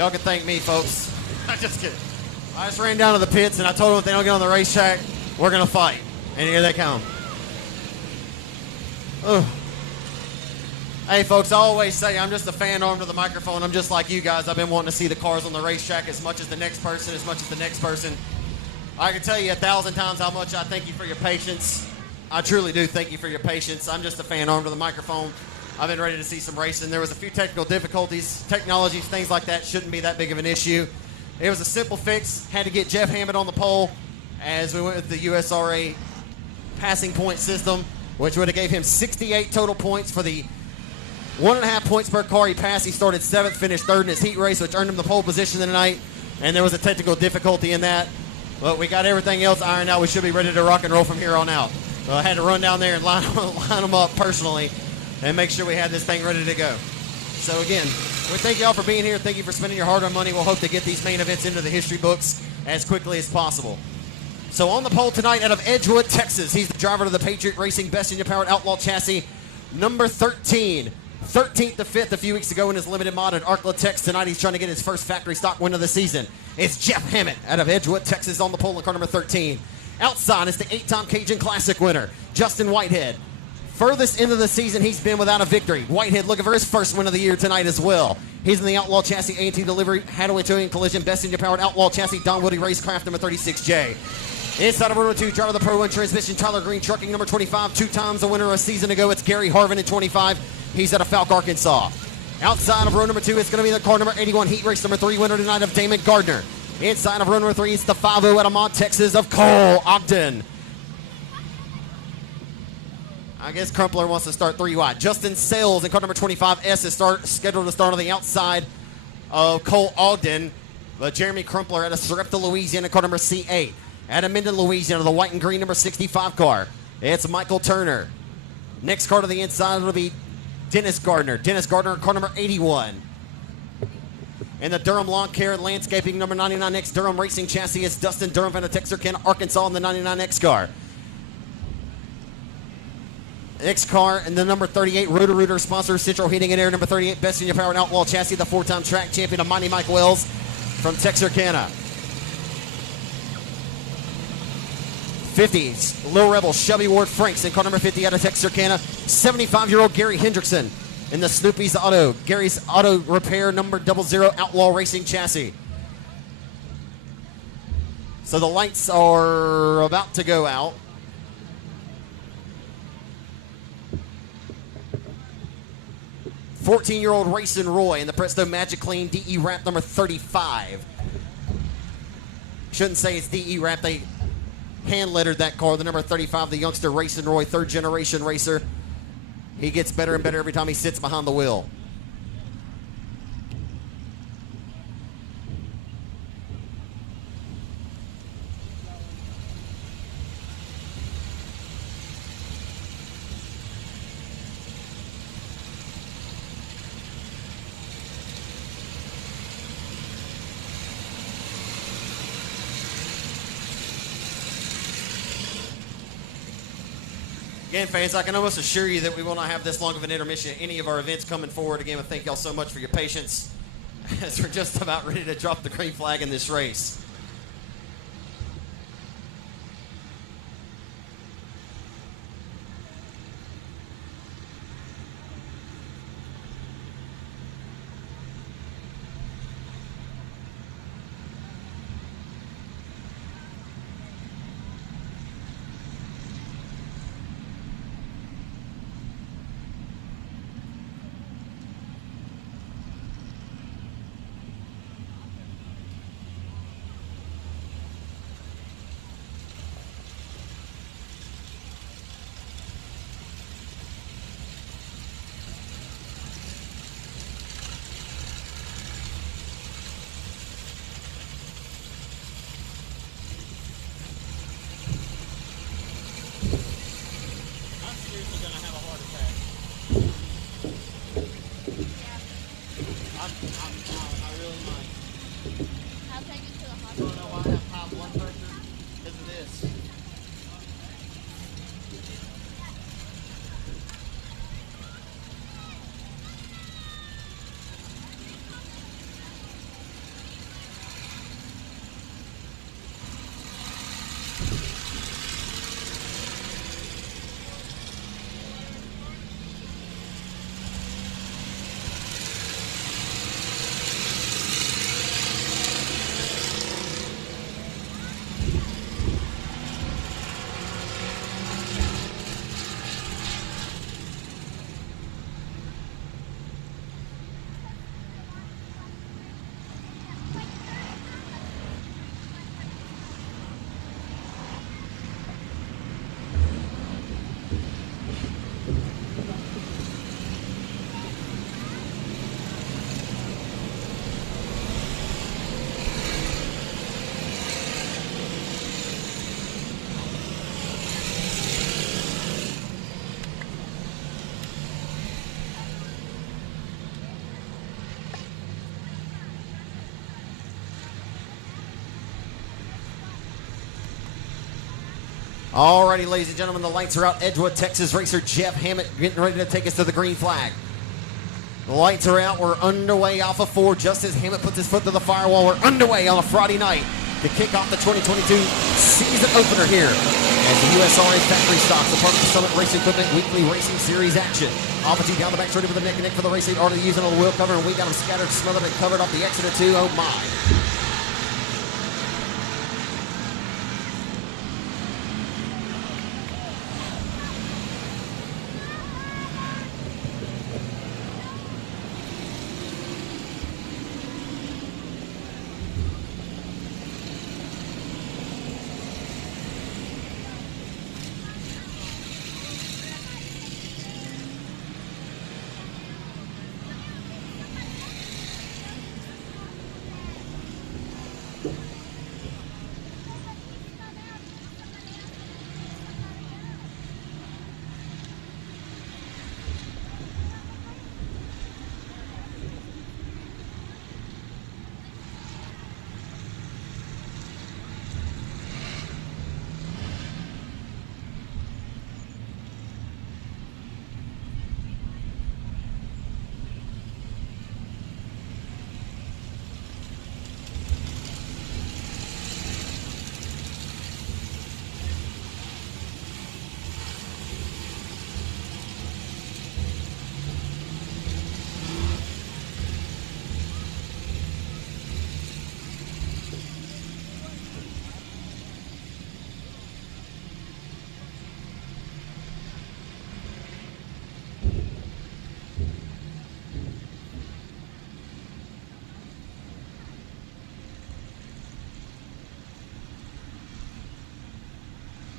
Y'all can thank me, folks. I'm just kidding. I just ran down to the pits and I told them if they don't get on the racetrack, we're going to fight. And here they come. Ugh. Hey, folks, I always say I'm just a fan armed to the microphone. I'm just like you guys. I've been wanting to see the cars on the racetrack as much as the next person, I can tell you 1,000 times how much I thank you for your patience. I truly do thank you for your patience. I'm just a fan armed to the microphone. I've been ready to see some racing. There was a few technical difficulties, technologies, things like that shouldn't be that big of an issue. It was a simple fix. Had to get Jeff Hammond on the pole as we went with the USRA passing point system, which would have gave him 68 total points for the 1.5 points per car he passed. He started 7th, finished 3rd in his heat race, which earned him the pole position tonight. And there was a technical difficulty in that. But we got everything else ironed out. We should be ready to rock and roll from here on out. So I had to run down there and line them up personally and make sure we had this thing ready to go. So again, we thank you all for being here. Thank you for spending your hard-earned money. We'll hope to get these main events into the history books as quickly as possible. So on the pole tonight out of Edgewood, Texas, he's the driver of the Patriot Racing Best Engine-Powered Outlaw Chassis, number 13. 13th to 5th a few weeks ago in his limited mod at Arklatex. Tonight he's trying to get his first factory stock win of the season. It's Jeff Hammond out of Edgewood, Texas on the pole in car number 13. Outside is the 8-time Cajun Classic winner, Justin Whitehead. Furthest into the season he's been without a victory. Whitehead looking for his first win of the year tonight as well. He's in the Outlaw Chassis A&T Delivery, Hadaway Towing and Collision, Best Engine Powered Outlaw Chassis, Don Woody Racecraft number 36J. Inside of row 2, driver of the Pro 1 Transmission, Tyler Green, trucking number 25, 2 times the winner a season ago. It's Gary Harvin at 25. He's out of Falk, Arkansas. Outside of row number 2, it's going to be the car number 81, heat race number 3 winner tonight of Damon Gardner. Inside of row number 3, it's the 5-0 out of Mont, Texas of Cole Ogden. I guess Crumpler wants to start 3 wide. Justin Sales in car number 25S is scheduled to start on the outside of Cole Ogden. But Jeremy Crumpler out of Sarepta, Louisiana, car number C8. Out of Minden, Louisiana, the white and green number 65 car. It's Michael Turner. Next car to the inside will be Dennis Gardner. Dennis Gardner, car number 81. And the Durham Lawn Care and Landscaping number 99X Durham Racing Chassis is Dustin Durham out of Texarkana, Arkansas in the 99X car. Next car and the number 38 Roto-Rooter sponsor, Central Heating and Air, number 38 Best Engine Powered Outlaw Chassis, the 4-time track champion of Mighty Mike Wells from Texarkana. 50s, Lil Rebel, Shelby Ward Franks in car number 50 out of Texarkana. 75-year-old Gary Hendrickson in the Snoopy's Auto, Gary's Auto Repair number 00 Outlaw Racing Chassis. So the lights are about to go out. "14-year-old Racing Roy in the Presto Magic Clean DE Wrap number 35. Shouldn't say it's DE Wrap. They hand lettered that car, the number 35, the youngster Racing Roy, 3rd generation racer. He gets better and better every time he sits behind the wheel. Again, fans, I can almost assure you that we will not have this long of an intermission at any of our events coming forward. Again, I thank y'all so much for your patience as we're just about ready to drop the green flag in this race. Alrighty, ladies and gentlemen, the lights are out. Edgewood, Texas racer Jeff Hammett getting ready to take us to the green flag. The lights are out. We're underway off of 4. Just as Hammett puts his foot to the firewall, we're underway on a Friday night to kick off the 2022 season opener here as the USRA Factory Stocks, a part of the Summit Racing Equipment Weekly Racing Series action. Off of 2 down the back straight with the neck and neck for the race lead. Already using on the wheel cover, and we got them scattered, smothered, and covered off the exit of 2. Oh my.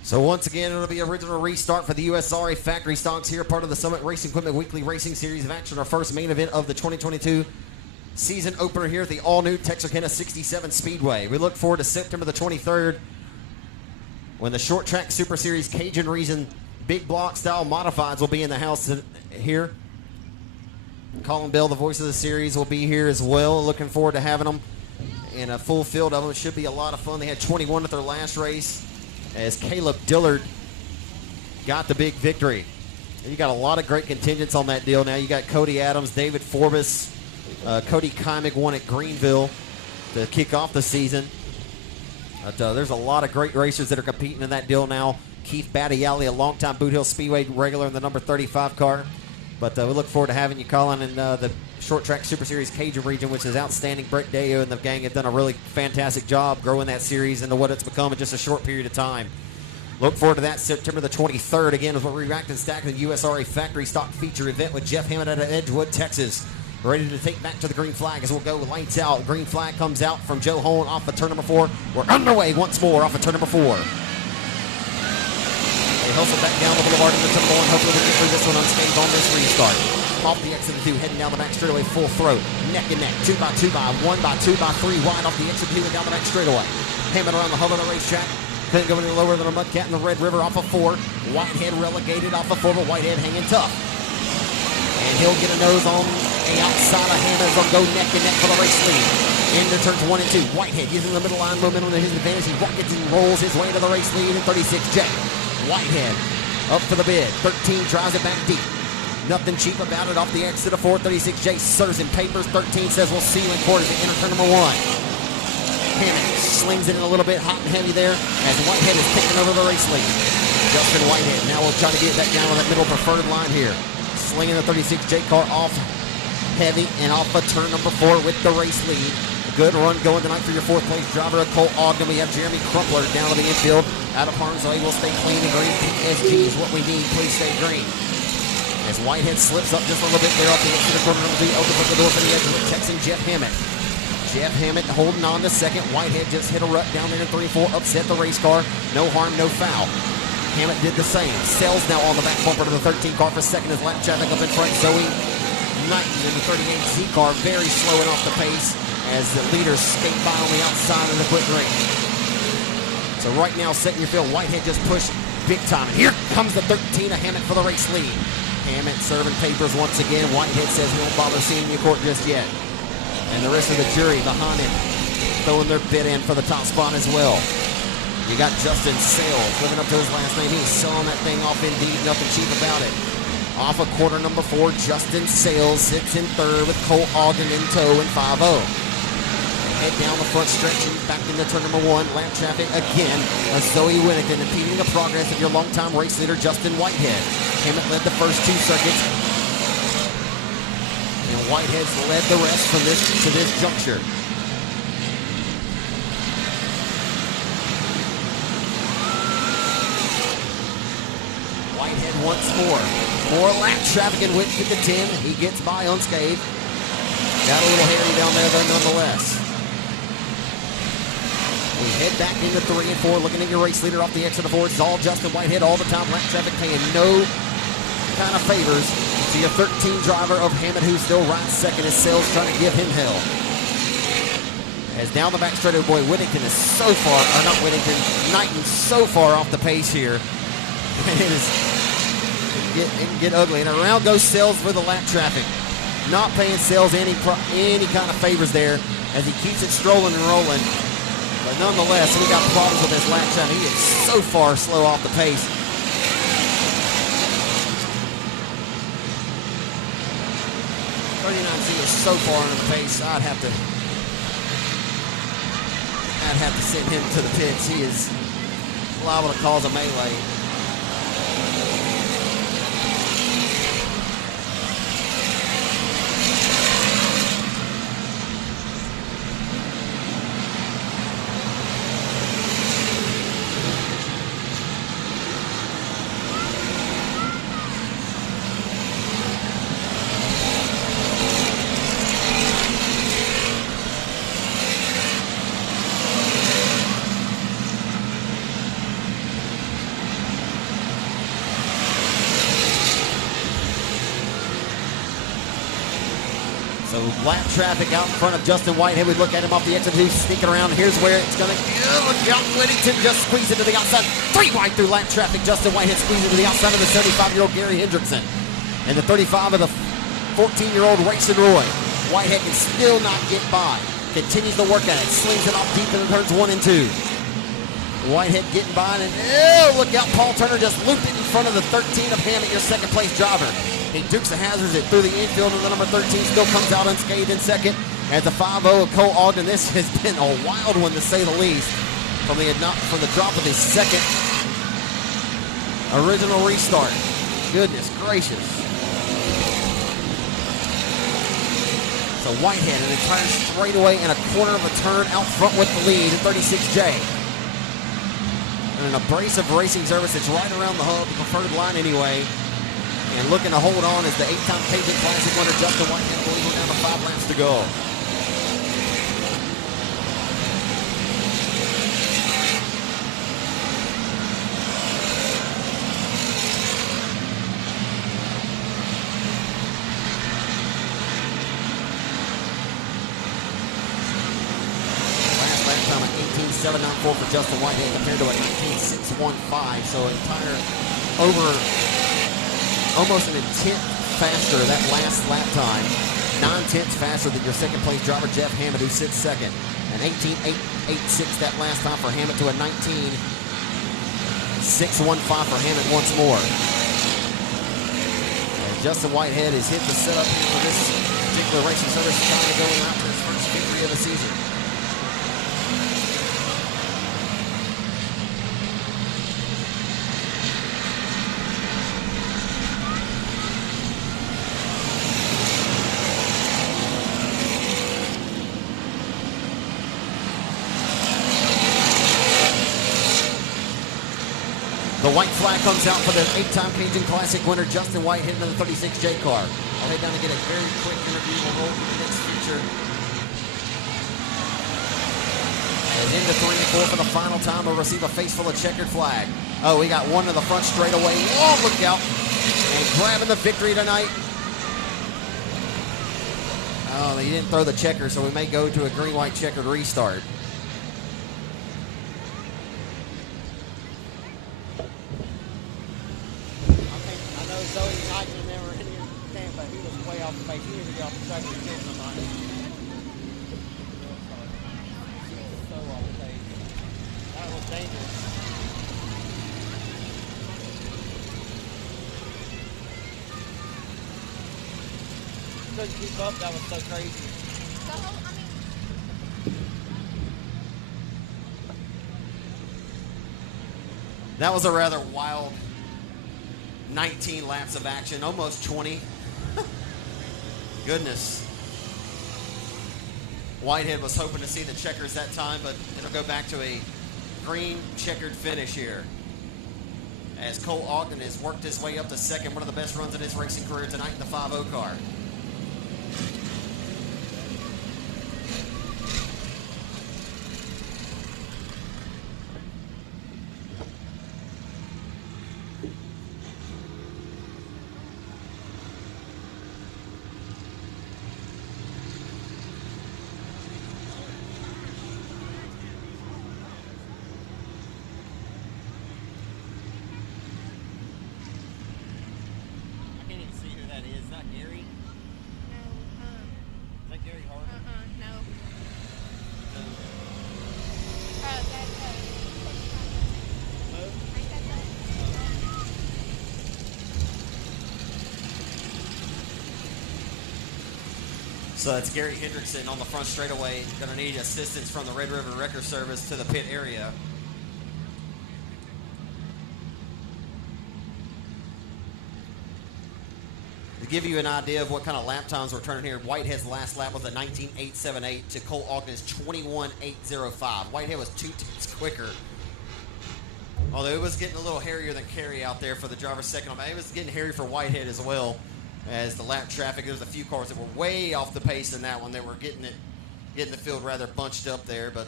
So once again, it'll be original restart for the USRA Factory Stocks here, part of the Summit Racing Equipment Weekly Racing Series of action. Our first main event of the 2022 season opener here at the all-new Texarkana 67 Speedway. We look forward to September the 23rd when the short track Super Series Cajun Reason big block style modifieds will be in the house here. Colin Bell, the voice of the series, will be here as well. Looking forward to having them in a full field of them. It should be a lot of fun. They had 21 at their last race, as Caleb Dillard got the big victory. And you got a lot of great contingents on that deal now. You got Cody Adams, David Forbes, Cody Kymick won at Greenville to kick off the season. But there's a lot of great racers that are competing in that deal now. Keith Battiali, a longtime Boot Hill Speedway regular in the number 35 car. But we look forward to having you, Colin, in the short track Super Series Cajun region, which is outstanding. Brett Deo and the gang have done a really fantastic job growing that series into what it's become in just a short period of time. Look forward to that September the 23rd. Again, as we're reacting stack the USRA Factory Stock Feature event with Jeff Hammett out of Edgewood, Texas. Ready to take back to the green flag as we'll go lights out. Green flag comes out from Joe Holland off of turn number 4. We're underway once more off of turn number 4. They hustle back down the boulevard into turn 1. Hopefully we get through this one unscathed on this restart. Off the exit of 2, heading down the back straightaway, full throat. Neck and neck, 2 by 2 by 1 by 2 by 3 wide off the exit of 2 and down the back straightaway. Hammett around the hub of the racetrack. Couldn't go any lower than a Mudcat in the Red River off of 4. Whitehead relegated off of 4, but Whitehead hanging tough. And he'll get a nose on the outside of Hammett. They'll go neck and neck for the race lead. Into turns 1 and 2. Whitehead using the middle line momentum to his advantage. He rockets and rolls his way to the race lead in 36J. Whitehead up for the bid. 13 drives it back deep. Nothing cheap about it off the exit of 4. 36J serves in papers. 13 says we'll see you in court as they enter turn number 1. Hammett slings it in a little bit hot and heavy there as Whitehead is taking over the race lead. Justin Whitehead now will try to get that down on that middle preferred line here. Slinging the 36J car off heavy and off of turn number 4 with the race lead. A good run going tonight for your 4th place driver, Cole Ogden. We have Jeremy Crumpler down to the infield. Out of harm's way, we'll stay clean and green. PSG is what we need. Please stay green. As Whitehead slips up just a little bit there off the exit of corner number 2, opens up the door for the edge of the Texan Jeff Hammett. Jeff Hammett holding on to second. Whitehead just hit a rut down there in 3-4, upset the race car. No harm, no foul. Hammett did the same. Sells now on the back bumper to the 13 car for second as lap traffic up in front. Zoe Knighton in the 38Z car, very slowing off the pace as the leaders skate by on the outside of the quit ring. So right now, setting your field, Whitehead just pushed big time. And here comes the 13 of Hammett for the race lead. Hammett serving papers once again. Whitehead says he won't bother seeing you in court just yet. And the rest of the jury behind him throwing their bid in for the top spot as well. You got Justin Sales living up to his last name. He's selling that thing off Indeed. Nothing cheap about it. Off of quarter number 4, Justin Sales sits in third with Cole Ogden in tow in 5-0. Head down the front stretch and back into turn number 1. Lap traffic again. Zoe Winnington impeding the progress of your longtime race leader, Justin Whitehead. Hammett led the first 2 circuits. And Whitehead's led the rest from this to this juncture. Whitehead once more. More lap traffic and Witt to the 10. He gets by unscathed. Got a little hairy down there though nonetheless. We head back into 3 and 4, looking at your race leader off the exit of 4. It's all Justin Whitehead all the time. Lap traffic paying no kind of favors to your 13 driver of Hammett, who still rides second as Sales trying to give him hell. As down the back straightaway, boy, Whittington is so far, or not Whittington, Knighton so far off the pace here. And it can get ugly. And around goes Sales for the lap traffic. Not paying Sales any kind of favors there as he keeps it strolling and rolling. But nonetheless, we got problems with his lap traffic. He is so far slow off the pace. .39Z is so far on the pace, I'd have to send him to the pits. He is liable to cause a melee. So lap traffic out in front of Justin Whitehead. We look at him off the exit. He's sneaking around. Here's where it's going to go. Young Whittington just squeezed it to the outside. 3 wide through lap traffic. Justin Whitehead squeezed it to the outside of the 75-year-old Gary Hendrickson. And the 35 of the 14-year-old Racing Roy. Whitehead can still not get by. Continues to work at it. Slings it off deep into turns 1 and 2. Whitehead getting by. And look out. Paul Turner just looped it in front of the 13 of Hammett, your second place driver. He dukes the hazards it through the infield, and the number 13 still comes out unscathed in second. At the 5-0 of Cole Ogden, this has been a wild one to say the least. From the drop of his second original restart. Goodness gracious. So Whitehead, an entire straightaway and a quarter of a turn out front with the lead in 36J. And an abrasive racing service that's right around the hub, the preferred line anyway. And looking to hold on is the 8-time Cajun Classic winner, Justin Whitehead. I believe we're down to 5 laps to go. Last lap time at 18.794 for Justin Whitehead compared to a 19.615. So an entire almost an 1/10 faster that last lap time. 9/10 faster than your second place driver, Jeff Hammett, who sits second. An 18.886 that last time for Hammett to a 19.615 for Hammett once more. And Justin Whitehead has hit the setup here for this particular racing service, trying to go out for his first victory of the season. The white flag comes out for the 8-time Cajun Classic winner, Justin Whitehead, in the 36J car. I'll head down to get a very quick interview. We'll roll to the next feature. As into 3 and 4 for the final time, we'll receive a face full of checkered flag. Oh, we got one to the front straightaway. Oh, look out. And grabbing the victory tonight. Oh, they didn't throw the checker, so we may go to a green-white checkered restart. That was dangerous. couldn't keep up. That was so crazy. The whole, I mean, That was a rather wild 19 laps of action, almost 20. Goodness. Whitehead was hoping to see the checkers that time, but it'll go back to a green checkered finish here. As Cole Ogden has worked his way up to second, one of the best runs in his racing career tonight in the 5-0 car. So it's Gary Hendrickson on the front straightaway. Going to need assistance from the Red River Wrecker Service to the pit area. To give you an idea of what kind of lap times we're turning here, Whitehead's last lap was a 19.878 to Cole Ogden's 21.805. Whitehead was 2 tenths quicker. Although it was getting a little hairier than Kerry out there for the driver's second. It was getting hairy for Whitehead as well. As the lap traffic, there was a few cars that were way off the pace in that one. They were getting the field rather bunched up there, but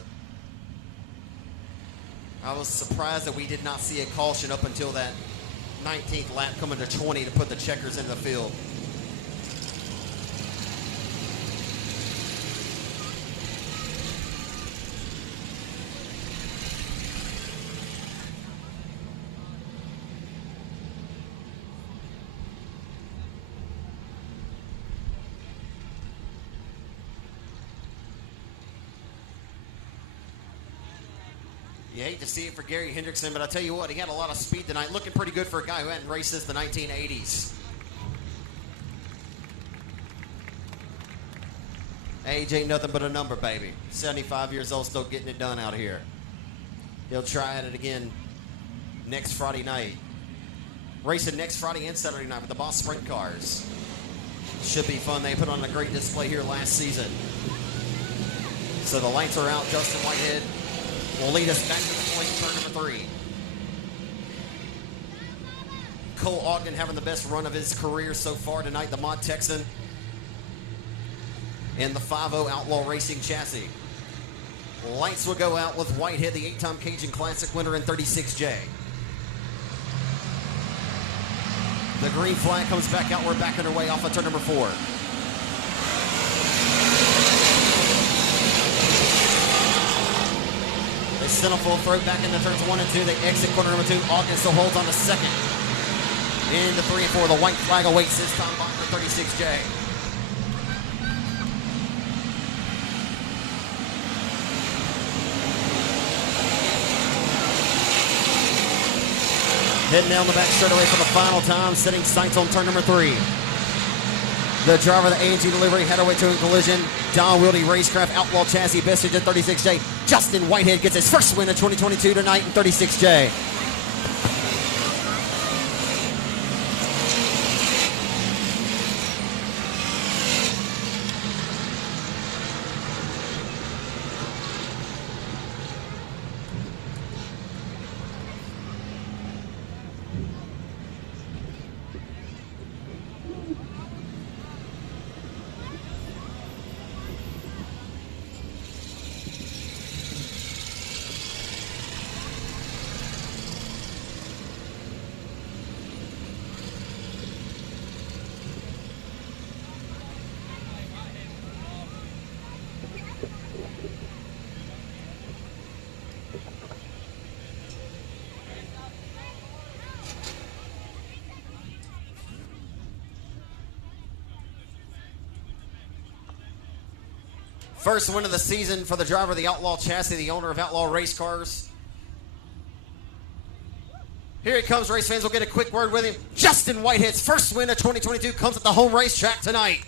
I was surprised that we did not see a caution up until that 19th lap coming to 20 to put the checkers in the field. You hate to see it for Gary Hendrickson, but I tell you what, he had a lot of speed tonight. Looking pretty good for a guy who hadn't raced since the 1980s. Age ain't nothing but a number, baby. 75 years old, still getting it done out here. He'll try at it again next Friday night. Racing next Friday and Saturday night with the Boss Sprint cars. Should be fun. They put on a great display here last season. So the lights are out. Justin Whitehead will lead us back to the point, turn number 3. Cole Ogden having the best run of his career so far tonight, the Mod Texan in the 5-0 Outlaw Racing chassis. Lights will go out with Whitehead, the 8-time Cajun Classic winner in 36J. The green flag comes back out. We're back underway off of turn number 4. They send a full throw back into turns 1 and 2. They exit corner number 2. Ogden still holds on to second. Into 3 and 4. The white flag awaits this time by for 36J. Heading down the back straightaway for the final time, setting sights on turn number 3. The driver of the A&G delivery had away to a collision. Don Wilde Racecraft Outlaw Chassis, best in 36J. Justin Whitehead gets his first win of 2022 tonight in 36J. First win of the season for the driver of the Outlaw Chassis, the owner of Outlaw Race Cars. Here it comes, race fans. We'll get a quick word with him. Justin Whitehead's first win of 2022 comes at the home racetrack tonight.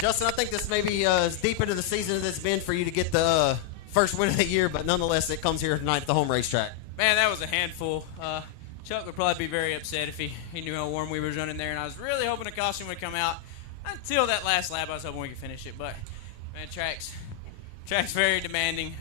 Justin, I think this may be as deep into the season as it's been for you to get the first win of the year, but nonetheless, it comes here tonight at the home racetrack. Man, that was a handful. Chuck would probably be very upset if he knew how warm we were running there, and I was really hoping the costume would come out. Until that last lap, I was hoping we could finish it, but man, track's very demanding.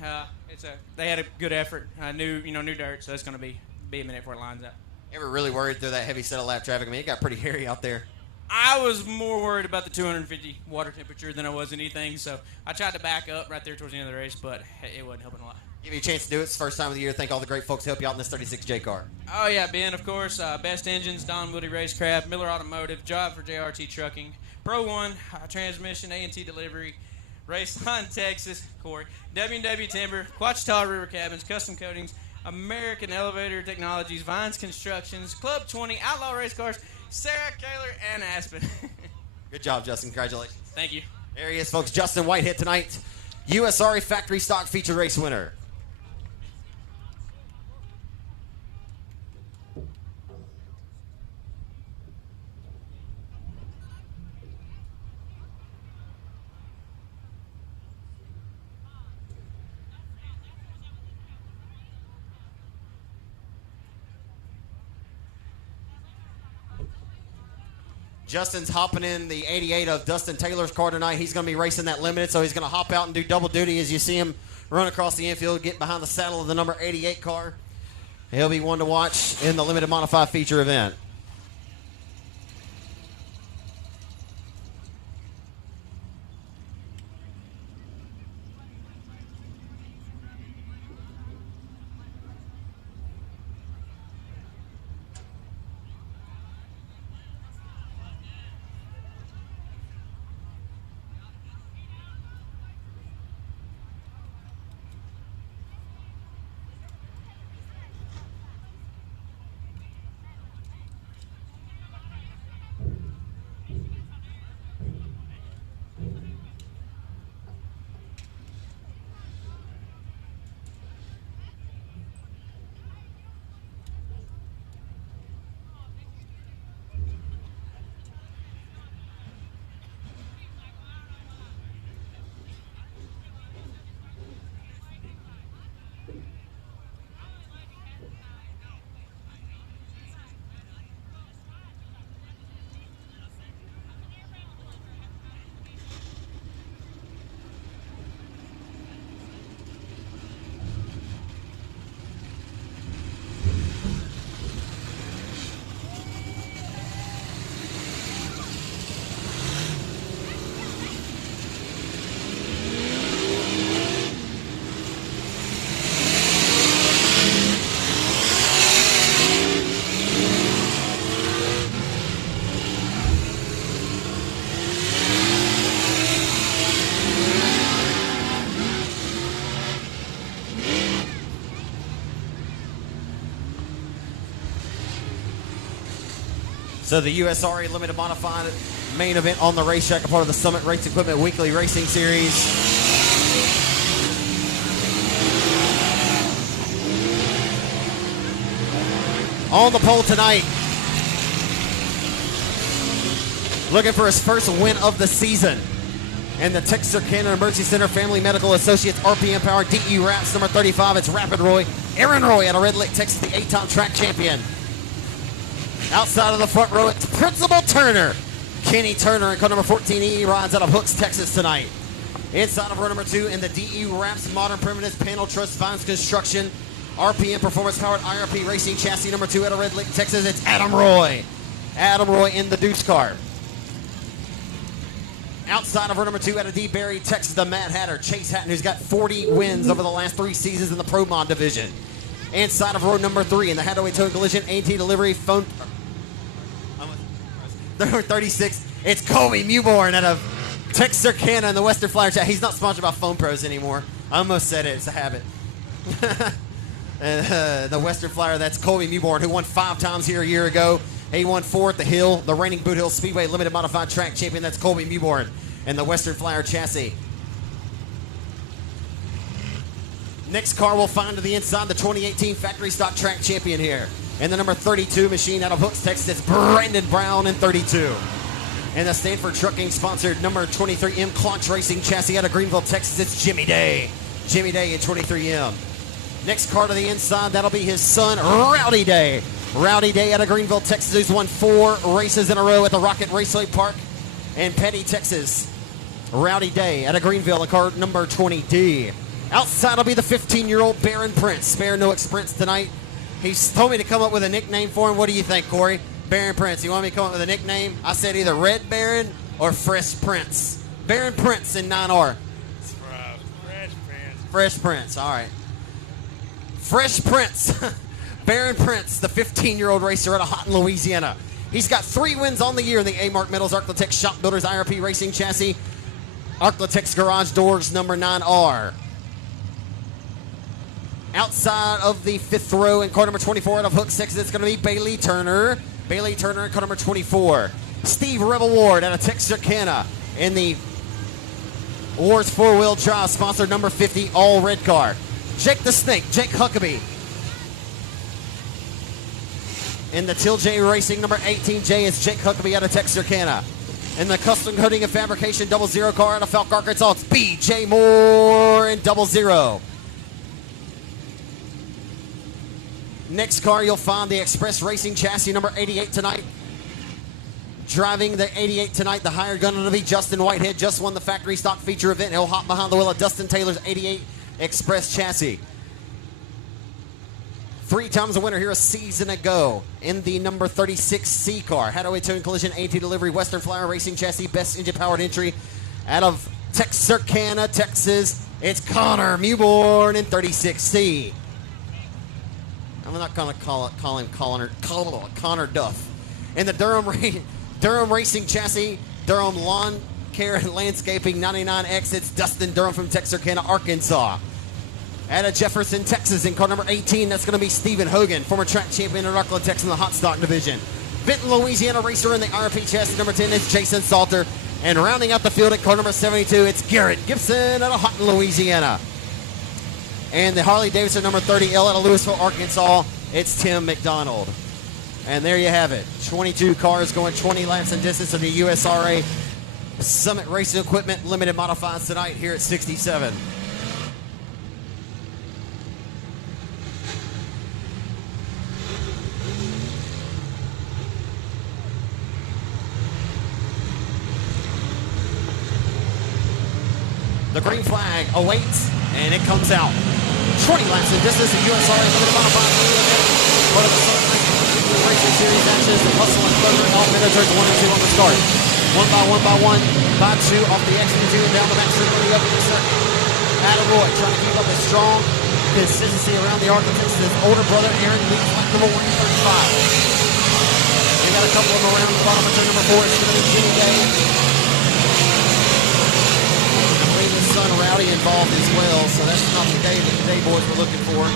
They had a good effort. New dirt, so it's going to be a minute before it lines up. You ever really worried through that heavy set of lap traffic? I mean, it got pretty hairy out there. I was more worried about the 250 water temperature than I was anything, so I tried to back up right there towards the end of the race, but it wasn't helping a lot. Give you a chance to do it. It's the first time of the year. Thank all the great folks who help you out in this 36J car. Oh, yeah, Ben, of course. Best Engines, Don Woody Racecraft, Miller Automotive, Job for JRT Trucking, Pro One, Transmission, A&T Delivery, Raceline, Texas, Corey, W&W Timber, Quachita River Cabins, Custom Coatings, American Elevator Technologies, Vines Constructions, Club 20, Outlaw Race Cars, Sarah Kaler, and Aspen. Good job, Justin. Congratulations. Thank you. There he is, folks. Justin Whitehead tonight. USRA Factory Stock Feature Race winner. Justin's hopping in the 88 of Dustin Taylor's car tonight. He's going to be racing that limited, so he's going to hop out and do double duty as you see him run across the infield, get behind the saddle of the number 88 car. He'll be one to watch in the limited modified feature event. So the USRA Limited Modified main event on the racetrack, a part of the Summit Race Equipment Weekly Racing Series. On the pole tonight, looking for his first win of the season. And the Texarkana Emergency Center Family Medical Associates RPM Power DE Wraps number 35. It's Rapid Roy. Aaron Roy out of Red Lake, Texas, the 8-time track champion. Outside of the front row, it's Principal Turner. Kenny Turner in car number 14E rides out of Hooks, Texas tonight. Inside of row number 2 in the DE Wraps Modern Primitives Panel Trust Vines Construction RPM Performance Powered IRP Racing Chassis number 2 out of Red Lake, Texas. It's Adam Roy. Adam Roy in the Deuce car. Outside of row number 2 out of D-Berry, Texas, the Mad Hatter, Chase Hatton, who's got 40 wins over the last 3 seasons in the Pro Mod division. Inside of row number 3 in the Hathaway Tow Collision A&T Delivery Phone. Number 36, it's Colby Mewborn out of Texarkana in the Western Flyer Chat. He's not sponsored by Phone Pros anymore. I almost said it. It's a habit. The Western Flyer, that's Colby Mewborn, who won 5 times here a year ago. He won 4 at the Hill, the reigning Boot Hill Speedway Limited Modified Track Champion. That's Colby Mewborn and the Western Flyer chassis. Next car we'll find to the inside, the 2018 Factory Stock Track Champion here. And the number 32 machine out of Hooks, Texas, it's Brandon Brown in 32. And the Stanford Trucking sponsored number 23M Clutch Racing chassis out of Greenville, Texas. It's Jimmy Day. Jimmy Day in 23M. Next car to the inside, that'll be his son, Rowdy Day. Rowdy Day out of Greenville, Texas, who's won 4 races in a row at the Rocket Raceway Park in Petty, Texas. Rowdy Day out of Greenville, car number 20D. Outside will be the 15-year-old Baron Prince. Spare no expense tonight. He's told me to come up with a nickname for him. What do you think, Corey? Baron Prince. You want me to come up with a nickname? I said either Red Baron or Fresh Prince. Baron Prince in 9R. Fresh Prince. Fresh Prince. All right. Fresh Prince. Baron Prince, the 15-year-old racer out of Houghton, Louisiana. He's got 3 wins on the year in the A-Mark Metals Arclatex Shop Builders IRP Racing Chassis. Arclatex Garage Doors number 9R. Outside of the 5th row in car number 24 out of Hook, Texas, it's going to be Bailey Turner. Bailey Turner in car number 24. Steve Rebel Ward out of Texarkana in the Wars 4-wheel drive, sponsored number 50, all red car. Jake the Snake, Jake Huckabee. In the Till J Racing number 18J is Jake Huckabee out of Texarkana. In the Custom Coating and Fabrication 00 car out of Falk, Arkansas, it's B.J. Moore in 00. Next car, you'll find the Express Racing chassis number 88 tonight. Driving the 88 tonight, the hired gun will be Justin Whitehead. Just won the factory stock feature event. He'll hop behind the wheel of Dustin Taylor's 88 Express chassis. 3 times a winner here a season ago in the number 36 C car. Hadaway Towing Collision AT Delivery Western Flyer Racing chassis, best engine powered entry out of Texarkana, Texas. It's Connor Mewborn in 36C. I'm not going to call him Connor Duff. In the Durham Racing chassis, Durham Lawn Care and Landscaping 99X, it's Dustin Durham from Texarkana, Arkansas. Out of Jefferson, Texas, in car number 18, that's going to be Stephen Hogan, former track champion at Arclatex in the hot stock division. Benton, Louisiana racer in the RP chassis number 10, it's Jason Salter. And rounding out the field at car number 72, it's Garrett Gibson out of Houghton, Louisiana. And the Harley-Davidson number 30L out of Louisville, Arkansas, it's Tim McDonald. And there you have it. 22 cars going 20 laps in distance of the USRA Summit Racing Equipment Limited Modifieds tonight here at 67. The green flag awaits, and it comes out. 20 laps in distance, the USRA Limited Modified event. One of the Summit Racing Series actions, the Hustle and Clover Elevator turns 1 and 2 on the start. 1 by 2 off the exit 2 and down the back straight up in the circuit. Adam Roy trying to keep up a strong consistency around the Arclatex. His older brother Aaron leads like number 135. We got a couple of them around the bottom of turn number 4. It's going to be Jimmy Day. His son Rowdy involved as well, so that's not the day that the day boys were looking for.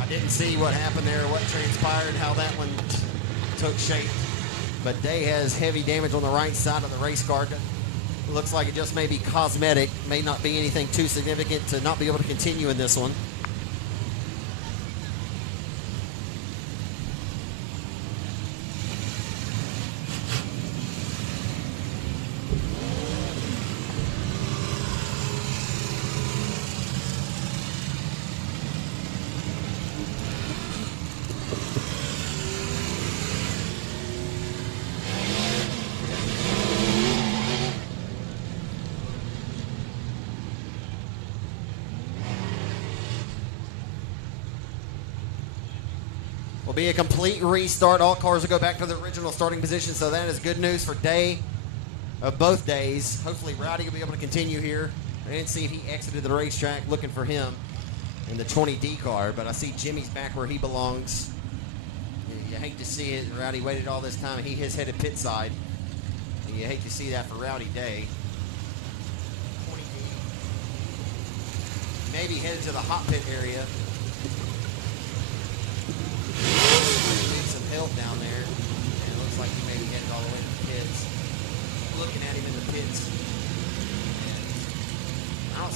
I didn't see what happened there, what transpired, how that one took shape. But Day has heavy damage on the right side of the race car. It looks like it just may be cosmetic, may not be anything too significant to not be able to continue in this one. Will be a complete restart. All cars will go back to the original starting position, so that is good news for Day of both days. Hopefully Rowdy will be able to continue here. I didn't see if he exited the racetrack looking for him in the 20D car, but I see Jimmy's back where he belongs. You hate to see it. Rowdy waited all this time. He has headed pit side. And you hate to see that for Rowdy Day. 20D. Maybe headed to the hot pit area. Need some help down there, and it looks like he maybe headed all the way to the pits. Looking at him in the pits, and I don't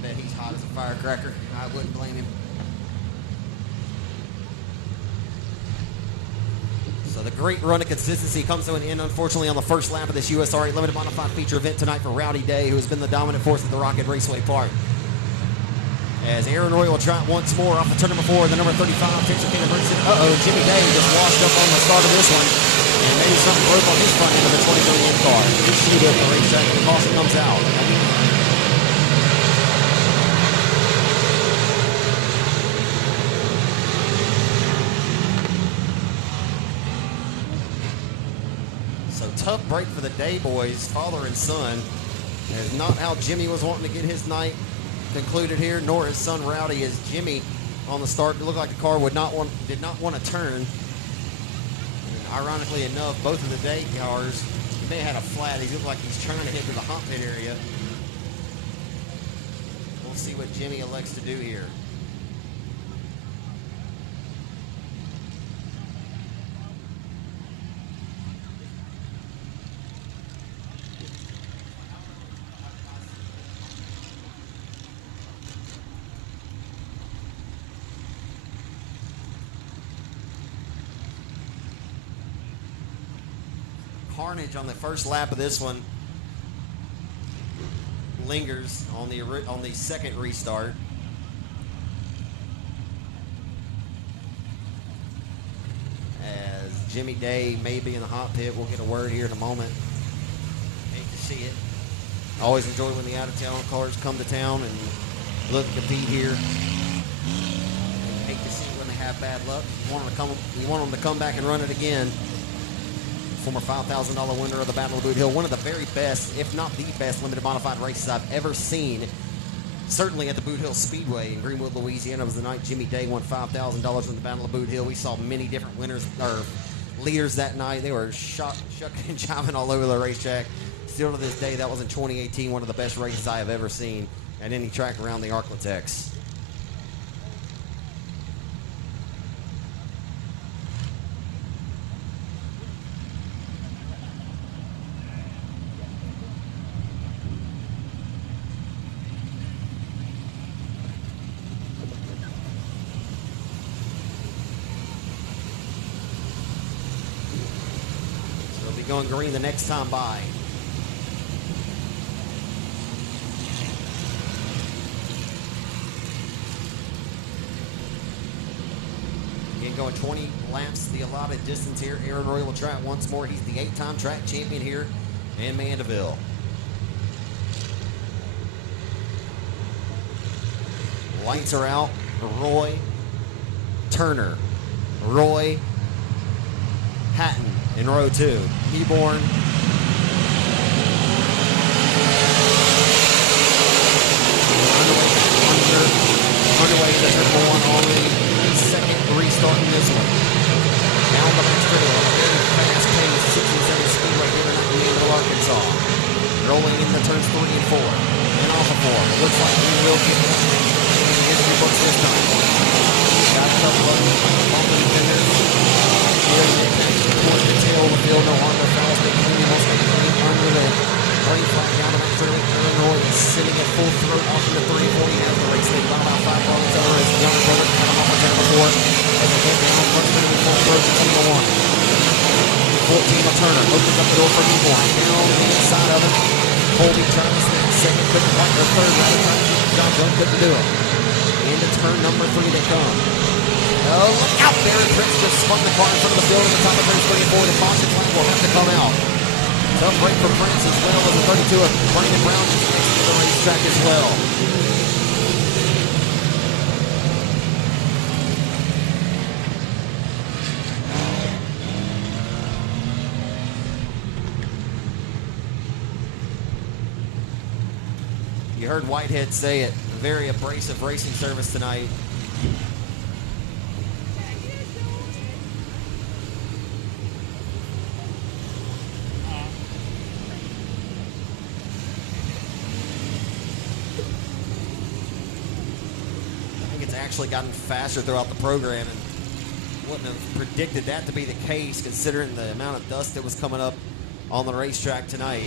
I bet he's hot as a firecracker. I wouldn't blame him. So the great run of consistency comes to an end, unfortunately, on the first lap of this USRA Limited Modified Feature event tonight for Rowdy Day, who has been the dominant force at the Rocket Raceway Park. As Aaron Roy will try it once more off of turn number 4, the number 35, Texarkana Emergency. Jimmy Day just washed up on the start of this one, and maybe something broke on his front end of the 20 million car. Good shoot at the racetrack, and the caution comes out. Tough break for the Day boys, father and son. As not how Jimmy was wanting to get his night concluded here, nor his son Rowdy. As Jimmy on the start, it looked like the car did not want to turn. And ironically enough, both of the Day cars, they had a flat. He looked like he's trying to hit to the hot pit area. We'll see what Jimmy elects to do here. Carnage on the first lap of this one lingers on the second restart. As Jimmy Day may be in the hot pit, we'll get a word here in a moment. Hate to see it. Always enjoy when the out-of-town cars come to town and look to compete here. Hate to see it when they have bad luck. You want them to come back and run it again. Former $5,000 winner of the Battle of Boot Hill, one of the very best, if not the best, limited modified races I've ever seen. Certainly at the Boot Hill Speedway in Greenwood, Louisiana, was the night Jimmy Day won $5,000 in the Battle of Boot Hill. We saw many different winners or leaders that night. They were shucking and jiving all over the racetrack. Still to this day, that was in 2018, one of the best races I have ever seen at any track around the Arklatex. Going green the next time by. Again, going 20 laps the allotted distance here. Aaron Roy will try it once more. He's the 8-time track champion here in Mandeville. Lights are out. Roy, Turner, Roy, Hatton in row 2. Heborn, underway to triple one already. Second restart in this one. Down the back straight on a very fast-paced 67 Speedway here tonight in Mandeville, Arkansas. Rolling into turns 3 and 4. And off of 4. Looks like we will get the history books this time. Got a couple of bumping fenders. Towards the tail of the field, no longer fast, but Jimmy wants to clean under the green flag down the back straight. Aaron Roy is sitting at full throat off into 3 and 4. He has the race lead by about 5 points over his younger brother, kind of off on turn before. As they get down, first turn full throat to 2 to 1. 14 of Turner opens up the door for Heborn. Down the inside of it. Colby trying to snap second, couldn't quite, or third rather, trying to keep the job done, couldn't do it. Into turn number 3 they come. Oh, look out there. Prince just spun the car in front of the field at the top of turns 3 and 4. The caution flag will have to come out. Tough break for Prince as well as the 32 of Brandon Brown just makes it to the racetrack as well. You heard Whitehead say it. A very abrasive racing service tonight. Actually gotten faster throughout the program and wouldn't have predicted that to be the case considering the amount of dust that was coming up on the racetrack tonight.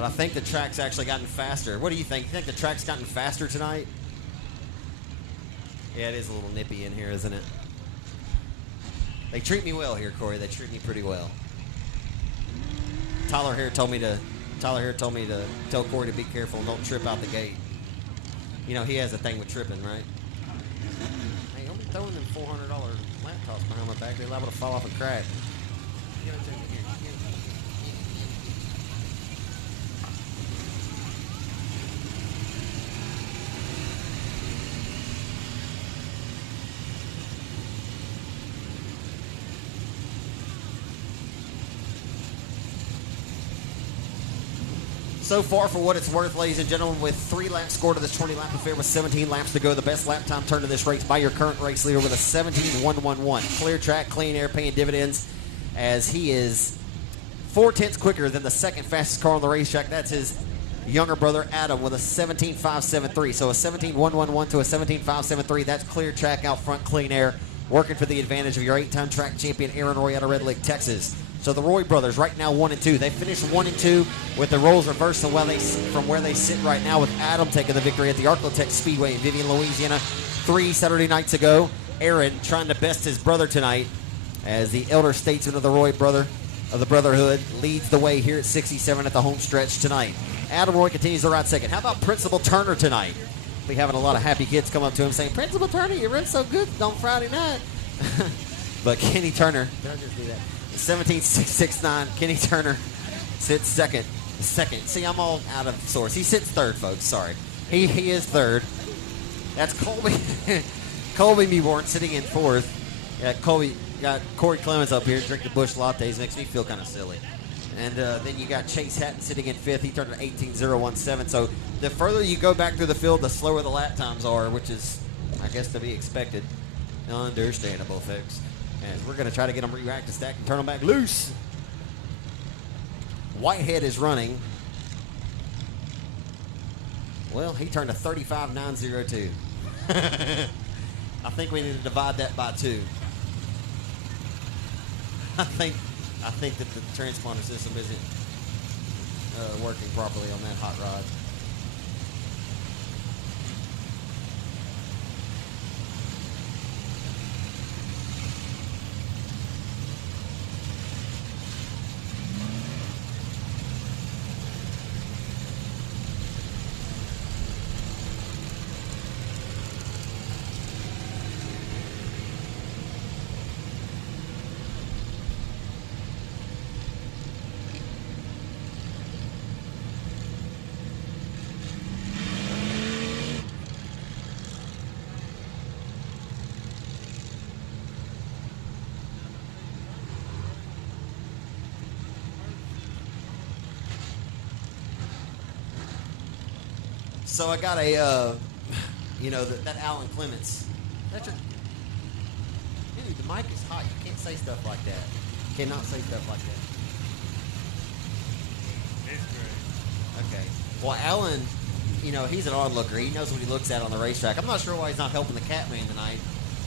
But I think the track's actually gotten faster. What do you think? You think the track's gotten faster tonight? Yeah, it is a little nippy in here, isn't it? They treat me well here, Corey. They treat me pretty well. Tyler here told me to tell Corey to be careful and don't trip out the gate. You know, he has a thing with tripping, right? Hey, don't be throwing them $400 laptops behind my back. They're liable to fall off and crack. Give it to me here. So far, for what it's worth, ladies and gentlemen, with 3 laps scored to this 20-lap affair with 17 laps to go, the best lap time turn to this race by your current race leader with a 17.111. Clear track, clean air, paying dividends as he is 4/10 quicker than the second fastest car on the racetrack. That's his younger brother, Adam, with a 17.573. So a 17.111 to a 17.573. That's clear track, out front, clean air, working for the advantage of your 8-time track champion, Aaron Roy, out of Red Lake, Texas. So the Roy brothers right now 1 and 2. They finished 1 and 2 with the roles reversed from where they sit right now, with Adam taking the victory at the Arclotech Speedway in Vivian, Louisiana, 3 Saturday nights ago. Aaron trying to best his brother tonight as the elder statesman of the Roy Brotherhood leads the way here at 67 at the home stretch tonight. Adam Roy continues to ride second. How about Principal Turner tonight? We having a lot of happy kids come up to him saying, "Principal Turner, you run so good on Friday night." But Kenny Turner, did I just do that? 17.669. Kenny Turner sits second. See, I'm all out of sorts. He sits third, folks. Sorry. He is third. That's Colby Meeborn sitting in fourth. Yeah, got Corey Clemens up here drinking Busch lattes. Makes me feel kind of silly. And then you got Chase Hatton sitting in fifth. He turned an 18.017. So the further you go back through the field, the slower the lap times are, which is, I guess, to be expected. Understandable, folks. And we're going to try to get them reactive stack and turn them back loose. Whitehead is running. Well, he turned a 35.902. I think we need to divide that by 2. I think that the transponder system isn't working properly on that hot rod. So I got a, that Alan Clements. That's your, dude, the mic is hot. You can't say stuff like that. You cannot say stuff like that. It's great. Okay. Well, Alan, he's an onlooker. He knows what he looks at on the racetrack. I'm not sure why he's not helping the Catman tonight.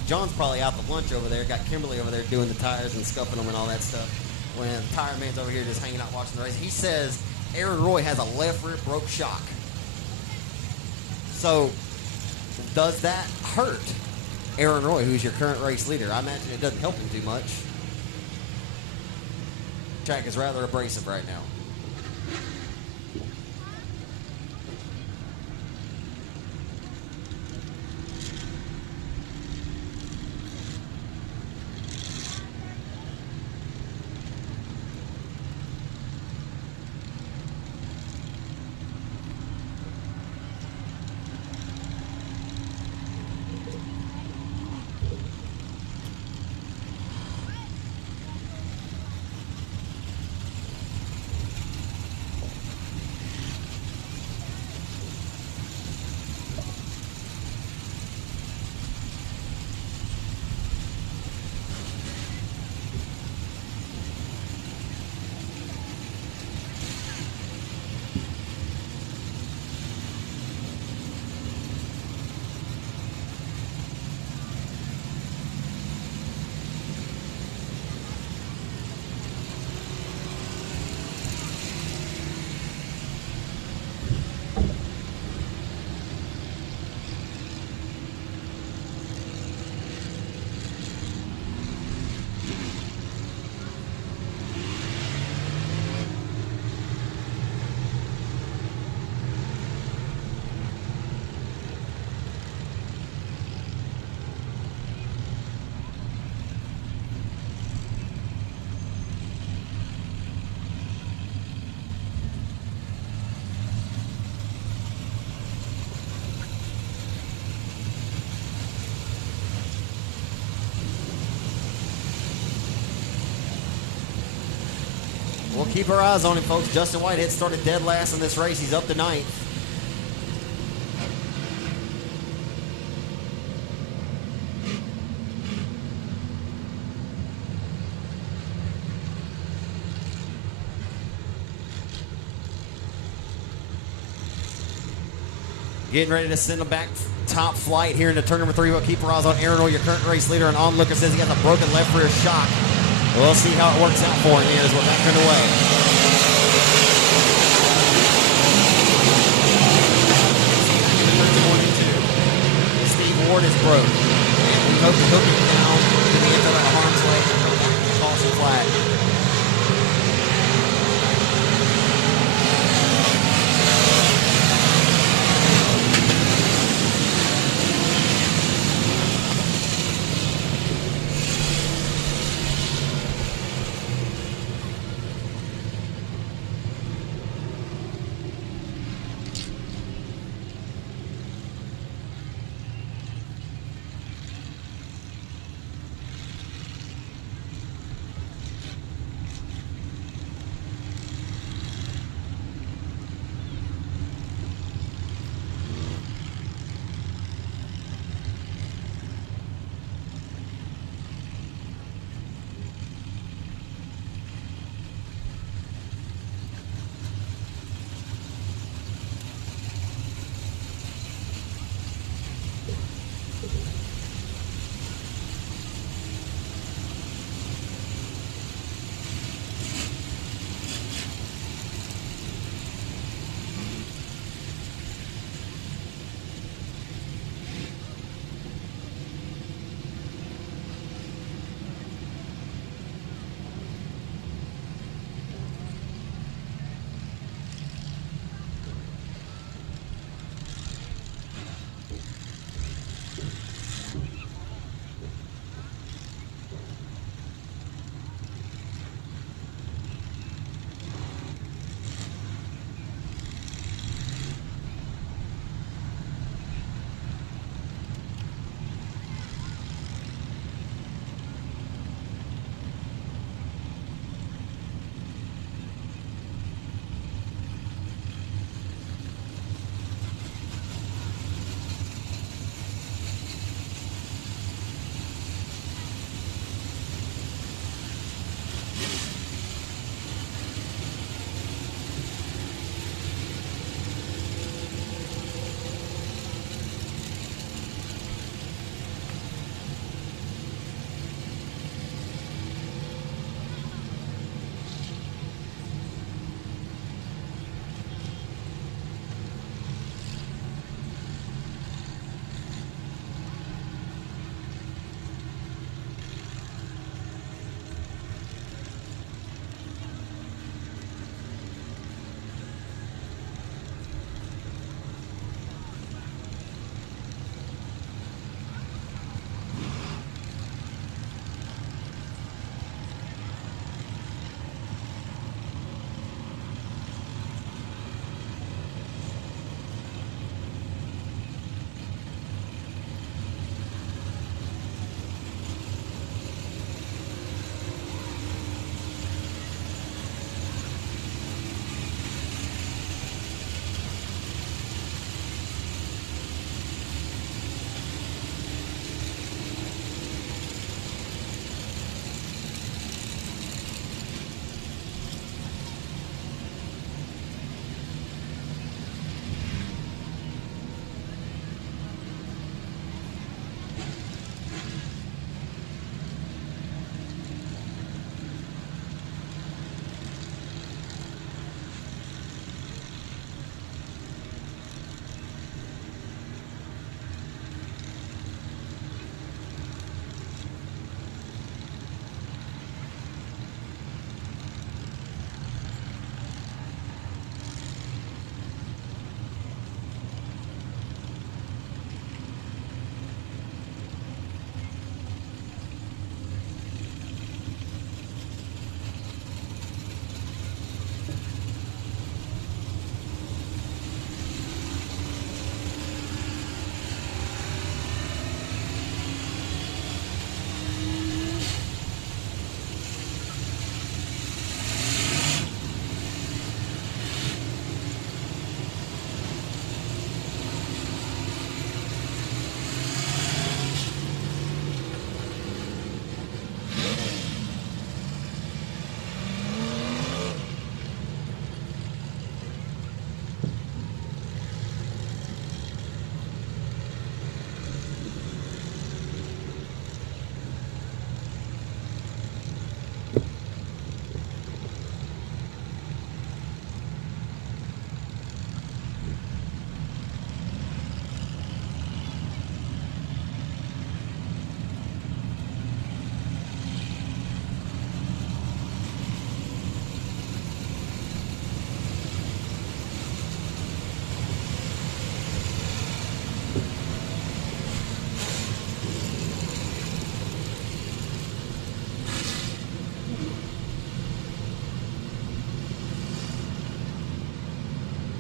John's probably out to lunch over there. Got Kimberly over there doing the tires and scuffing them and all that stuff. When the tire man's over here just hanging out watching the race. He says Aaron Roy has a left rear broke shock. So, does that hurt Aaron Roy, who's your current race leader? I imagine it doesn't help him too much. Track is rather abrasive right now. We'll keep our eyes on him, folks. Justin Whitehead started dead last in this race. He's up to 9th. Getting ready to send him back top flight here into turn number 3. We'll keep our eyes on Aaron Oil, your current race leader, and onlooker says he got a broken left rear shock. We'll see how it works out for him as we're back underway. Steve Ward is broke. We hope to hook him down to the end of that harm's way and go back to the caution flag.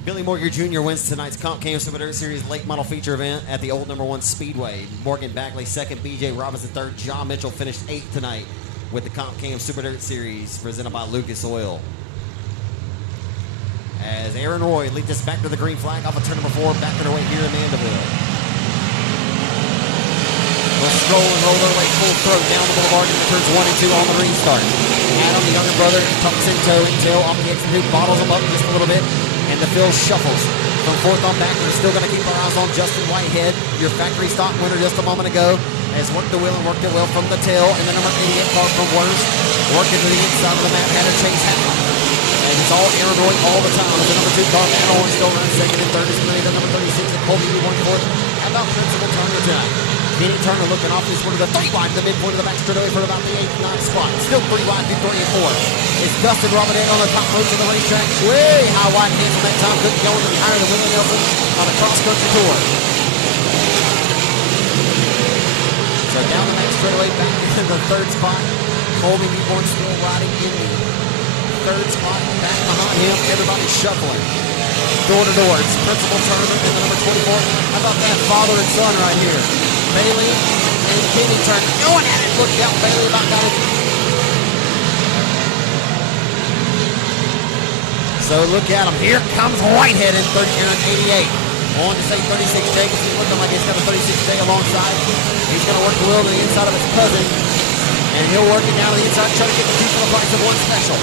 Billy Morgan Jr. wins tonight's Comp Cam Super Dirt Series late model feature event at the old number 1 Speedway. Morgan Bagley second, BJ Robinson third, John Mitchell finished 8th tonight with the Comp Cam Super Dirt Series presented by Lucas Oil. As Aaron Roy leads us back to the green flag off of turn number 4, back to their way here in Mandeville. We'll stroll and roll their way full throat down the boulevard into turns 1 and 2 on the restart. Adam, the younger brother, tucks in toe and tail off the exit hoop, bottles them up just a little bit, and the field shuffles. From 4th on back, we're still going to keep our eyes on Justin Whitehead, your factory stock winner just a moment ago, has worked the wheel and worked it well from the tail, and the number 88 car from Worst, working to the inside of the map, had a chase happen. And it's all Aaron Roy all the time. As the number 2 car, Matt Horn, still runs second and third. Is the number 36 and Colby Newborn fourth. How about Principal Turner tonight? Kenny Turner looking off this one to the 3 wide to the midpoint of the back straightaway for about the 8th, 9th spot. Still 3 wide through 3 and 4. It's Dustin Robinette on the top rope of the racetrack. Way high wide cancel that time. Couldn't go any higher than Willie Nelson on a cross-country tour. So down the back straightaway, back into the 3rd spot. Colby Newborn still riding in the 3rd spot. Back behind him, everybody's shuffling. Door to door, it's Principal Turner and the number 24. How about that father and son right here? Bailey and Kenny Turner going at it. Look out, Bailey about got it. So look at him. Here comes Whitehead in 88. On to say 36 Jacobs. He's looking like he's got a 36 alongside. He's going to work the wheel to the inside of his cousin. And he'll work it down to the inside, trying to get the 2 for the price of 1 special.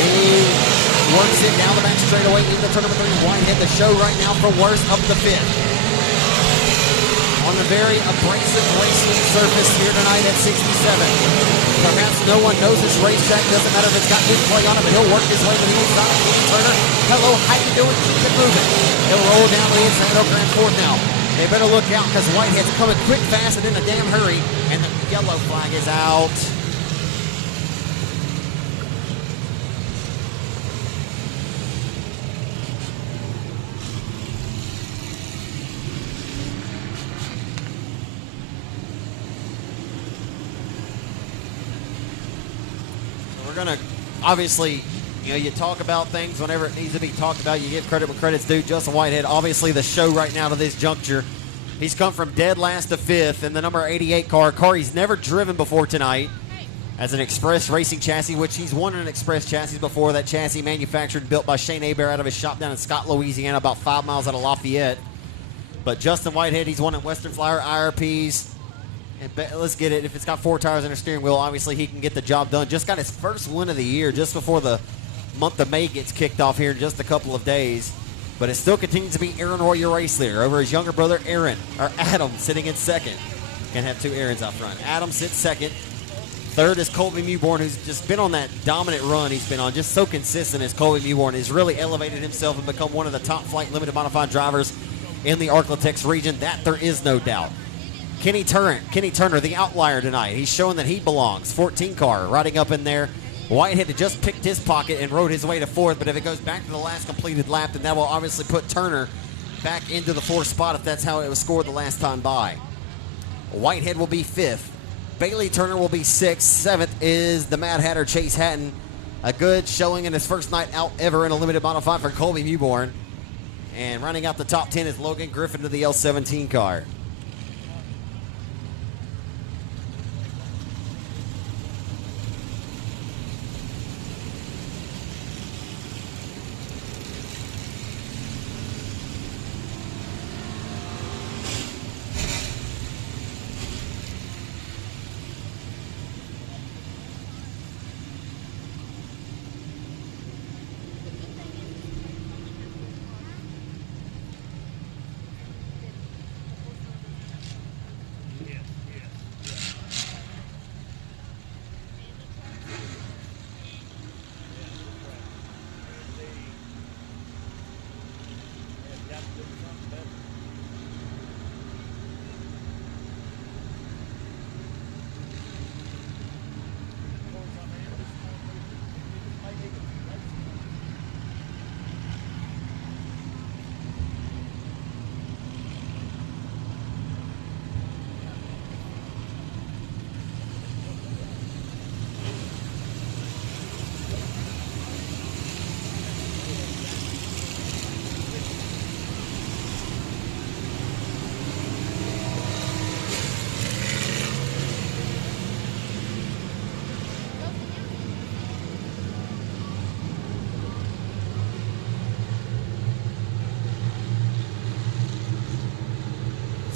He works it down the back straightaway into turn number 3. Whitehead, the show right now for Worst up the 5th. On the very abrasive racing surface here tonight at 67. Perhaps no one knows this racetrack. Doesn't matter if it's got new play on it, but he'll work his way to the inside. Turner, hello, how you doing? Keep it moving. He'll roll down the inside over and 4th now. They better look out because Whitehead's coming quick, fast, and in a damn hurry. And the yellow flag is out. Gonna obviously, you talk about things whenever it needs to be talked about. You give credit when credit's due. Justin Whitehead, obviously the show right now to this juncture. He's come from dead last to 5th in the number 88 car he's never driven before tonight as an express racing chassis, which he's won an express chassis before. That chassis manufactured and built by Shane Hebert out of his shop down in Scott, Louisiana, about 5 miles out of Lafayette. But Justin Whitehead, he's won at Western Flyer, IRPs. And let's get it. If it's got 4 tires and a steering wheel, obviously he can get the job done. Just got his first win of the year just before the month of May gets kicked off here in just a couple of days. But it still continues to be Aaron Roy, your race leader, over his younger brother Adam sitting in 2nd. Can have 2 Aarons out front. Adam sits 2nd. 3rd is Colby Newborn, who's just been on that dominant run he's been on. Just so consistent as Colby Newborn has really elevated himself and become one of the top flight limited modified drivers in the Arklatex region. That there is no doubt. Kenny Turner, the outlier tonight. He's showing that he belongs. 14 car riding up in there. Whitehead had just picked his pocket and rode his way to 4th, but if it goes back to the last completed lap, then that will obviously put Turner back into the 4th spot if that's how it was scored the last time by. Whitehead will be 5th. Bailey Turner will be 6th. 7th is the Mad Hatter Chase Hatton. A good showing in his first night out ever in a limited modified for Colby Newborn. And running out the top 10 is Logan Griffin to the L17 car.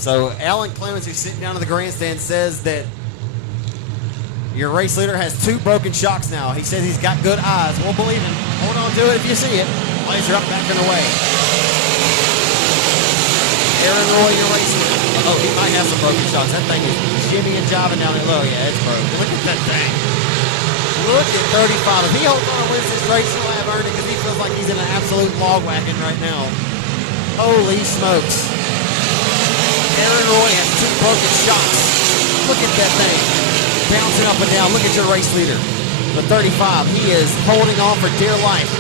So Alan Clemens, who's sitting down in the grandstand, says that your race leader has 2 broken shocks now. He says he's got good eyes. We'll believe him. Hold on to it if you see it. Laser up, back and away. Aaron Roy, your race leader. Oh, he might have some broken shocks. That thing is shimmy and jiving down it low. Yeah, it's broken. Look at that thing. Look at 35. If he holds on and wins this race, he'll have earned it because he feels like he's in an absolute log wagon right now. Holy smokes. Aaron Roy has 2 broken shocks. Look at that thing. Bouncing up and down. Look at your race leader. The 35. He is holding on for dear life.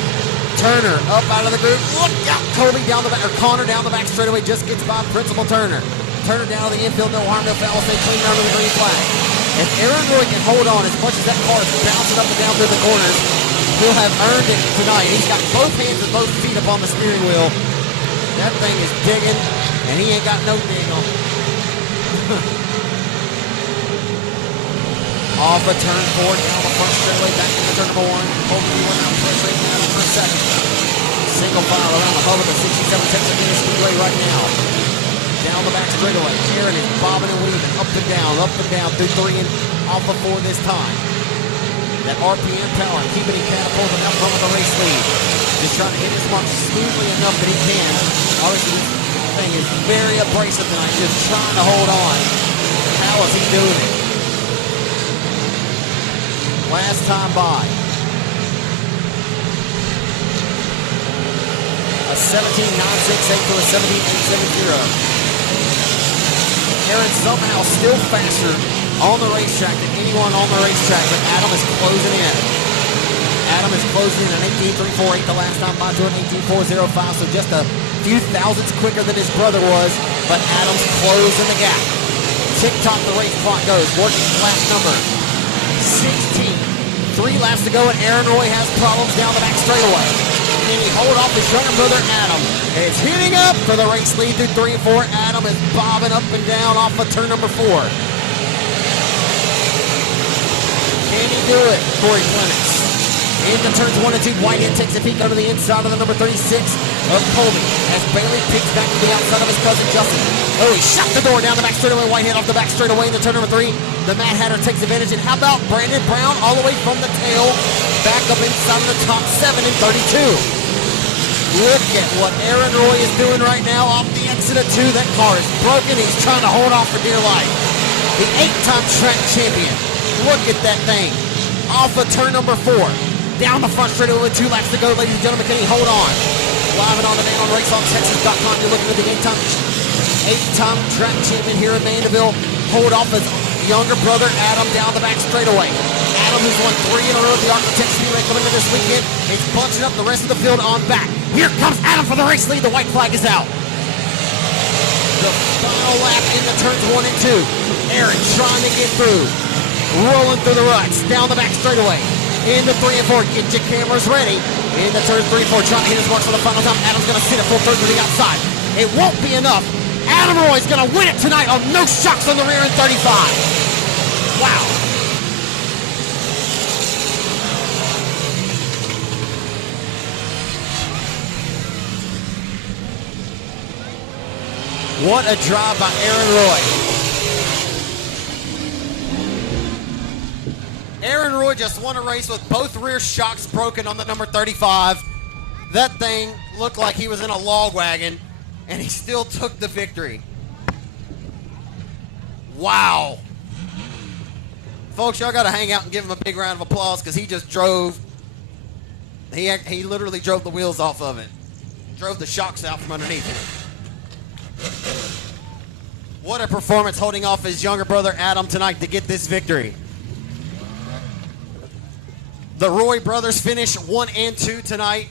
Turner up out of the group. Look out. Colby down the back, or Connor down the back straightaway. Just gets by Principal Turner. Turner down to the infield. No harm, no foul. Stay clean down to the green flag. If Aaron Roy can hold on as much as that car is bouncing up and down through the corners, he'll have earned it tonight. He's got both hands and both feet up on the steering wheel. That thing is digging, and he ain't got no dig on. Off a turn 4, down the front straightaway, back into turn number 1. Hopefully we're not pressuring that for a second. Single file around the hub of the 67 Texarkana Speedway right now. Down the back straightaway. Aaron is bobbing and weaving, up and down, through 3 and off of 4 this time. That RPM power, keeping him catapulting up front with the race lead. Just trying to hit his mark smoothly enough that he can. Obviously, this thing is very abrasive tonight, just trying to hold on. How is he doing it? Last time by. A 17.968 to a 17.870. Aaron somehow still faster on the racetrack than anyone on the racetrack, but Adam is closing in. Adam is closing in an 18.348 the last time by to an 18.405, so just a few thousandths quicker than his brother was, but Adam's closing the gap. Tick-tock the race clock goes, working lap number 16. 3 laps to go, and Aaron Roy has problems down the back straightaway. Can he hold off his younger brother, Adam? It's hitting up for the race lead through 3 and 4. Adam is bobbing up and down off of turn number 4. Can he do it? Corey Clements. Into turns 1 and 2, Whitehead takes a peek under the inside of the number 36 of Colby as Bailey peeks back to the outside of his cousin Justin. Oh, he shut the door down the back straightaway. Whitehead off the back straightaway into turn number 3. The Mad Hatter takes advantage. And how about Brandon Brown all the way from the tail back up inside of the top 7 in 32. Look at what Aaron Roy is doing right now off the exit of 2. That car is broken. He's trying to hold off for dear life. The 8-time track champion. Look at that thing. Off of turn number 4. Down the front straightaway with 2 laps to go, ladies and gentlemen. Can he hold on? Live and on demand on RaceOnTexas.com. You're looking at the 8-time track champion here in Mandeville. Hold off his younger brother, Adam, down the back straightaway. Adam, who's won 3 in a row at the Architect Speedway coming into this weekend, is bunching up the rest of the field on back. Here comes Adam for the race lead. The white flag is out. The final lap into turns 1 and 2. Aaron trying to get through. Rolling through the ruts. Down the back straightaway. Into 3 and 4. Get your cameras ready. Into turn 3 and 4. Trying to hit his marks for the final time. Adam's going to sit at full third to the outside. It won't be enough. Adam Roy's going to win it tonight on no shocks on the rear in 35. Wow. What a drive by Aaron Roy. Aaron Roy just won a race with both rear shocks broken on the number 35. That thing looked like he was in a log wagon, and he still took the victory. Wow. Folks, y'all got to hang out and give him a big round of applause because he just drove. He literally drove the wheels off of it. Drove the shocks out from underneath it. What a performance holding off his younger brother Adam tonight to get this victory. The Roy brothers finish 1 and 2 tonight.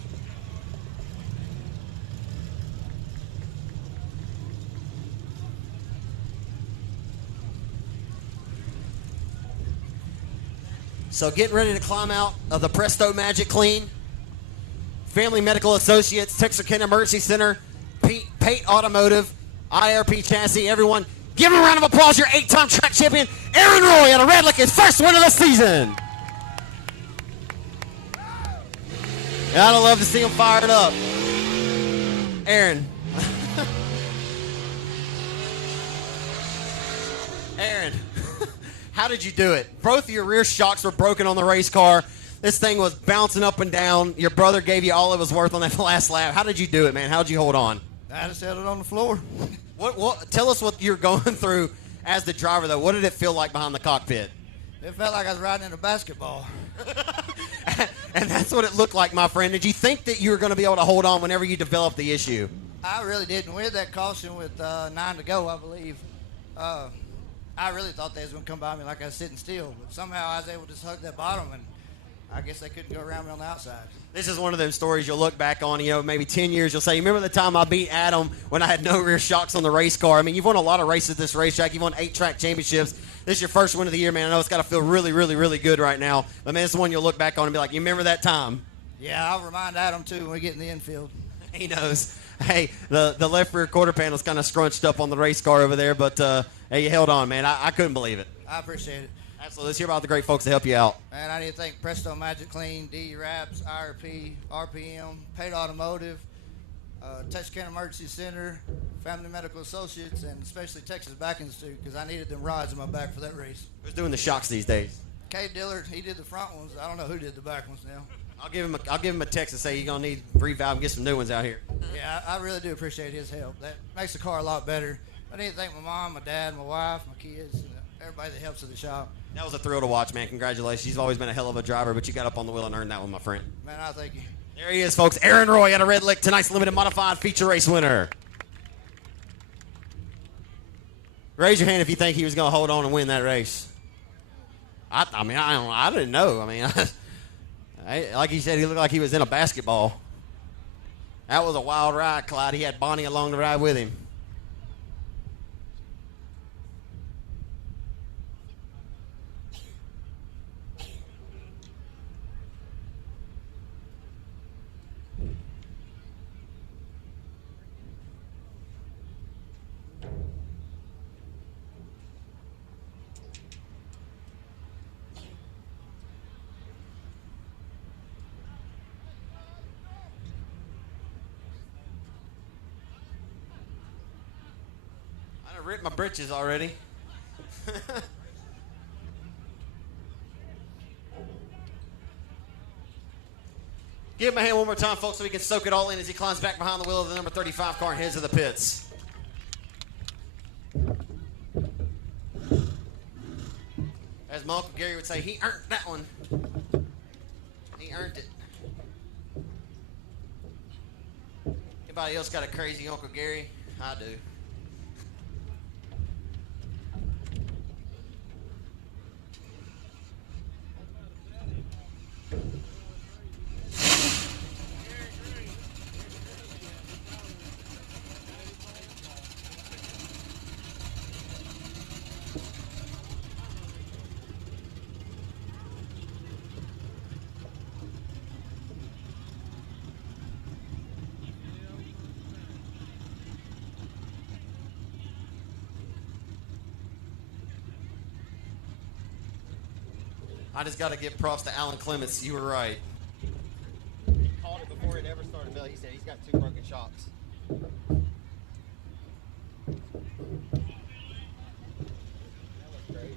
So getting ready to climb out of the Presto Magic Clean. Family Medical Associates, Texarkana Emergency Center, Pate Automotive, IRP Chassis, everyone. Give him a round of applause, your 8-time track champion, Aaron Roy, out of Red Lick, his first win of the season. Gotta love to see him fired up. Aaron. Aaron, how did you do it? Both of your rear shocks were broken on the race car. This thing was bouncing up and down. Your brother gave you all it was worth on that last lap. How did you do it, man? How did you hold on? I just held it on the floor. What? Tell us what you're going through as the driver, though. What did it feel like behind the cockpit? It felt like I was riding in a basketball. And that's what it looked like, my friend. Did you think that you were going to be able to hold on whenever you developed the issue? I really didn't. We had that caution with 9 to go, I believe. I really thought they was going to come by me like I was sitting still. But somehow I was able to just hug that bottom, and I guess they couldn't go around me on the outside. This is one of those stories you'll look back on, maybe 10 years, you'll say, you remember the time I beat Adam when I had no rear shocks on the race car? I mean, you've won a lot of races at this racetrack. You've won 8 track championships. This is your first win of the year, man. I know it's got to feel really, really, really good right now. But, man, it's the one you'll look back on and be like, you remember that time? Yeah, I'll remind Adam, too, when we get in the infield. He knows. Hey, the left rear quarter panel's kind of scrunched up on the race car over there, but, hey, you held on, man. I couldn't believe it. I appreciate it. Absolutely. Let's hear about the great folks to help you out. And I need to thank Presto Magic Clean, D Wraps, IRP, RPM, Paid Automotive, Texarkana Emergency Center, Family Medical Associates, and especially Texas Back Institute, because I needed them rods in my back for that race. Who's doing the shocks these days? Kay Dillard, he did the front ones. I don't know who did the back ones now. I'll give him a text and say you're gonna need revalve and get some new ones out here. Yeah, I really do appreciate his help. That makes the car a lot better. I need to thank my mom, my dad, my wife, my kids, and everybody that helps at the shop. That was a thrill to watch, man. Congratulations. You've always been a hell of a driver, but you got up on the wheel and earned that one, my friend. Man, I thank you. There he is, folks. Aaron Roy out of Red Lick, tonight's limited modified feature race winner. Raise your hand if you think he was going to hold on and win that race. I didn't know. I mean, like he said, he looked like he was in a basketball. That was a wild ride, Clyde. He had Bonnie along the ride with him. I ripped my britches already. Give him a hand one more time, folks, so we can soak it all in as he climbs back behind the wheel of the number 35 car and heads to the pits. As my Uncle Gary would say, he earned that one. He earned it. Anybody else got a crazy Uncle Gary? I do. I just got to give props to Alan Clements. You were right. He called it before it ever started, Bill. He said he's got 2 broken shocks. That was crazy.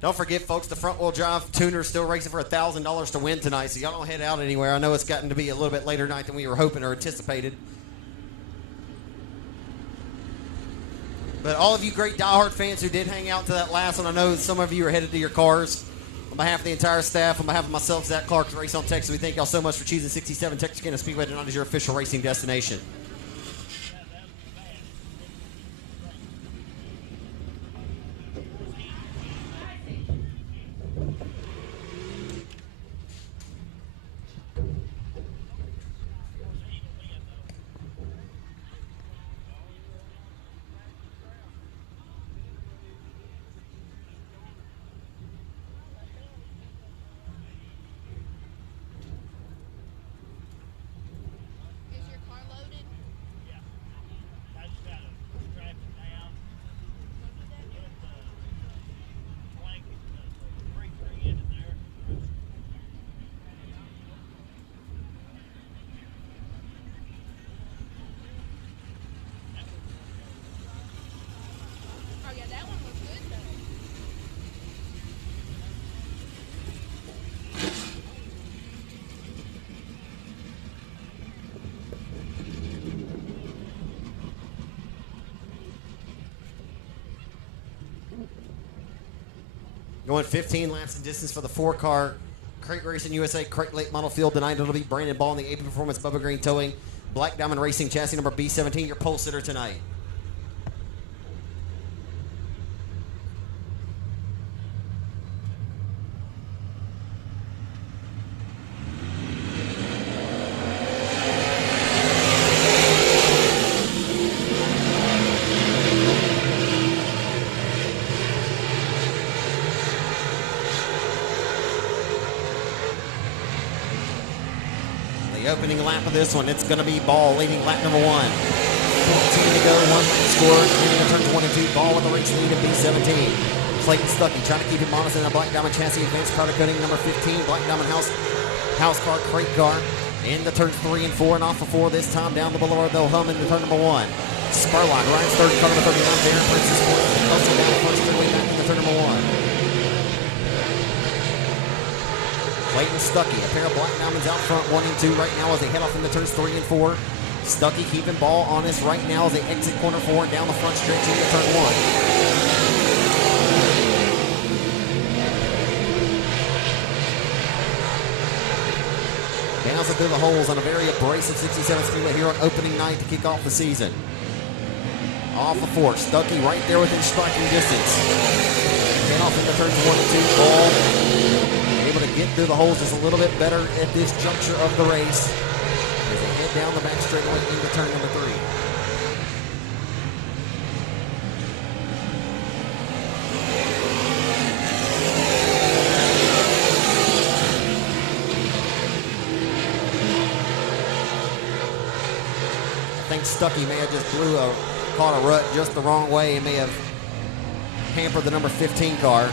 Don't forget, folks, the front-wheel drive tuner is still racing for $1,000 to win tonight, so y'all don't head out anywhere. I know it's gotten to be a little bit later night than we were hoping or anticipated. But all of you great diehard fans who did hang out to that last one, I know some of you are headed to your cars. On behalf of the entire staff, on behalf of myself, Zach Clark, Race on Texas, we thank y'all so much for choosing 67 Texarkana Speedway tonight as your official racing destination. Is your car loaded? Going 15 laps in distance for the 4-car Crate Racing USA Crate Late Model Field tonight. It'll be Brandon Ball in the AP Performance, Bubba Green Towing, Black Diamond Racing chassis number B17, your pole sitter tonight. The opening lap of this one, it's going to be Ball leading lap number 1. 14 to go, 1 lap score. Leading the turns 1 and 2. Ball with the race lead at B17. Clayton Stuckey trying to keep him honest in the Black Diamond chassis. Advanced powder coating number 15. Black Diamond house car, crate car. Into turns 3 and 4 and off of 4 this time. Down the boulevard, they'll hum into turn number 1. Spurlock, Ryan's third, car number 39 there. Princess Ford, also down the first straightaway back into turn number 1. Clayton Stuckey, a pair of Black Diamonds out front, 1 and 2 right now as they head off into turns 3 and 4. Stuckey keeping Ball honest right now as they exit corner 4 and down the front stretch into turn 1. Bouncing through the holes on a very abrasive 67 Speedway here on opening night to kick off the season. Off the 4, Stuckey right there within striking distance. Head off into turns 1 and 2. Ball able to get through the holes just a little bit better at this juncture of the race as they head down the back straightaway into turn number 3. I think Stuckey may have just caught a rut just the wrong way and may have hampered the number 15 car.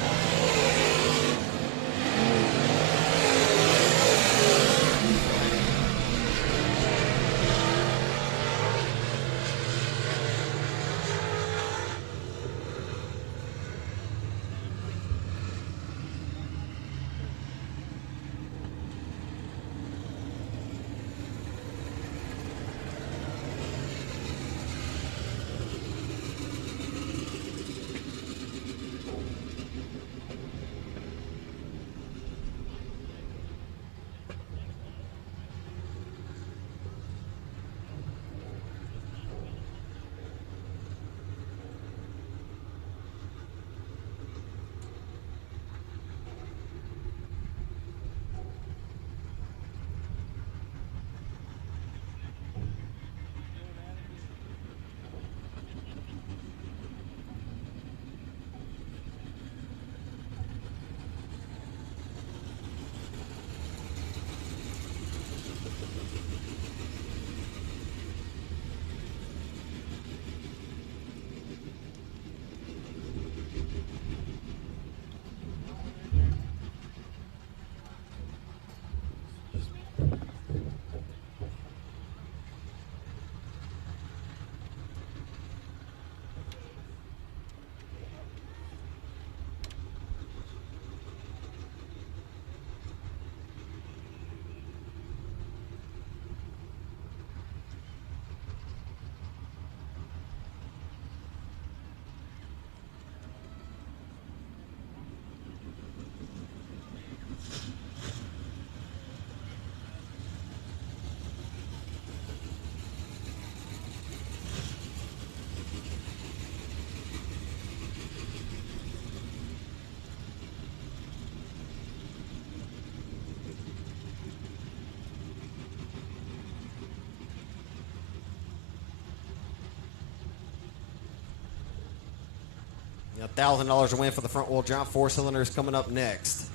$1,000 to win for the front wheel drive 4 cylinders coming up next.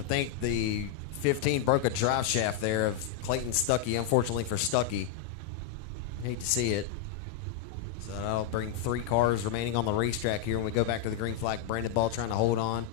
I think the 15 broke a drive shaft there of Clayton Stuckey, unfortunately for Stuckey. Hate to see it. So that'll bring 3 cars remaining on the racetrack here when we go back to the green flag. Brandon Ball trying to hold on.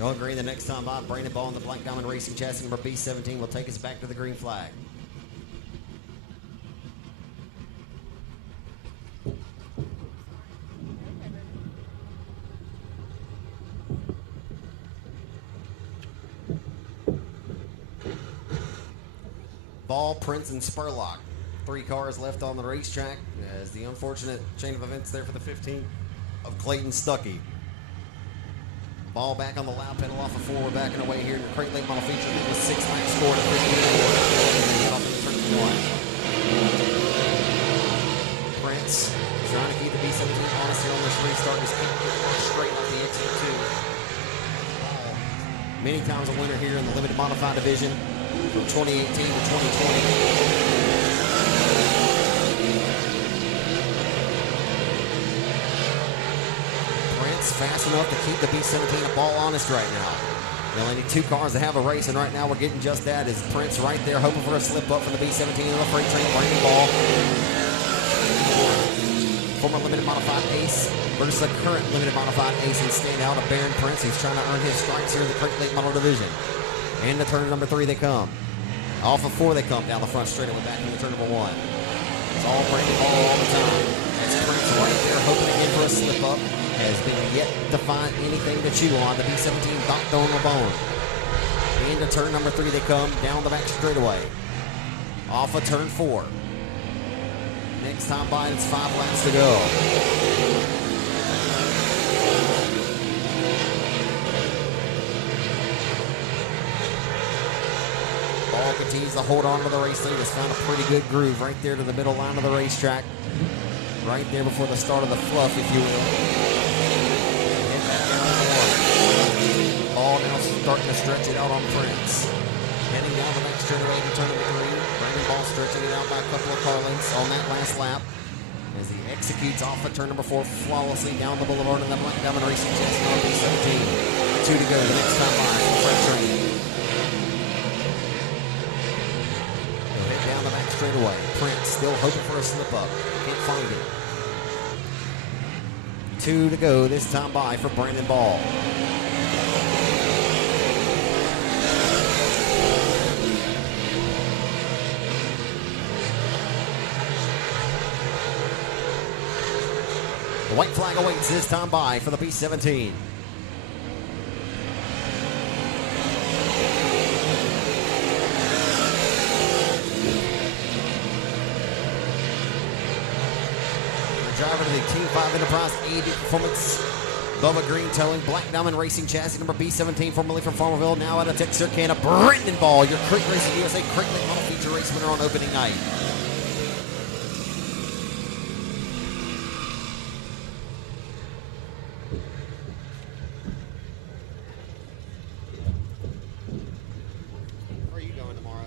Going green the next time by. Brandon Ball in the Black Diamond Racing chassis number B17 will take us back to the green flag. Ball, Prince, and Spurlock. 3 cars left on the racetrack as the unfortunate chain of events there for the 15 of Clayton Stuckey. Ball back on the loud pedal off of 4. We're backing away here in the crate late model feature with 6 laps scored at 54. Prince trying to keep the B17 honest here on this restart. Just can't get straight off the exit 2. Many times a winner here in the limited modified division from 2018 to 2020. Fast enough to keep the B17 a ball honest right now. We only need 2 cars to have a race, and right now we're getting just that. Is Prince right there hoping for a slip up from the B17 on the freight train, Brandon Ball. Former limited modified ace versus the current limited modified ace and standout of Baron Prince. He's trying to earn his stripes here in the crate late model division. And the turn number 3 they come. Off of 4 they come down the front straight and back into turn number 1. It's all Brandon Ball all the time. That's Prince right there hoping again for a slip up. Has been yet to find anything to chew on. The B17 knocked on the bone. Into turn number 3 they come down the back straightaway. Off of turn 4. Next time by, it's 5 laps to go. Ball continues to hold on to the race lead. Has found a pretty good groove right there to the middle line of the racetrack. Right there before the start of the fluff, if you will. Ball now starting to stretch it out on Prince. Heading down the back straightaway to turn number 3. Brandon Ball stretching it out by a couple of car lengths on that last lap as he executes off of turn number 4 flawlessly down the boulevard in the Black Diamond Racing chassis on B17. 2 to go the next time by for the freight train. He'll head down the back straightaway. Prince still hoping for a slip up. Can't find it. 2 to go this time by for Brandon Ball. The white flag awaits this time by for the B17. Driver to the Team 5 Enterprise AD Performance, Bubba Green Towing, Black Diamond Racing chassis number B17, formerly from Farmerville, now out of Texarkana, Brandon Ball, your Crate Racing USA Crate Late Model Feature Race winner on opening night. Where are you going tomorrow?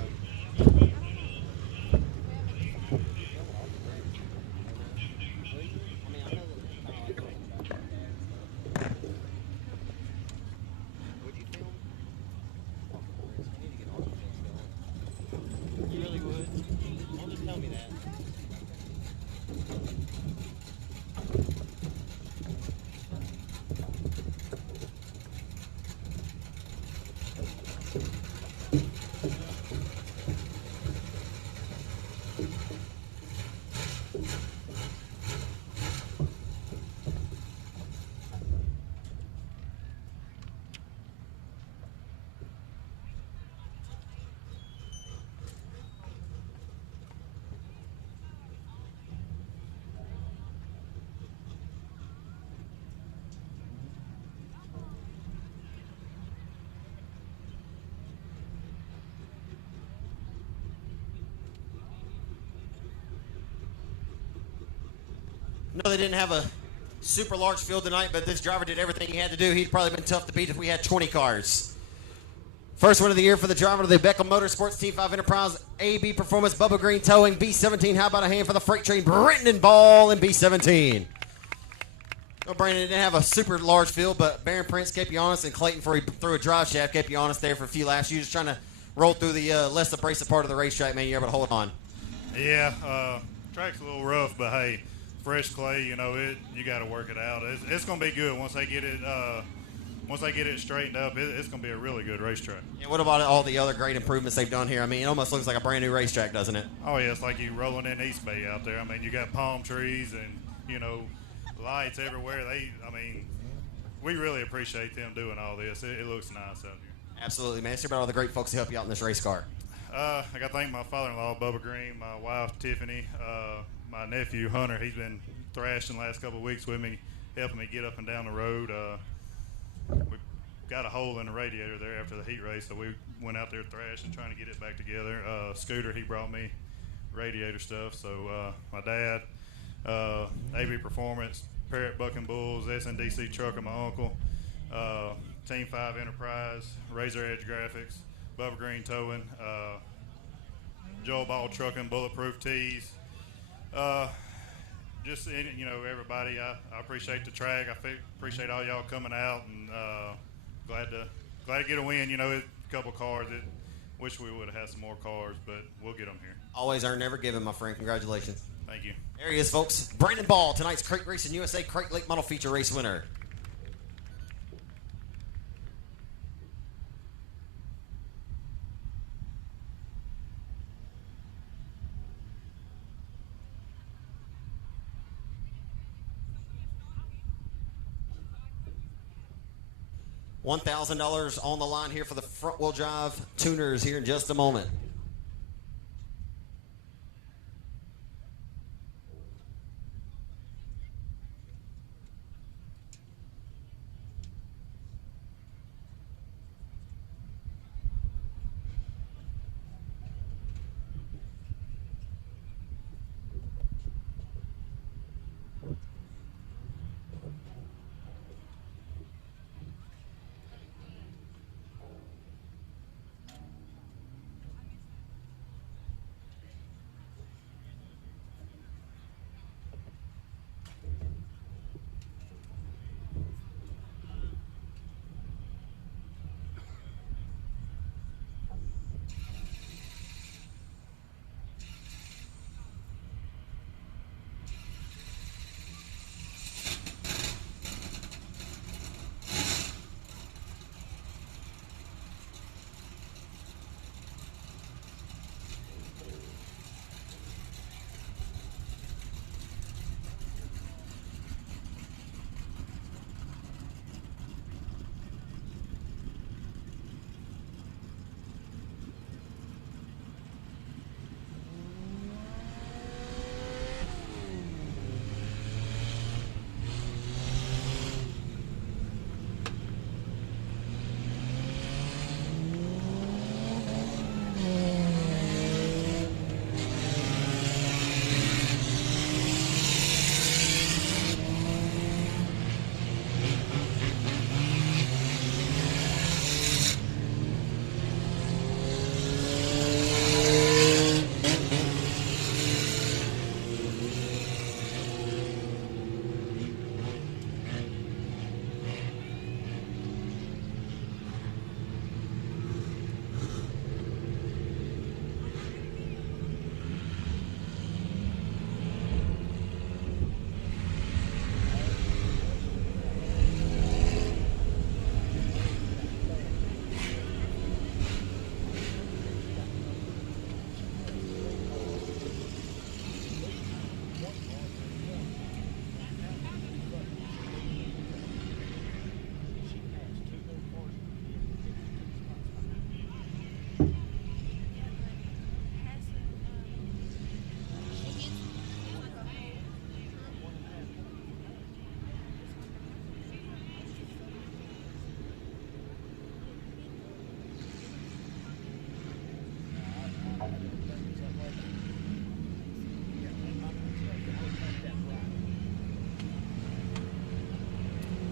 No, they didn't have a super large field tonight, but this driver did everything he had to do. He'd probably been tough to beat if we had 20 cars. First win of the year for the driver of the Beckham Motorsports Team 5 Enterprise AB Performance, Bubba Green Towing, B17. How about a hand for the freight train, Brandon Ball in B17. Well, Brandon didn't have a super large field, but Baron Prince kept you honest, and Clayton, before he threw a drive shaft, kept you honest there for a few laps. You just trying to roll through the less abrasive part of the racetrack, man. You're able to hold on. Yeah, track's a little rough, but hey, fresh clay, you know, you got to work it out. It's going to be good once they get it once they get it straightened up, it's going to be a really good racetrack. And what about all the other great improvements they've done here? I mean, it almost looks like a brand new racetrack, doesn't it? Oh yeah, it's like you rolling in East Bay out there. I mean, you got palm trees and lights everywhere. We really appreciate them doing all this. It looks nice out here. Absolutely, man. Let's hear about all the great folks who help you out in this race car. I got to thank my father-in-law, Bubba Green, my wife, Tiffany, my nephew, Hunter. He's been thrashing the last couple of weeks with me, helping me get up and down the road. We got a hole in the radiator there after the heat race, so we went out there thrashing, trying to get it back together. Scooter, he brought me radiator stuff. So my dad, AB Performance, Parrot Bucking Bulls, SNDC Trucker, my uncle, Team 5 Enterprise, Razor Edge Graphics, Bubba Green Towing, Joel Ball Trucking, Bulletproof Tees. Just everybody. I appreciate the track. I appreciate all y'all coming out, and glad to get a win. A couple cars. Wish we would have had some more cars, but we'll get them here. Always earn, never given, my friend. Congratulations. Thank you. There he is, folks. Brandon Ball, tonight's Crate Racing USA Crate Late Model Feature Race winner. $1,000 on the line here for the front-wheel drive tuners here in just a moment.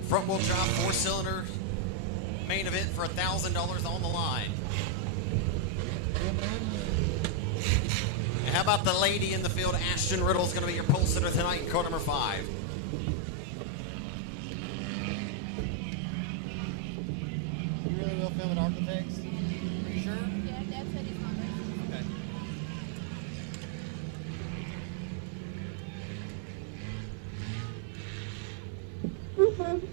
Front-wheel drive, four-cylinder main event for $1,000 on the line. And how about the lady in the field? Ashton Riddle is going to be your pole sitter tonight in car number 5. You really will film at Architects? Are you sure? Yeah, Dad said he's not ready. Okay.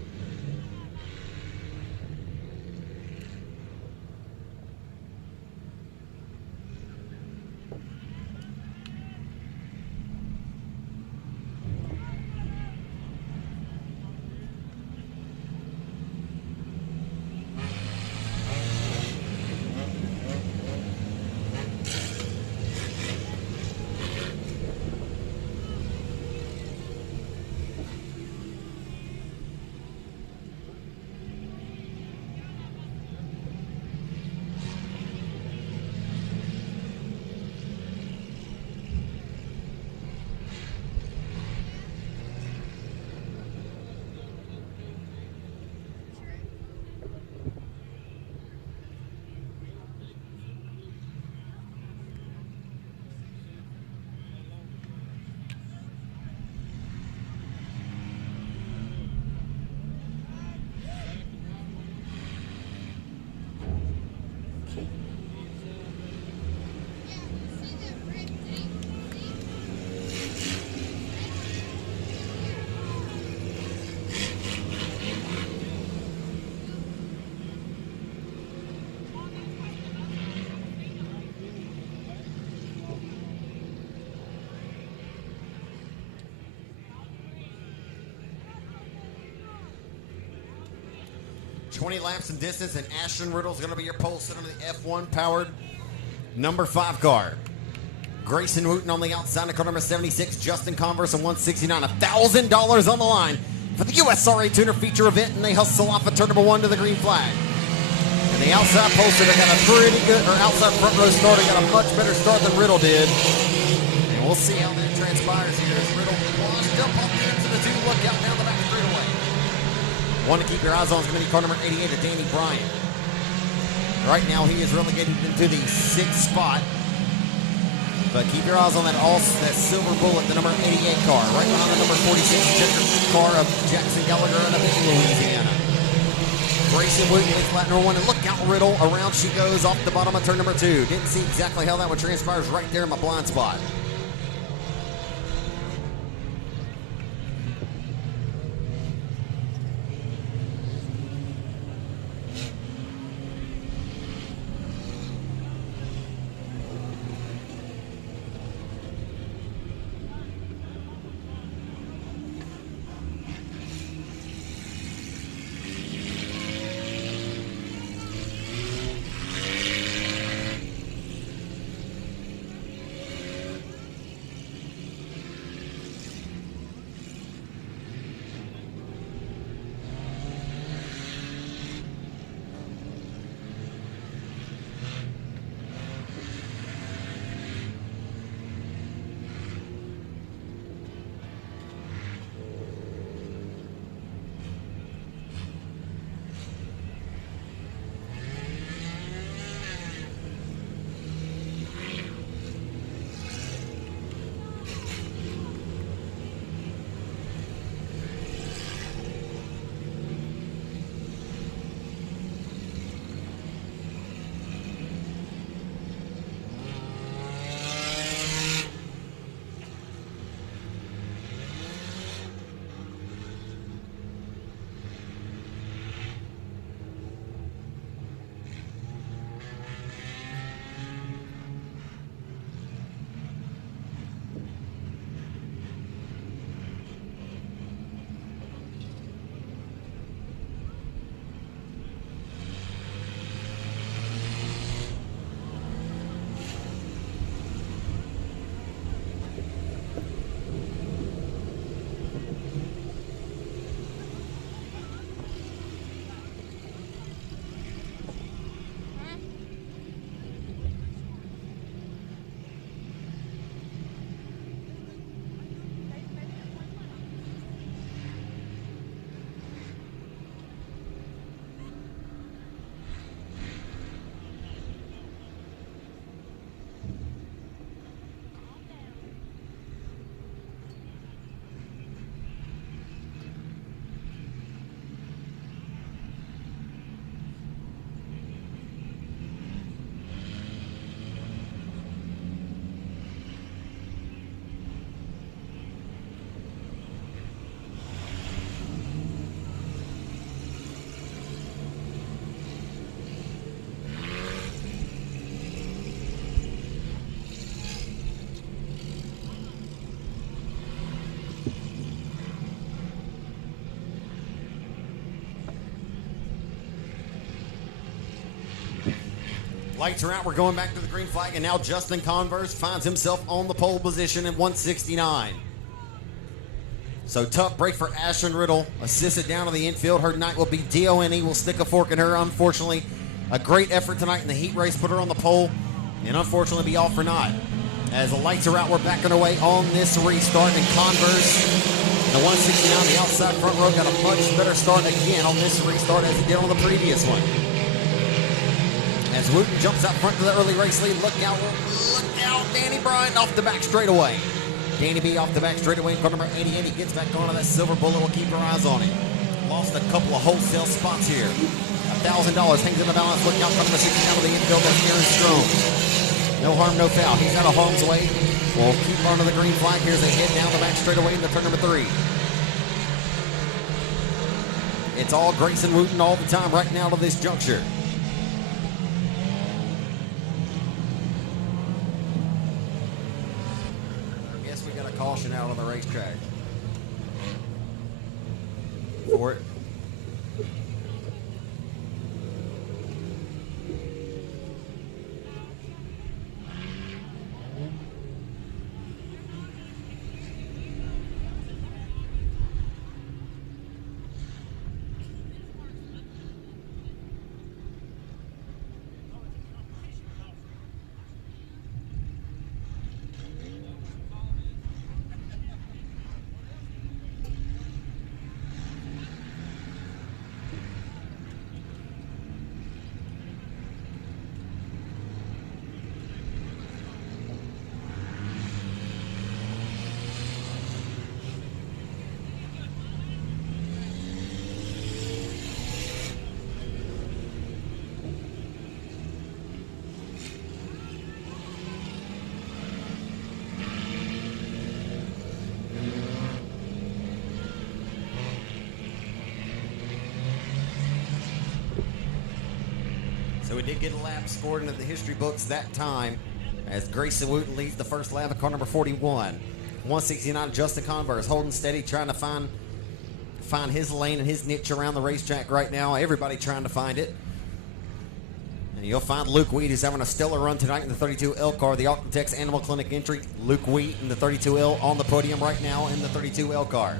20 laps in distance, and Ashton Riddle is going to be your pole sitter in the F1 powered number 5 car. Grayson Wooten on the outside of car number 76, Justin Converse on 169. $1,000 on the line for the USRA Tuner feature event, and they hustle off of turn number 1 to the green flag. And the outside pole sitter got a pretty good, or outside front row starter got a much better start than Riddle did. And we'll see how that transpires here as Riddle washed up off the ends of the 2. Look out down the back straightaway. One to keep your eyes on is going to be car number 88 of Danny Bryant. Right now he is relegated into the 6th spot. But keep your eyes on that silver bullet, the number 88 car, right behind the number 46 checker car of Jackson Gallagher out of Louisiana. Grayson Wooten leads lap number 1, and look out, Riddle. Around she goes off the bottom of turn number 2. Didn't see exactly how that one transpires right there in my blind spot. Lights are out. We're going back to the green flag, and now Justin Converse finds himself on the pole position at 169. So tough break for Ashton Riddle. Assisted down to the infield. Her night will be DONE. Will stick a fork in her. Unfortunately, a great effort tonight in the heat race put her on the pole, and unfortunately be all for naught. As the lights are out, we're back underway on this restart, and Converse, the 169, the outside front row, got a much better start again on this restart as he did on the previous one. As Wooten jumps out front to the early race lead, look out, Danny Bryant off the back straightaway. Danny B off the back straightaway in car number 88. He gets back onto that silver bullet. We'll keep our eyes on him. Lost a couple of wholesale spots here. $1,000 hangs in the balance. Look out, number 60 down to the infield. That's Aaron Strome. No harm, no foul. He's out of harm's way. We'll keep onto the green flag here as they head down the back straightaway into turn number 3. It's all Grayson Wooten all the time right now to this juncture. Caution out on the racetrack for it. did get a lap scored into the history books that time as Grayson Wooten leads the first lap at car number 41. 169, Justin Converse holding steady, trying to find his lane and his niche around the racetrack right now. Everybody trying to find it. And you'll find Luke Wheat is having a stellar run tonight in the 32L car, the Architects Animal Clinic entry. Luke Wheat in the 32L on the podium right now in the 32L car.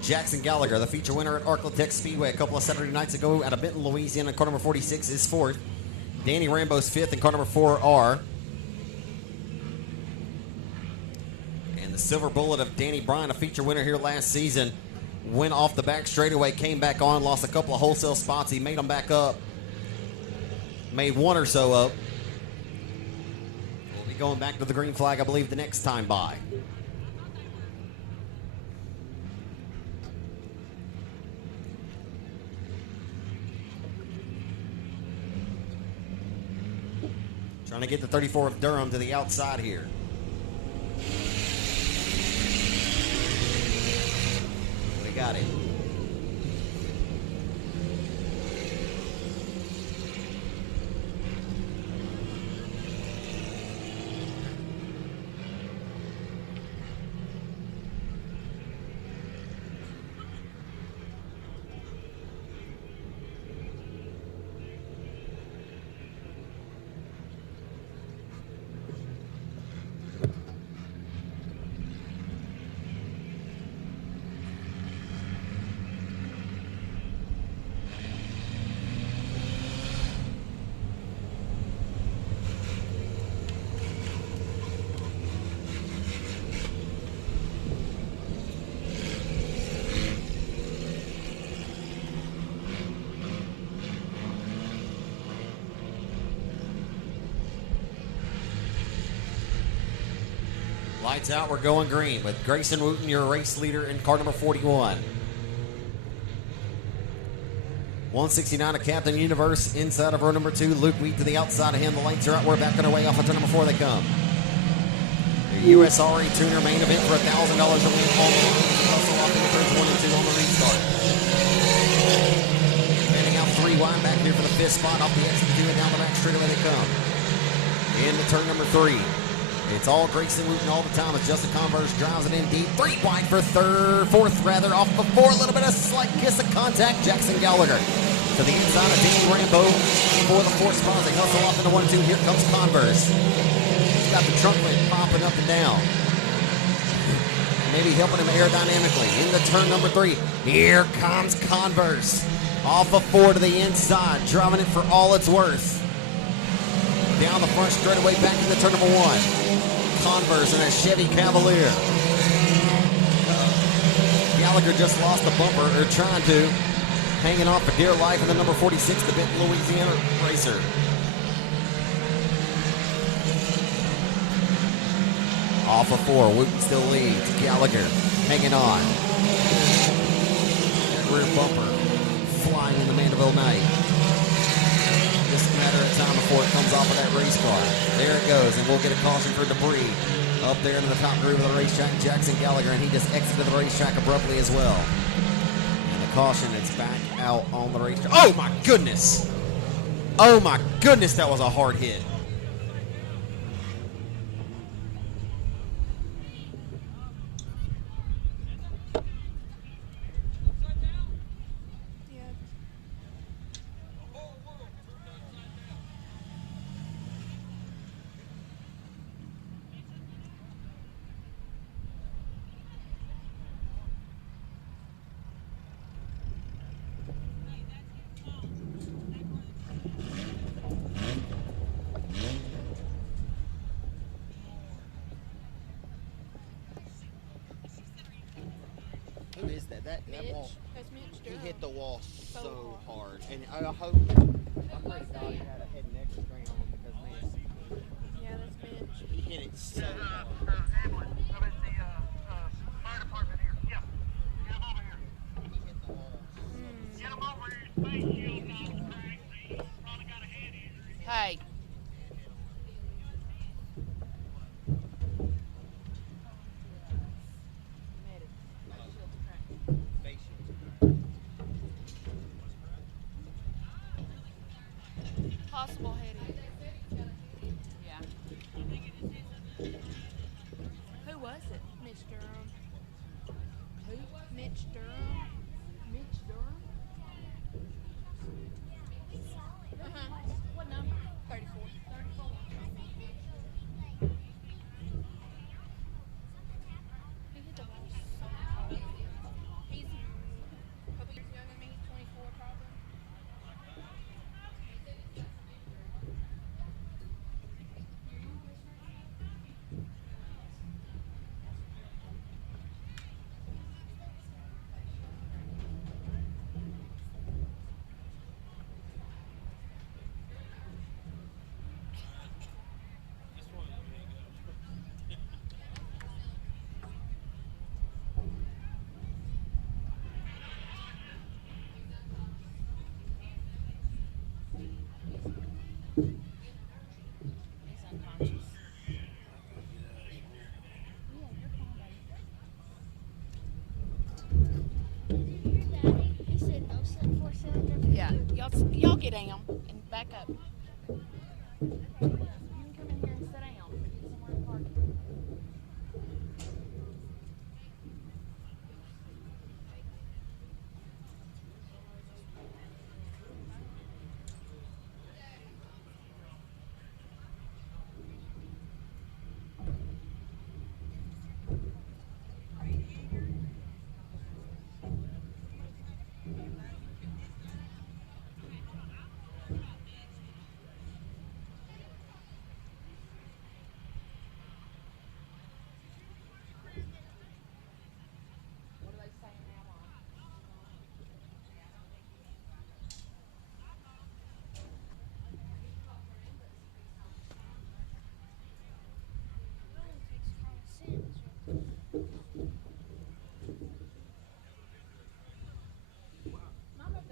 Jackson Gallagher, the feature winner at Architects Speedway a couple of Saturday nights ago out of Benton, Louisiana, car number 46 is fourth. Danny Rambo's fifth in car number 4R. And the silver bullet of Danny Bryan, a feature winner here last season, went off the back straightaway, came back on, lost a couple of wholesale spots. He made them back up. Made one or so up. We'll be going back to the green flag, I believe, the next time by. Trying to get the 34 of Durham to the outside here. We got it. Lights out, we're going green with Grayson Wooten, your race leader in car number 41. 169 of Captain Universe inside of row number 2. Luke Wheat to the outside of him. The lights are out. We're back on our way off of turn number 4 they come. The USRA Tuner main event for $1,000 to win all the hustle off into turns 1 and 2 on the restart. Heading out 3 wide back here for the 5th spot off the exit 2 and down the back straightaway they come. Into turn number 3. It's all Grayson Wooten all the time as Justin Converse drives it in deep. 3 wide for 4th rather, off before a little bit of slight kiss of contact. Jackson Gallagher to the inside of Danny Rambo for the 4th spot as they hustle off into 1 and 2. Here comes Converse. He's got the trunk lid popping up and down. Maybe helping him aerodynamically. Into turn number 3. Here comes Converse. Off of 4 to the inside, driving it for all it's worth. Down the front straightaway back to the turn number 1. Converse in a Chevy Cavalier. Gallagher just lost the bumper, or trying to. Hanging off for dear life in the number 46, the Benton, Louisiana racer. Off of 4, Wooten still leads. Gallagher hanging on. That rear bumper flying in the Mandeville night. Just a matter of time before it comes off of that race car. There it goes, and we'll get a caution for debris up there into the top groove of the racetrack. Jackson Gallagher, and he just exited the racetrack abruptly as well. And the caution is back out on the racetrack. Oh my goodness! Oh my goodness, that was a hard hit. Who is that? That Mitch. wall. That's Mitch He Durham. hit the wall So so hard. hard. And I hope, I pray to God he had a head and neck restraint on him because, man, Yeah, that's Mitch. he hit it so hard. He hit the wall. Hey. get down and back up. You can come in here and sit down. Get somewhere to park. What are they saying now, Mom?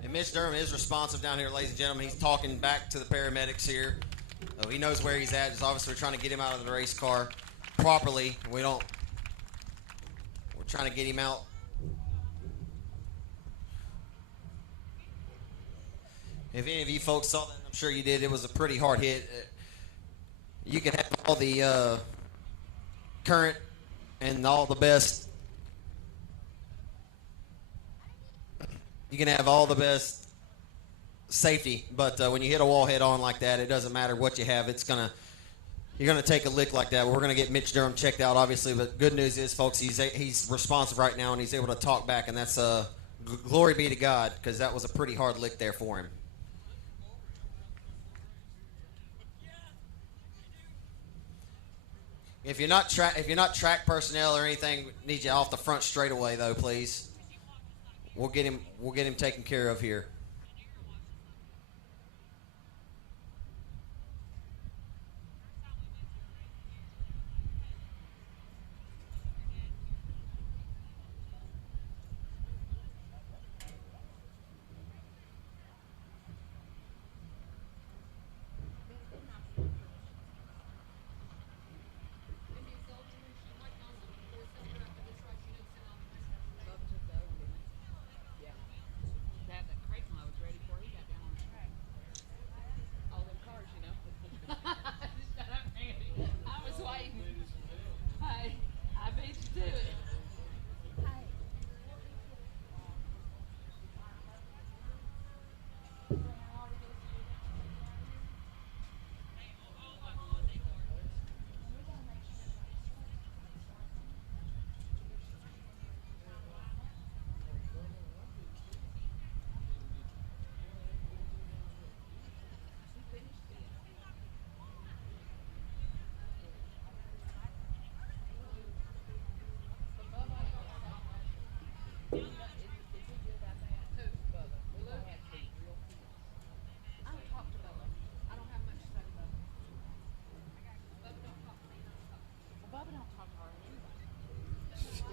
And Mitch Durham is responsive down here, ladies and gentlemen. He's talking back to the paramedics here. He knows where he's at. Just obviously, we're trying to get him out of the race car properly. We're trying to get him out. If any of you folks saw that, I'm sure you did. It was a pretty hard hit. You can have all the current and all the best. You can have all the best safety, but when you hit a wall head on like that, it doesn't matter what you have. You're gonna take a lick like that. We're gonna get Mitch Durham checked out, obviously. But good news is, folks, he's responsive right now and he's able to talk back, and that's glory be to God, because that was a pretty hard lick there for him. If you're not track personnel or anything, need you off the front straightaway though, please. We'll get him taken care of here.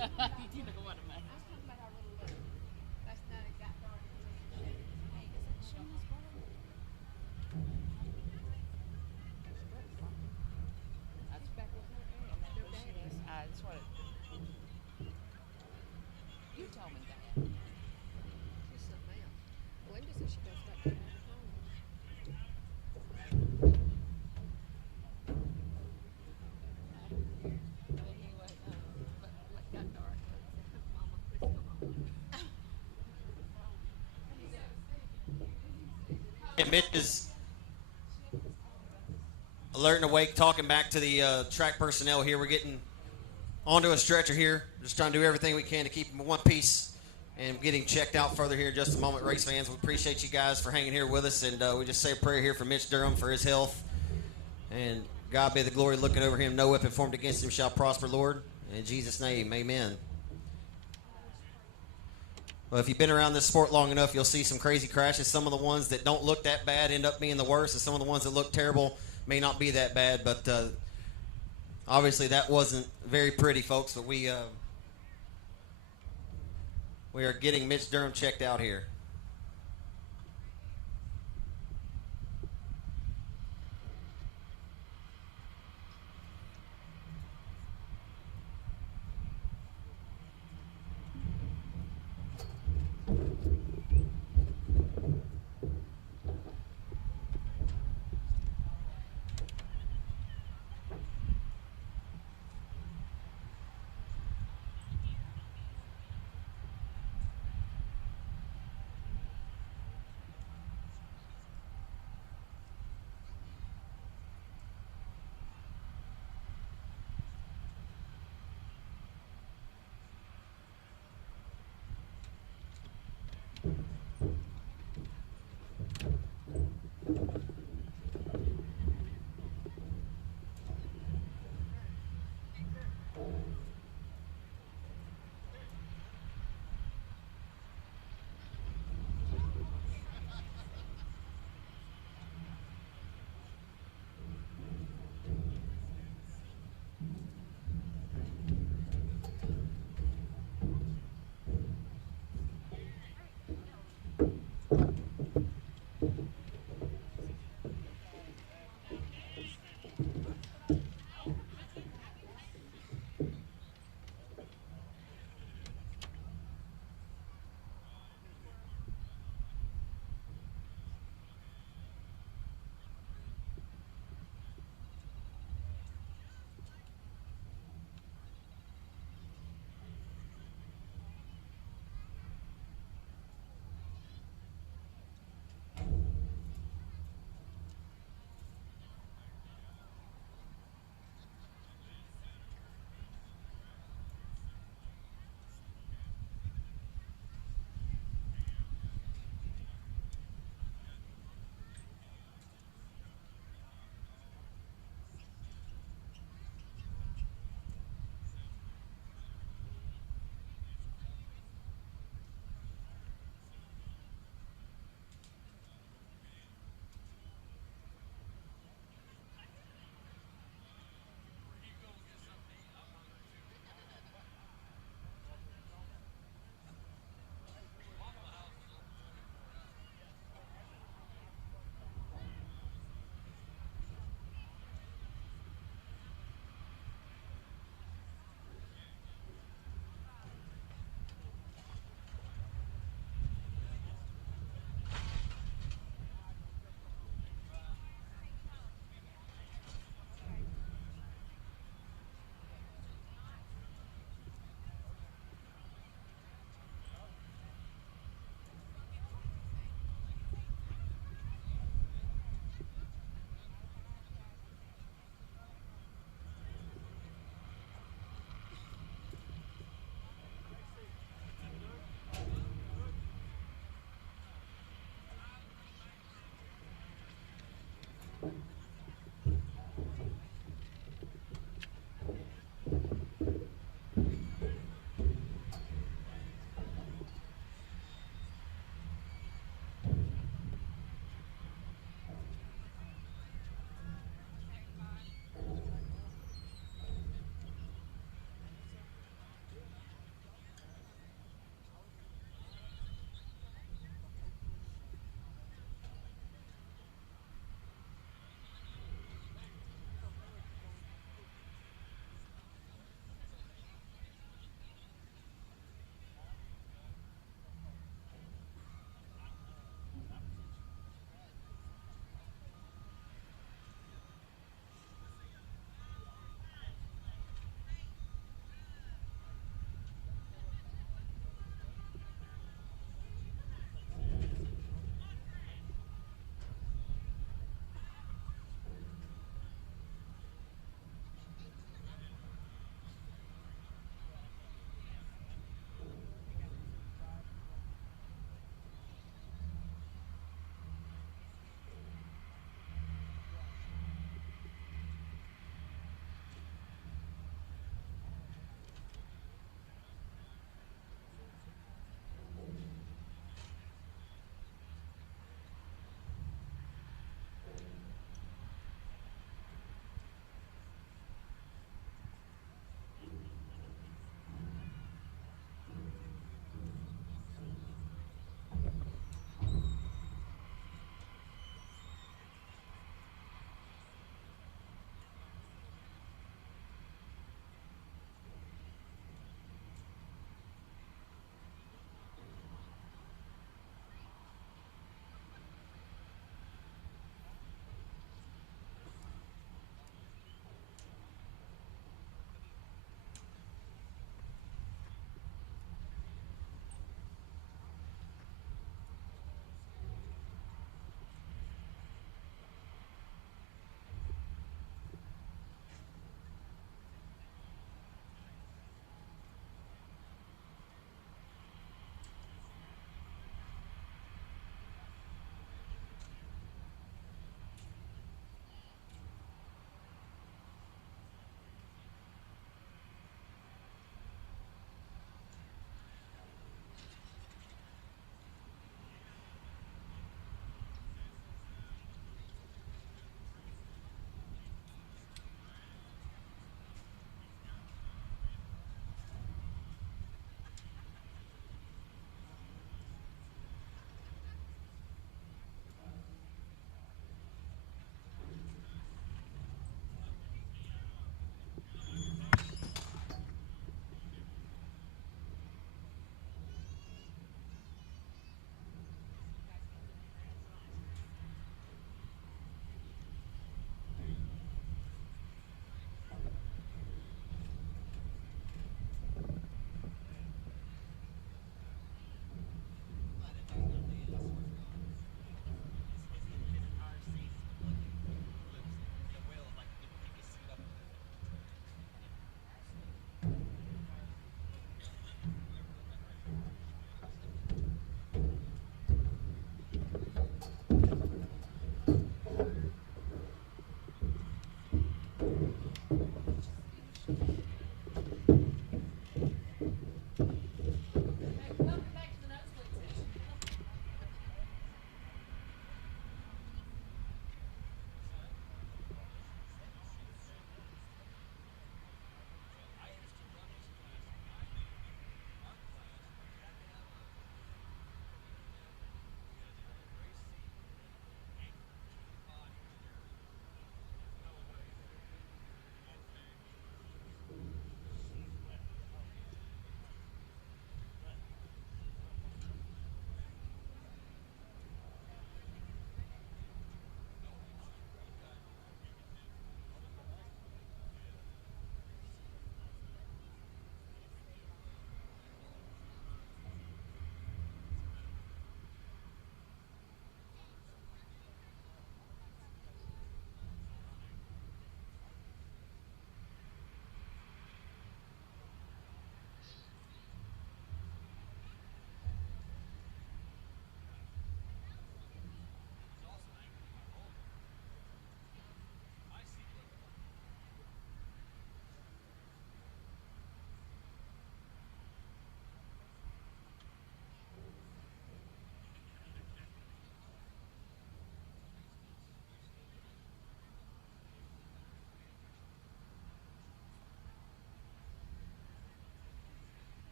You know what I mean. That's back with her area. That's where she is. That's what you told me that. She's something else. Linda said she goes back to her home. But anyway, but it got dark. Mama, please come on. And Mitch is alert and awake, talking back to the track personnel here. We're getting onto a stretcher here. Just trying to do everything we can to keep him in one piece and getting checked out further here in just a moment. Race fans, we appreciate you guys for hanging here with us, and we just say a prayer here for Mitch Durham for his health. And God be the glory, looking over him. No weapon formed against him shall prosper, Lord. In Jesus' name, amen. Well, if you've been around this sport long enough, you'll see some crazy crashes. Some of the ones that don't look that bad end up being the worst, and some of the ones that look terrible may not be that bad. But obviously that wasn't very pretty, folks. But we are getting Mitch Durham checked out here.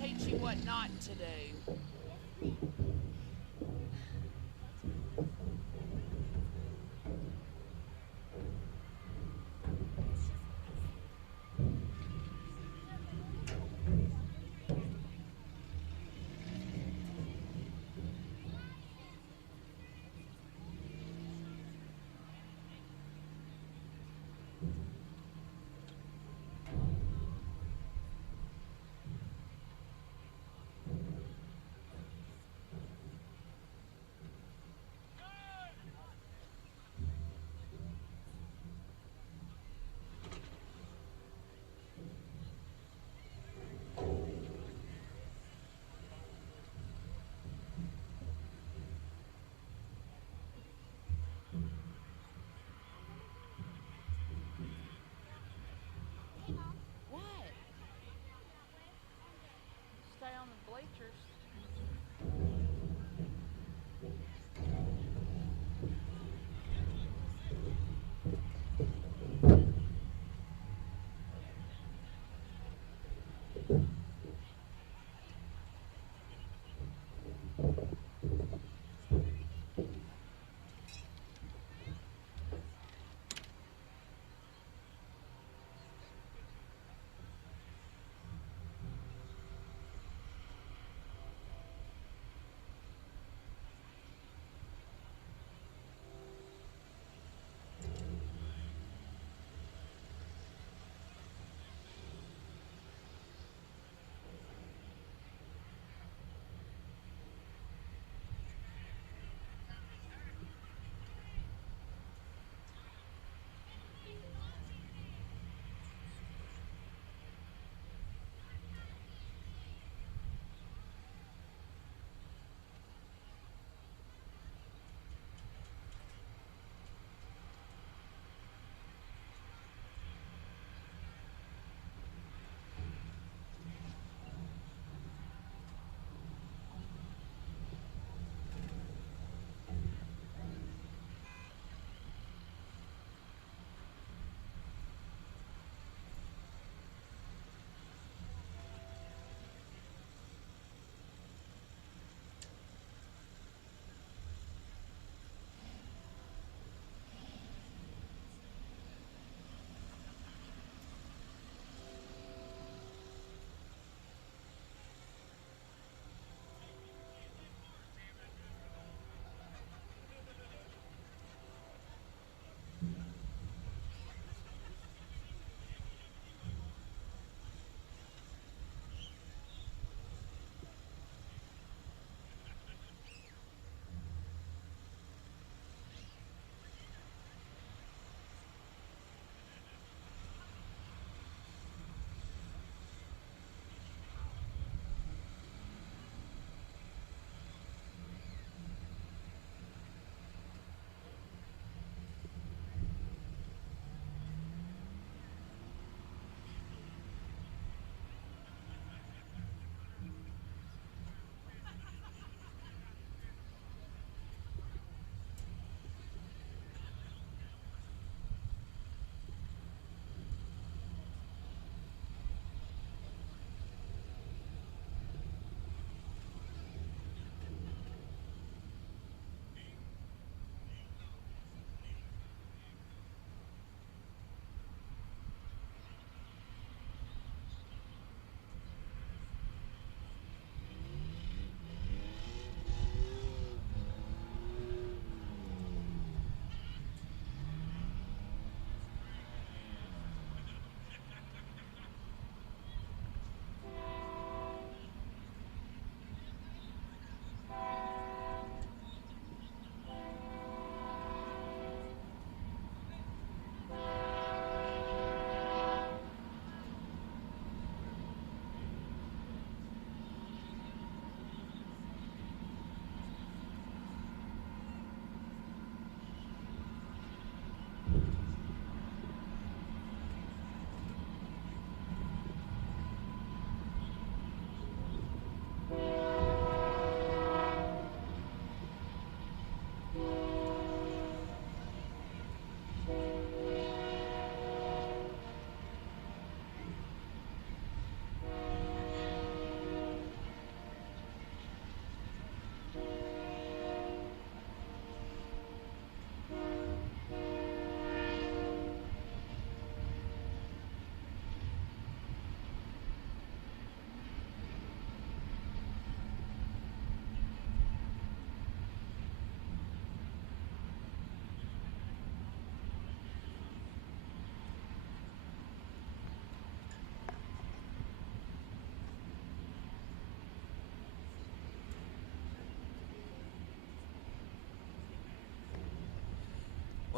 teach you what not to do.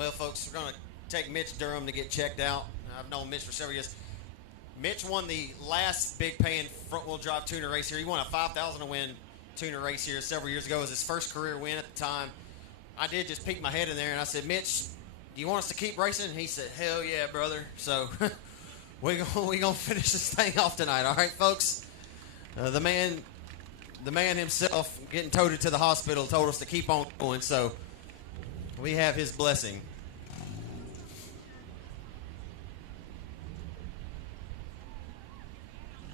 Well, folks, we're going to take Mitch Durham to get checked out. I've known Mitch for several years. Mitch won the last big paying front wheel drive tuner race here. He won a 5,000 to win tuner race here several years ago. It was his first career win at the time. I did just peek my head in there and I said, Mitch, do you want us to keep racing? And he said, hell yeah, brother. So we're gonna finish this thing off tonight. All right, folks. The man himself getting toted to the hospital told us to keep on going. So we have his blessing.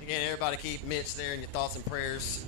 Again, everybody keep Mitch there in your thoughts and prayers.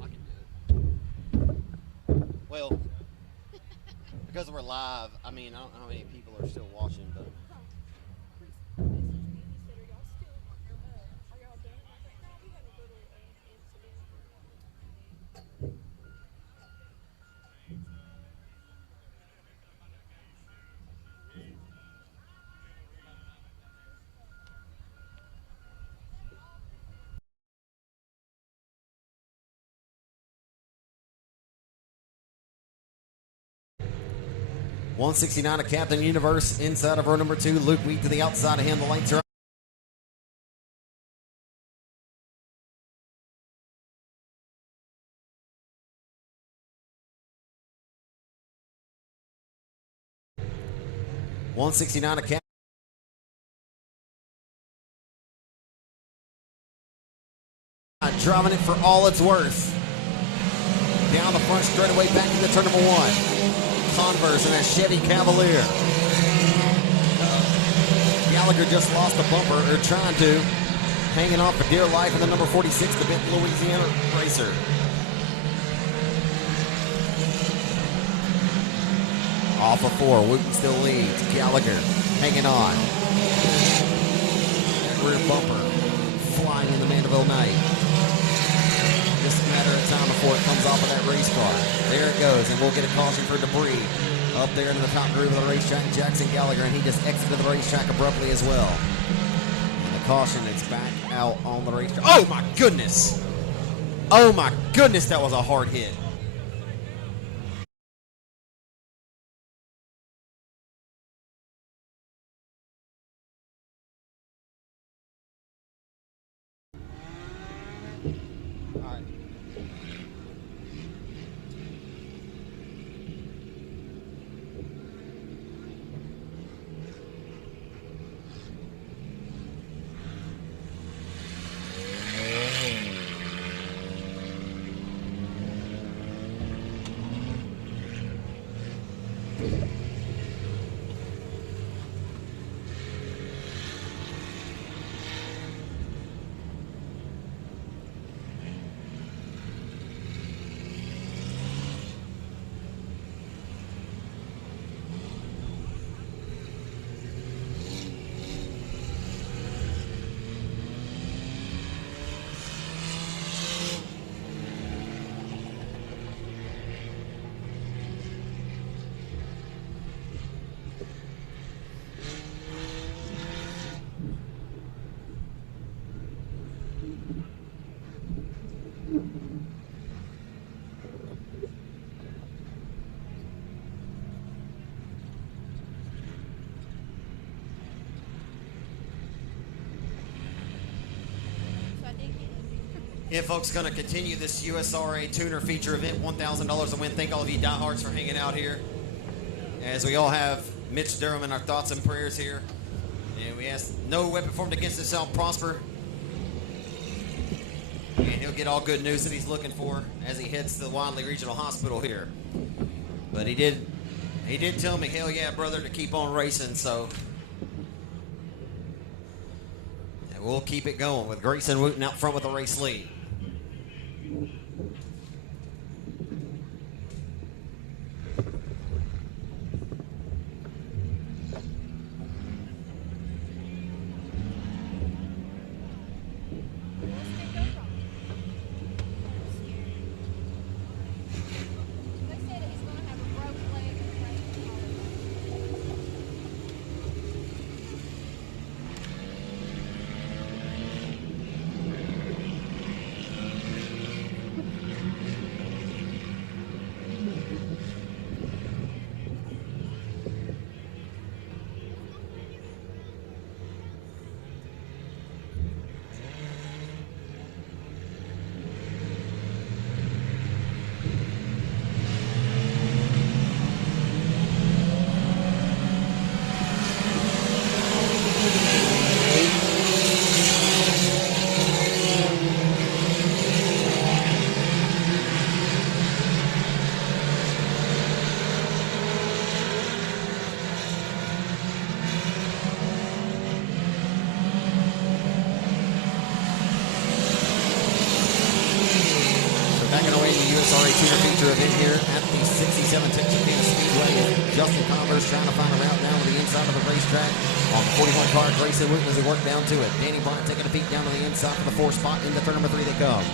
I can do it. Well, because we're live, I mean, I don't know how many people are still watching, but Chris messaged me and he said, "Are y'all still? Are y'all done?" I was like, "No, we had a little incident." $169 of Captain Universe inside of row number 2. Luke Wheat to the outside of him. The lights are up. $169 of Captain. Driving it for all it's worth. Down the front straightaway back into turn number 1. Converse and a Chevy Cavalier. Gallagher just lost a bumper, or trying to. Hanging on for dear life in the number 46, the Benton, Louisiana racer. Off of 4, Wooten still leads. Gallagher hanging on. That rear bumper flying in the Mandeville night. Just a matter of time before it comes off of that race car. There it goes, and we'll get a caution for debris up there into the top groove of the racetrack. Jackson Gallagher, and he just exited the racetrack abruptly as well. And the caution is back out on the racetrack. Oh my goodness! Oh my goodness, that was a hard hit. If folks going to continue this USRA Tuner Feature event, $1,000 to win. Thank all of you diehards for hanging out here. As we all have Mitch Durham in our thoughts and prayers here. And we ask no weapon formed against himself prosper. And he'll get all good news that he's looking for as he heads to the Wadley Regional Hospital here. But he did tell me, hell yeah, brother, to keep on racing. So we'll keep it going with Grayson Wooten out front with the race lead. major event here at the 67 Texarkana Speedway. Justin Converse trying to find a route down to the inside of the racetrack on the 41 car. Grayson Wooten as they work down to it. Danny Bryant taking a peek down to the inside for the 4 spot. Into turn number 3 they come.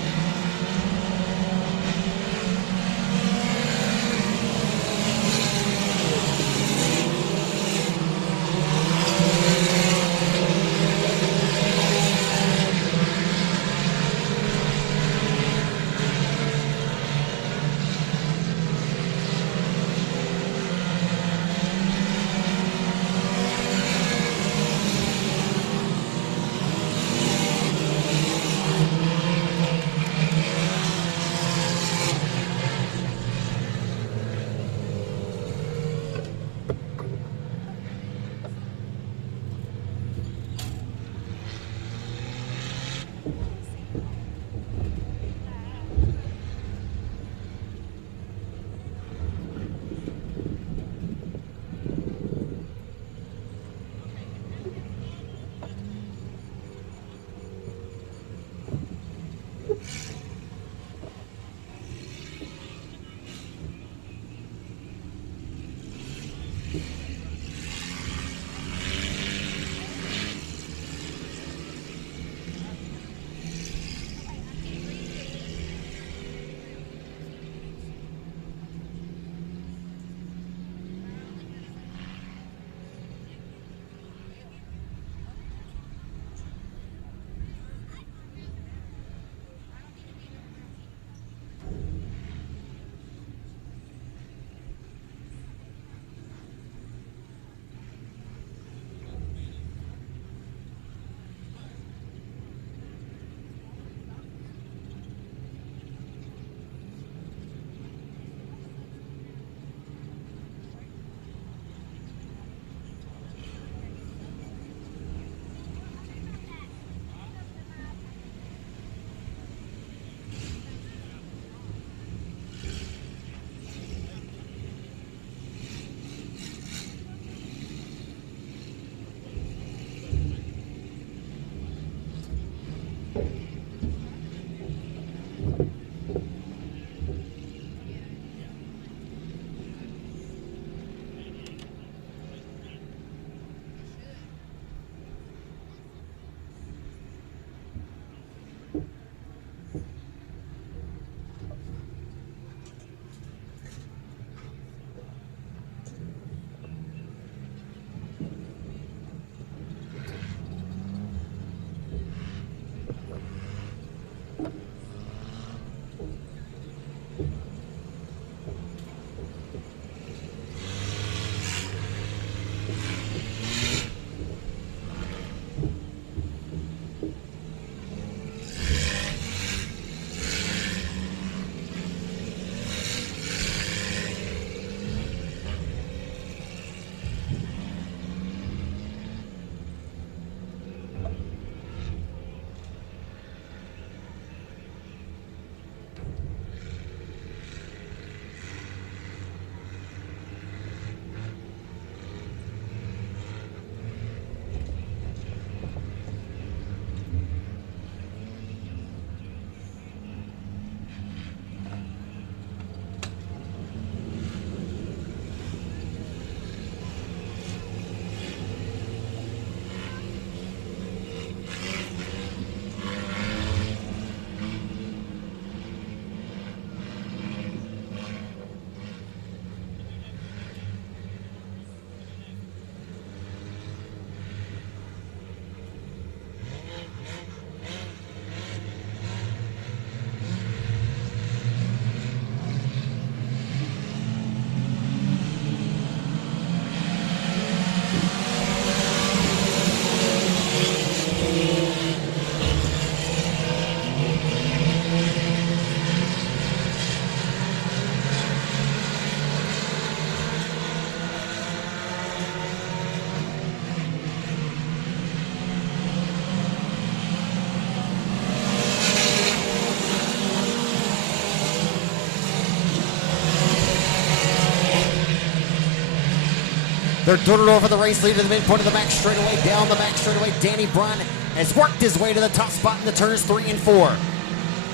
They're doing it over the race leader, the midpoint of the back straightaway, down the back straightaway. Danny Bryant has worked his way to the top spot in the turns 3 and 4.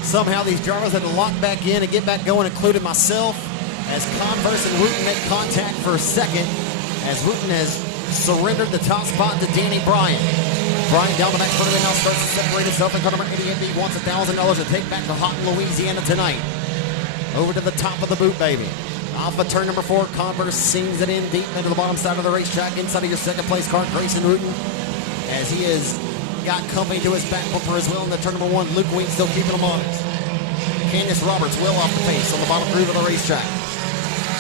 Somehow these drivers had to lock back in and get back going, including myself, as Converse and Wooten make contact for a second, as Wooten has surrendered the top spot to Danny Bryant. Bryant down the back front of the now starts to separate himself in car number 88. He wants $1,000 to take back to Houghton, Louisiana tonight. Over to the top of the boot, baby. Off of turn number 4, Converse sings it in deep into the bottom side of the racetrack, inside of your second place car, Grayson Wooten, as he has got company to his back bumper as well in the turn number 1. Luke Ween still keeping him honest. Candace Roberts well off the pace on the bottom groove of the racetrack.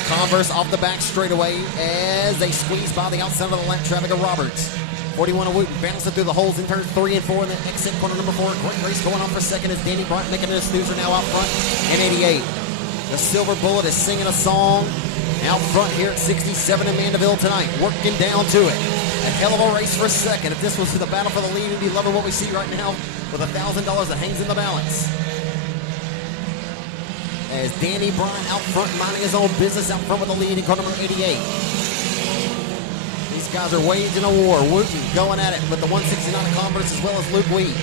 Converse off the back straightaway as they squeeze by the outside of the lap traffic of Roberts. 41 of Wooten bouncing through the holes in turns 3 and 4 in the exit corner number 4. Great race going on for second as Danny Bryant making a snoozer now out front in 88. The Silver Bullet is singing a song out front here at 67 in Mandeville tonight, working down to it. A hell of a race for a second. If this was the battle for the lead, we'd be loving what we see right now with $1,000 that hangs in the balance. As Danny Bryant out front minding his own business out front with the lead in car number 88. These guys are waging a war. Wooten going at it with the 169 of Converse as well as Luke Weed.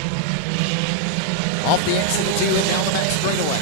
Off the exit of 2 and down the back straightaway.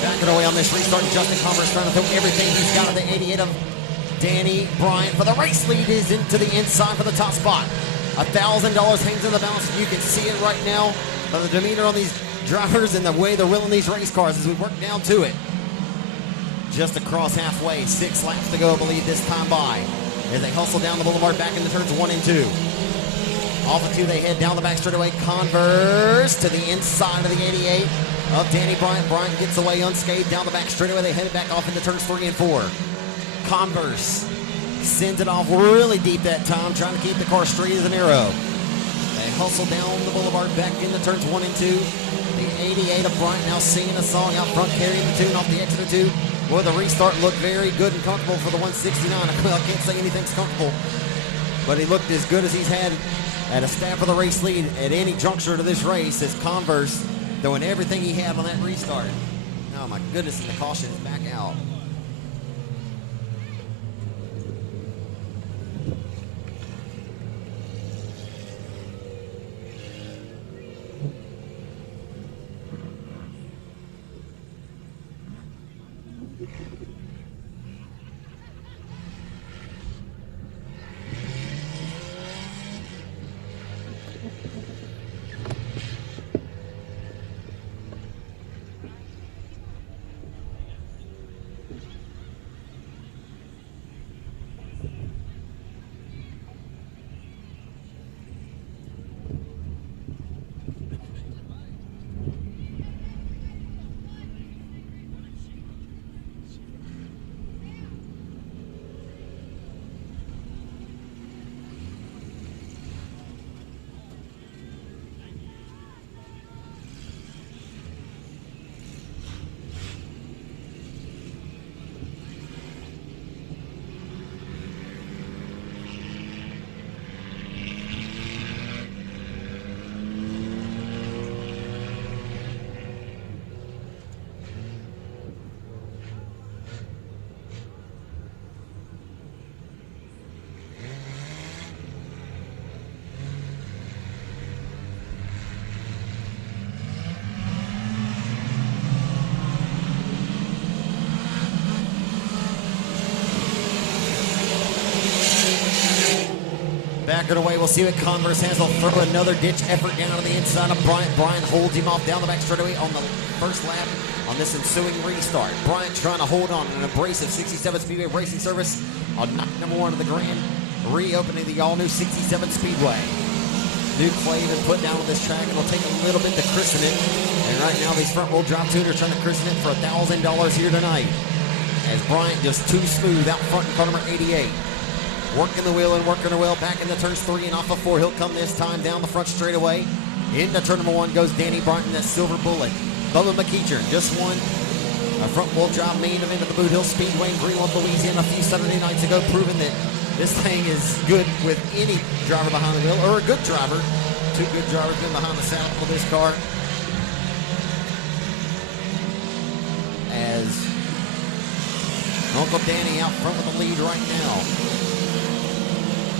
Backing away on this restart, Justin Converse trying to throw everything he's got at the 88 of Danny Bryant for the race lead is into the inside for the top spot. $1,000 hangs in the balance. You can see it right now by the demeanor on these drivers and the way they're willing these race cars as we work down to it. Just across halfway, 6 laps to go, I believe, this time by. As they hustle down the boulevard back into turns 1 and 2. Off of 2, they head down the back straightaway. Converse to the inside of the 88 of Danny Bryant. Bryant gets away unscathed down the back straightaway. They headed back off into turns 3 and 4. Converse sends it off really deep that time, trying to keep the car straight as an arrow. They hustle down the boulevard back into turns 1 and 2. The 88 of Bryant now singing a song out front, carrying the tune off the exit of 2. Well, the restart looked very good and comfortable for the 169. I can't say anything's comfortable, but he looked as good as he's had at a stab for the race lead at any juncture to this race as Converse throwing everything he had on that restart. Oh my goodness, and the caution is back out. Back it away. We'll see what Converse has. They'll throw another ditch effort down to the inside of Bryant. Bryant holds him off down the back straightaway on the first lap on this ensuing restart. Bryant trying to hold on in an abrasive 67 Speedway racing service on night number 1 of the Grand, reopening the all-new 67 Speedway. New clay been put down on this track. It'll take a little bit to christen it. And right now, these front-wheel drive tuners are trying to christen it for $1,000 here tonight. As Bryant just too smooth out front in car number 88. Working the wheel and working the wheel. Back into turns 3 and off of 4. He'll come this time down the front straightaway. Into turn number 1 goes Danny Bryant, that silver bullet. Bubba McEachern just won a front-wheel drive main event at the Boot Hill Speedway in Greenwood, Louisiana a few Saturday nights ago, proving that this thing is good with any driver behind the wheel, or a good driver. 2 good drivers been behind the saddle of this car. As Uncle Danny out front with the lead right now.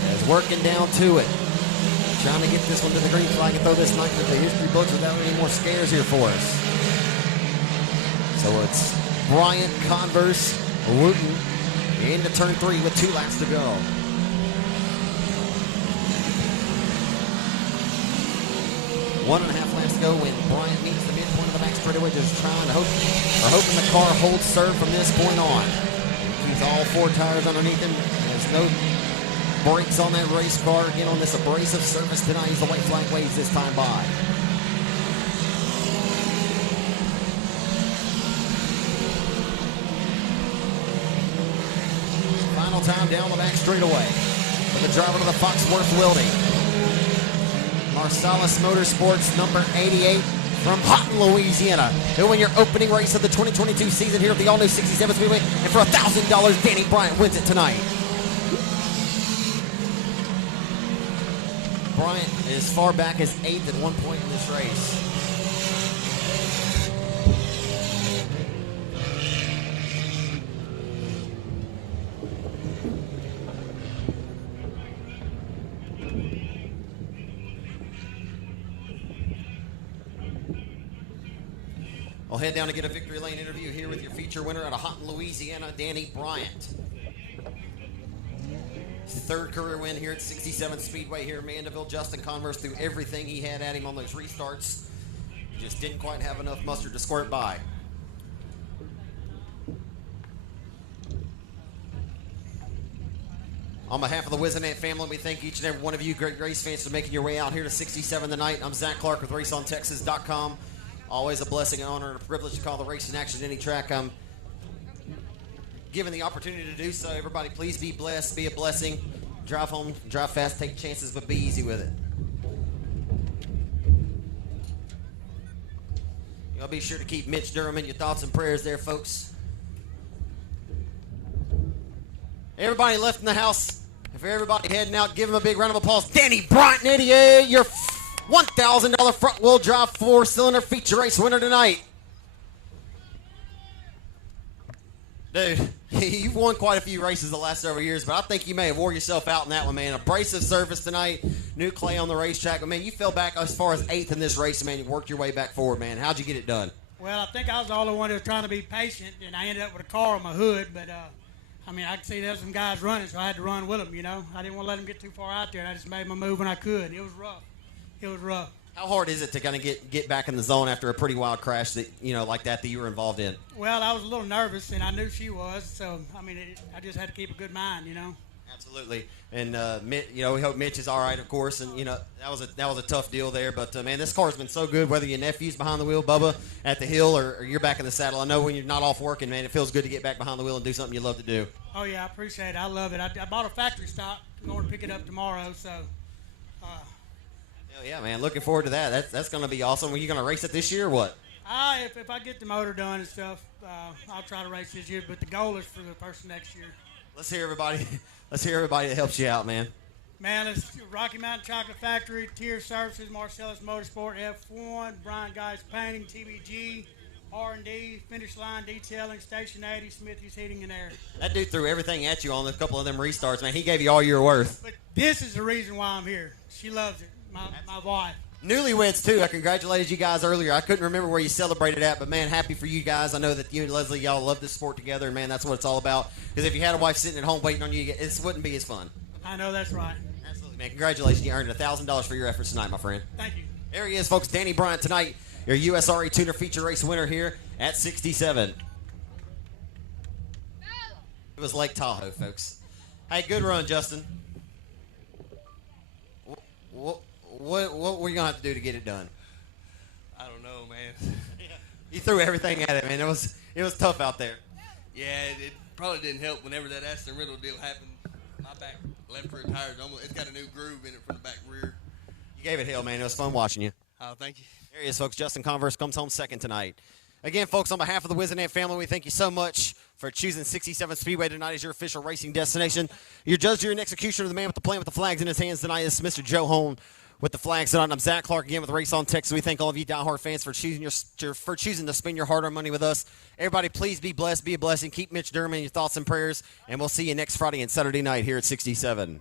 As working down to it. Trying to get this one to the green flag and throw this night to the history books without any more scares here for us. So it's Bryant, Converse, Wooten into turn 3 with 2 laps to go. One and a half laps to go when Bryant meets the midpoint of the back straightaway, just trying to hoping the car holds serve from this point on. Keeps all 4 tires underneath him. There's no brakes on that race car. Again on this abrasive surface tonight as the white flag waves this time by. Final time down the back straightaway for the driver of the Foxworth Welding. Marsalis Motorsports, number 88 from Houghton, Louisiana. He'll win your opening race of the 2022 season here at the all-new 67 Speedway. And for $1,000, Danny Bryant wins it tonight. Bryant is far back as 8th at one point in this race. I'll head down to get a victory lane interview here with your feature winner out of Houghton, Louisiana, Danny Bryant. His 3rd career win here at 67 Speedway here in Mandeville. Justin Converse threw everything he had at him on those restarts. Just didn't quite have enough mustard to squirt by. On behalf of the Wizenant family, we thank each and every one of you great race fans for making your way out here to 67 tonight. I'm Zach Clark with RaceOnTexas.com. Always a blessing, an honor, and a privilege to call the race in action at any track I'm given the opportunity to do so. Everybody, please be blessed, be a blessing. Drive home, drive fast, take chances, but be easy with it. Y'all be sure to keep Mitch Durham in your thoughts and prayers there, folks. Everybody left in the house, and for everybody heading out, give him a big round of applause. Danny Bryant, 88, your $1,000 front-wheel drive 4-cylinder feature race winner tonight. Dude, you've won quite a few races the last several years, but I think you may have wore yourself out in that one, man. Abrasive surface tonight, new clay on the racetrack. But, man, you fell back as far as 8th in this race, man. You worked your way back forward, man. How'd you get it done? Well, I think I was the only one who was trying to be patient, and I ended up with a car on my hood. But, I mean, I could see there was some guys running, so I had to run with them, you know. I didn't want to let them get too far out there, and I just made my move when I could. It was rough. It was rough. How hard is it to kind of get back in the zone after a pretty wild crash that like that you were involved in? Well, I was a little nervous, and I knew she was, so I mean, I just had to keep a good mind, you know. Absolutely, and we hope Mitch is all right, of course, and that was a tough deal there. But man, this car's been so good. Whether your nephew's behind the wheel, Bubba, at the hill, or you're back in the saddle, I know when you're not off working, man, it feels good to get back behind the wheel and do something you love to do. Oh yeah, I appreciate it. I love it. I bought a factory stock. I'm going to pick it up tomorrow, so. Hell yeah, man! Looking forward to that. That's going to be awesome. Are you going to race it this year or what? If I get the motor done and stuff, I'll try to race this year. But the goal is for the first next year. Let's hear everybody. Let's hear everybody that helps you out, man. Man, it's Rocky Mountain Chocolate Factory, Tier Services, Marcellus Motorsport, F1, Brian Guy's Painting, TBG, R&D, Finish Line Detailing, Station 80, Smithy's Heating and Air. That dude threw everything at you on a couple of them restarts, man. He gave you all your worth. But this is the reason why I'm here. She loves it. My wife. Newlyweds, too. I congratulated you guys earlier. I couldn't remember where you celebrated at, but, man, happy for you guys. I know that you and Leslie, y'all love this sport together, and, man, that's what it's all about. Because if you had a wife sitting at home waiting on you, it wouldn't be as fun. I know that's right. Absolutely, man. Congratulations. You earned $1,000 for your efforts tonight, my friend. Thank you. There he is, folks. Danny Bryant tonight, your USRA Tuner Feature Race winner here at 67. It was Lake Tahoe, folks. Hey, good run, Justin. What were you going to have to do to get it done? I don't know, man. You threw everything at it, man. It was tough out there. Yeah, it probably didn't help whenever that Aston Riddle deal happened. My back left rear tire, it's got a new groove in it from the back rear. You gave it hell, man. It was fun watching you. Oh, thank you. There he is, folks. Justin Converse comes home second tonight. Again, folks, on behalf of the Wizenant family, we thank you so much for choosing 67 Speedway tonight as your official racing destination. Your judge, your executioner, the man with the plan with the flags in his hands tonight is Mr. Joe Hone with the flags tonight. I'm Zach Clark again with Race on Texas. We thank all of you diehard fans for choosing to spend your hard-earned money with us. Everybody, please be blessed, be a blessing. Keep Mitch Durham in your thoughts and prayers, and we'll see you next Friday and Saturday night here at 67.